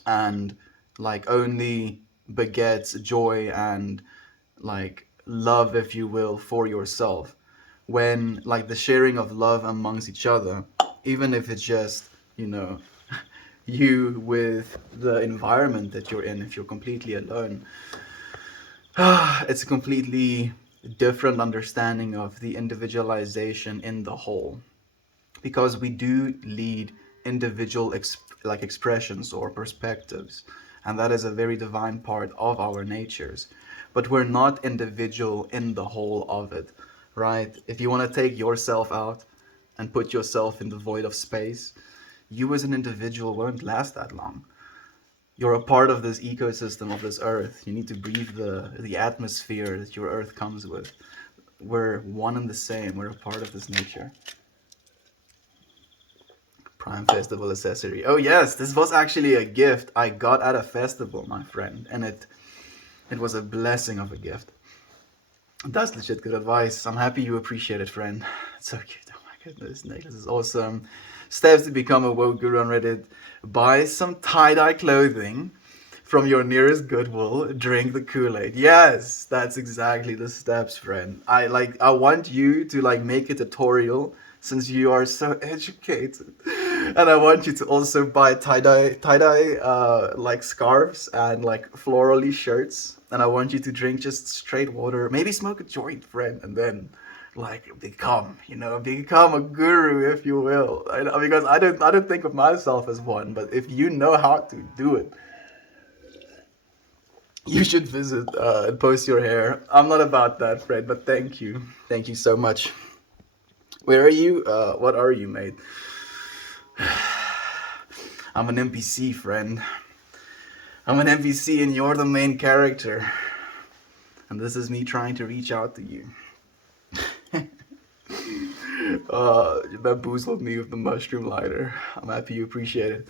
and like only begets joy and like love, if you will, for yourself. When like the sharing of love amongst each other, even if it's just, you know, you with the environment that you're in if you're completely alone. It's a completely different understanding of the individualization in the whole, because we do lead individual like expressions or perspectives, and that is a very divine part of our natures, but we're not individual in the whole of it, right? If you want to take yourself out and put yourself in the void of space, you as an individual won't last that long. You're a part of this ecosystem of this earth. You need to breathe the atmosphere that your earth comes with. We're one and the same. We're a part of this nature. Prime Festival accessory. Oh yes, this was actually a gift I got at a festival, my friend, and it was a blessing of a gift. That's legit good advice. I'm happy you appreciate it, friend. It's so cute. Oh my goodness, necklace is awesome. Steps to become a woke guru on Reddit. Buy some tie-dye clothing from your nearest Goodwill. Drink the Kool-Aid. Yes, that's exactly the steps, friend. I want you to like make a tutorial since you are so educated. And I want you to also buy tie-dye like scarves and like florally shirts. And I want you to drink just straight water, maybe smoke a joint, friend, and then like become a guru, if you will. Because I don't think of myself as one, but if you know how to do it, you should visit and post your hair. I'm not about that, friend, but thank you so much. Where are you? What are you, mate? I'm an NPC, friend. I'm an NPC and you're the main character. And this is me trying to reach out to you. You bamboozled me with the mushroom lighter. I'm happy you appreciate it.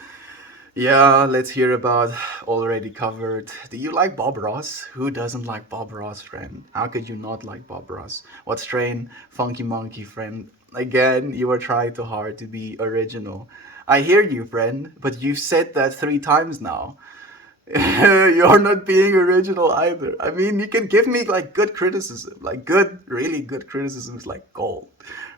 Yeah, let's hear about already covered. Do you like Bob Ross? Who doesn't like Bob Ross, friend? How could you not like Bob Ross? What strain? Funky Monkey, friend. Again, you are trying too hard to be original. I hear you, friend, but you've said that 3 times now. You're not being original either. I mean, you can give me like good criticism, like good, really good criticism is like gold,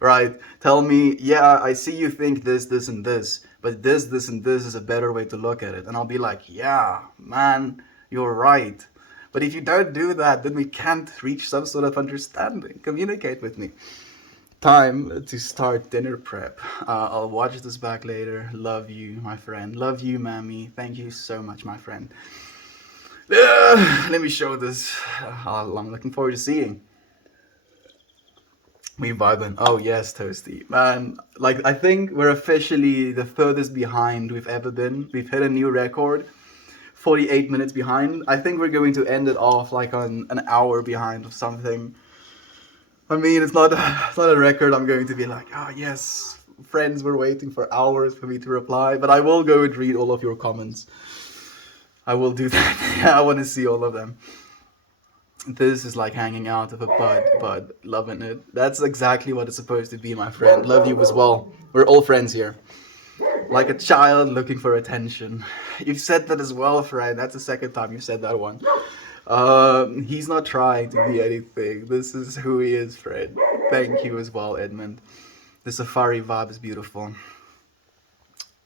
right? Tell me, yeah, I see you think this, and this, but this, and this is a better way to look at it. And I'll be like, yeah, man, you're right. But if you don't do that, then we can't reach some sort of understanding. Communicate with me. Time to start dinner prep. I'll watch this back later. Love you, my friend. Love you, Mammy. Thank you so much, my friend. Let me show this. I'm looking forward to seeing. We vibing. Oh yes, Toasty. Man, like I think we're officially the furthest behind we've ever been. We've hit a new record. 48 minutes behind. I think we're going to end it off like on an hour behind or something. I mean, it's not a record. I'm going to be like, oh yes, friends were waiting for hours for me to reply, but I will go and read all of your comments. I will do that. I want to see all of them. This is like hanging out of a bud, loving it. That's exactly what it's supposed to be, my friend. Love you as well. We're all friends here. Like a child looking for attention. You've said that as well, friend. That's the second time you said that one. He's not trying to be anything. This is who he is, Fred. Thank you as well, Edmund. The safari vibe is beautiful.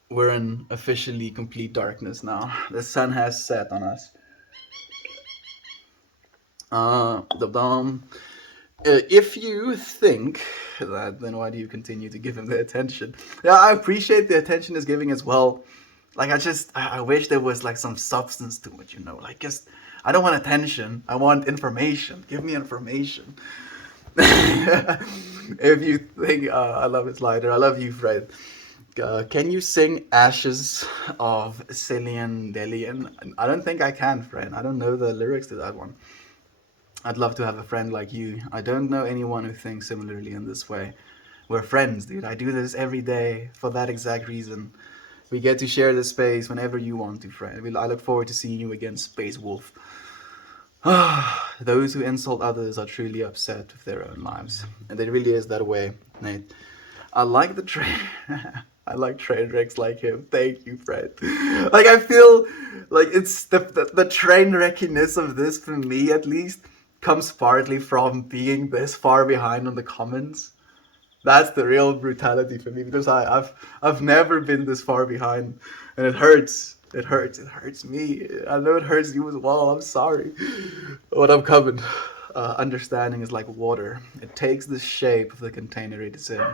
We're in officially complete darkness now. The sun has set on us. If you think that, then why do you continue to give him the attention? Yeah, I appreciate the attention he's giving as well. Like, I wish there was like some substance to it, you know? Like, just, I don't want attention. I want information. Give me information. If you think, I love it, Slider. I love you, Fred. Can you sing Ashes of Cillian Delian? I don't think I can, friend. I don't know the lyrics to that one. I'd love to have a friend like you. I don't know anyone who thinks similarly in this way. We're friends, dude. I do this every day for that exact reason. We get to share this space whenever you want to, friend. I look forward to seeing you again, Space Wolf. Those who insult others are truly upset with their own lives. And it really is that way, Nate. I like the train. I like train wrecks like him. Thank you, Fred. Like, I feel like it's the train wreckiness of this, for me at least, comes partly from being this far behind on the comments. That's the real brutality for me because I've never been this far behind, and it hurts. It hurts. It hurts me. I know it hurts you as well. I'm sorry, but I'm coming. Understanding is like water. It takes the shape of the container it is in.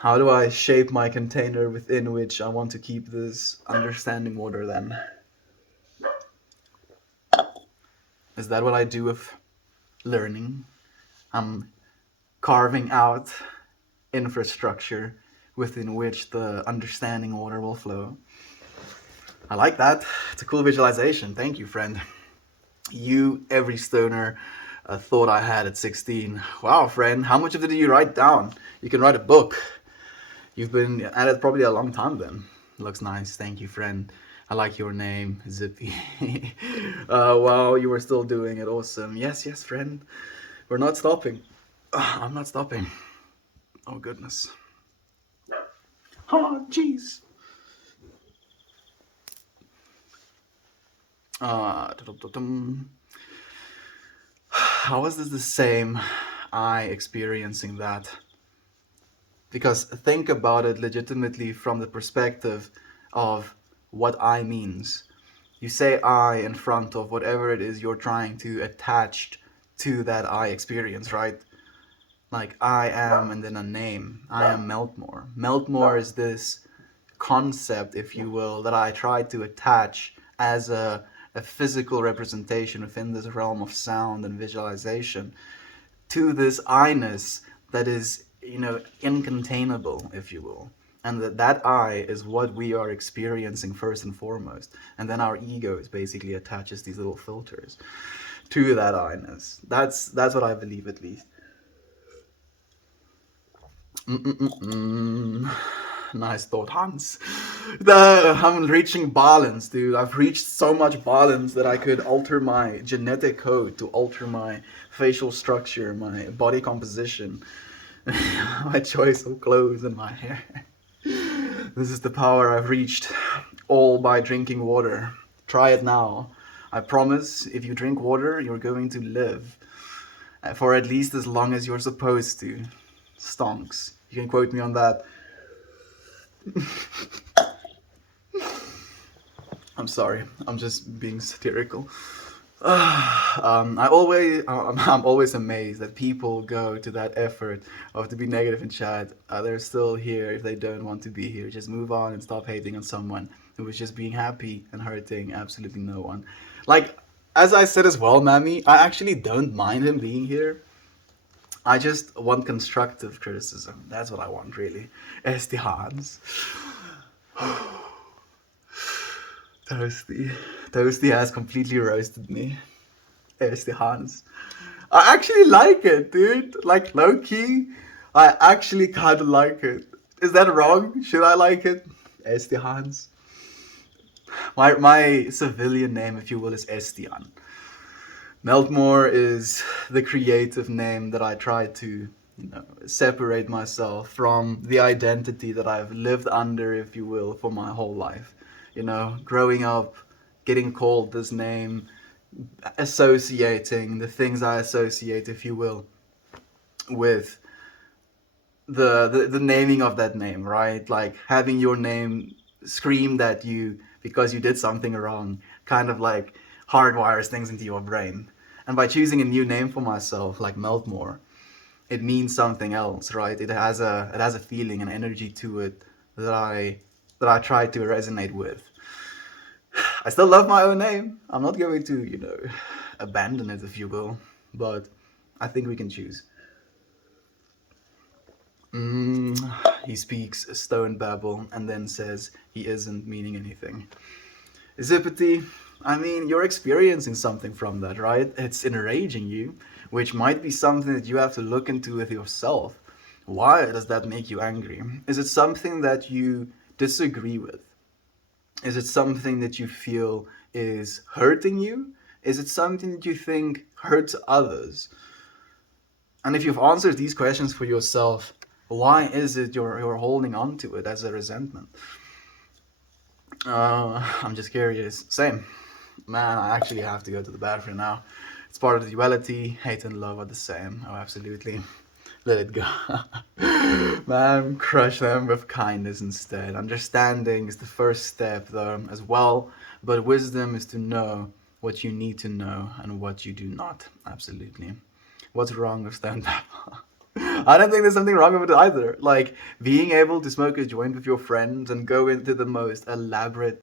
How do I shape my container within which I want to keep this understanding water then? Is that what I do with learning? I'm carving out infrastructure within which the understanding water will flow. I like that. It's a cool visualization. Thank you, friend. You, every stoner, thought I had at 16. Wow, friend, how much of it did you write down? You can write a book. You've been at it probably a long time then. Looks nice. Thank you, friend. I like your name, Zippy. Wow, you were still doing it. Awesome. Yes, yes, friend. We're not stopping. I'm not stopping. Oh, goodness. Oh, jeez. How is this the same I experiencing that? Because think about it legitimately from the perspective of what I means. You say I in front of whatever it is you're trying to attach to that I experience, right? Like I am and then a name. I am Meltmore. Meltmore is this concept, if you will, that I try to attach as a physical representation within this realm of sound and visualization to this I-ness that is, incontainable, if you will. And that I is what we are experiencing first and foremost. And then our ego is basically attaches these little filters to that I-ness. That's what I believe, at least. Mm-mm-mm. Nice thought, Hans. I'm reaching balance, dude. I've reached so much balance that I could alter my genetic code to alter my facial structure, my body composition, my choice of clothes, and my hair. This is the power I've reached, all by drinking water. Try it now. I promise, if you drink water, you're going to live for at least as long as you're supposed to. Stonks. You can quote me on that. I'm sorry. I'm just being satirical. I'm always amazed that people go to that effort of to be negative in chat. They're still here if they don't want to be here. Just move on and stop hating on someone who was just being happy and hurting absolutely no one. Like, as I said as well, Mammy, I actually don't mind him being here. I just want constructive criticism. That's what I want, really. Esti Hans. Toasty. Toasty has completely roasted me. Esti Hans. I actually like it, dude. Like, low key, I actually kind of like it. Is that wrong? Should I like it? Esti Hans. My civilian name, if you will, is Estian. Meltmore is the creative name that I try to, separate myself from the identity that I've lived under, if you will, for my whole life. Growing up, getting called this name, associating the things I associate, if you will, with the naming of that name, right? Like having your name screamed at you because you did something wrong, kind of like hardwires things into your brain. And by choosing a new name for myself, like Meltmore, it means something else, right? It has a feeling, an energy to it that I try to resonate with. I still love my own name. I'm not going to, abandon it, if you will, but I think we can choose. He speaks stone babble and then says he isn't meaning anything. Zippity, I mean, you're experiencing something from that, right? It's enraging you, which might be something that you have to look into with yourself. Why does that make you angry? Is it something that you disagree with? Is it something that you feel is hurting you? Is it something that you think hurts others? And if you've answered these questions for yourself, why is it you're holding on to it as a resentment? I'm just curious. Same. Man, I actually have to go to the bathroom now. It's part of the duality. Hate and love are the same. Oh, absolutely. Let it go. Man, crush them with kindness instead. Understanding is the first step, though, as well. But wisdom is to know what you need to know and what you do not. Absolutely. What's wrong with stand up? I don't think there's something wrong with it either. Like being able to smoke a joint with your friends and go into the most elaborate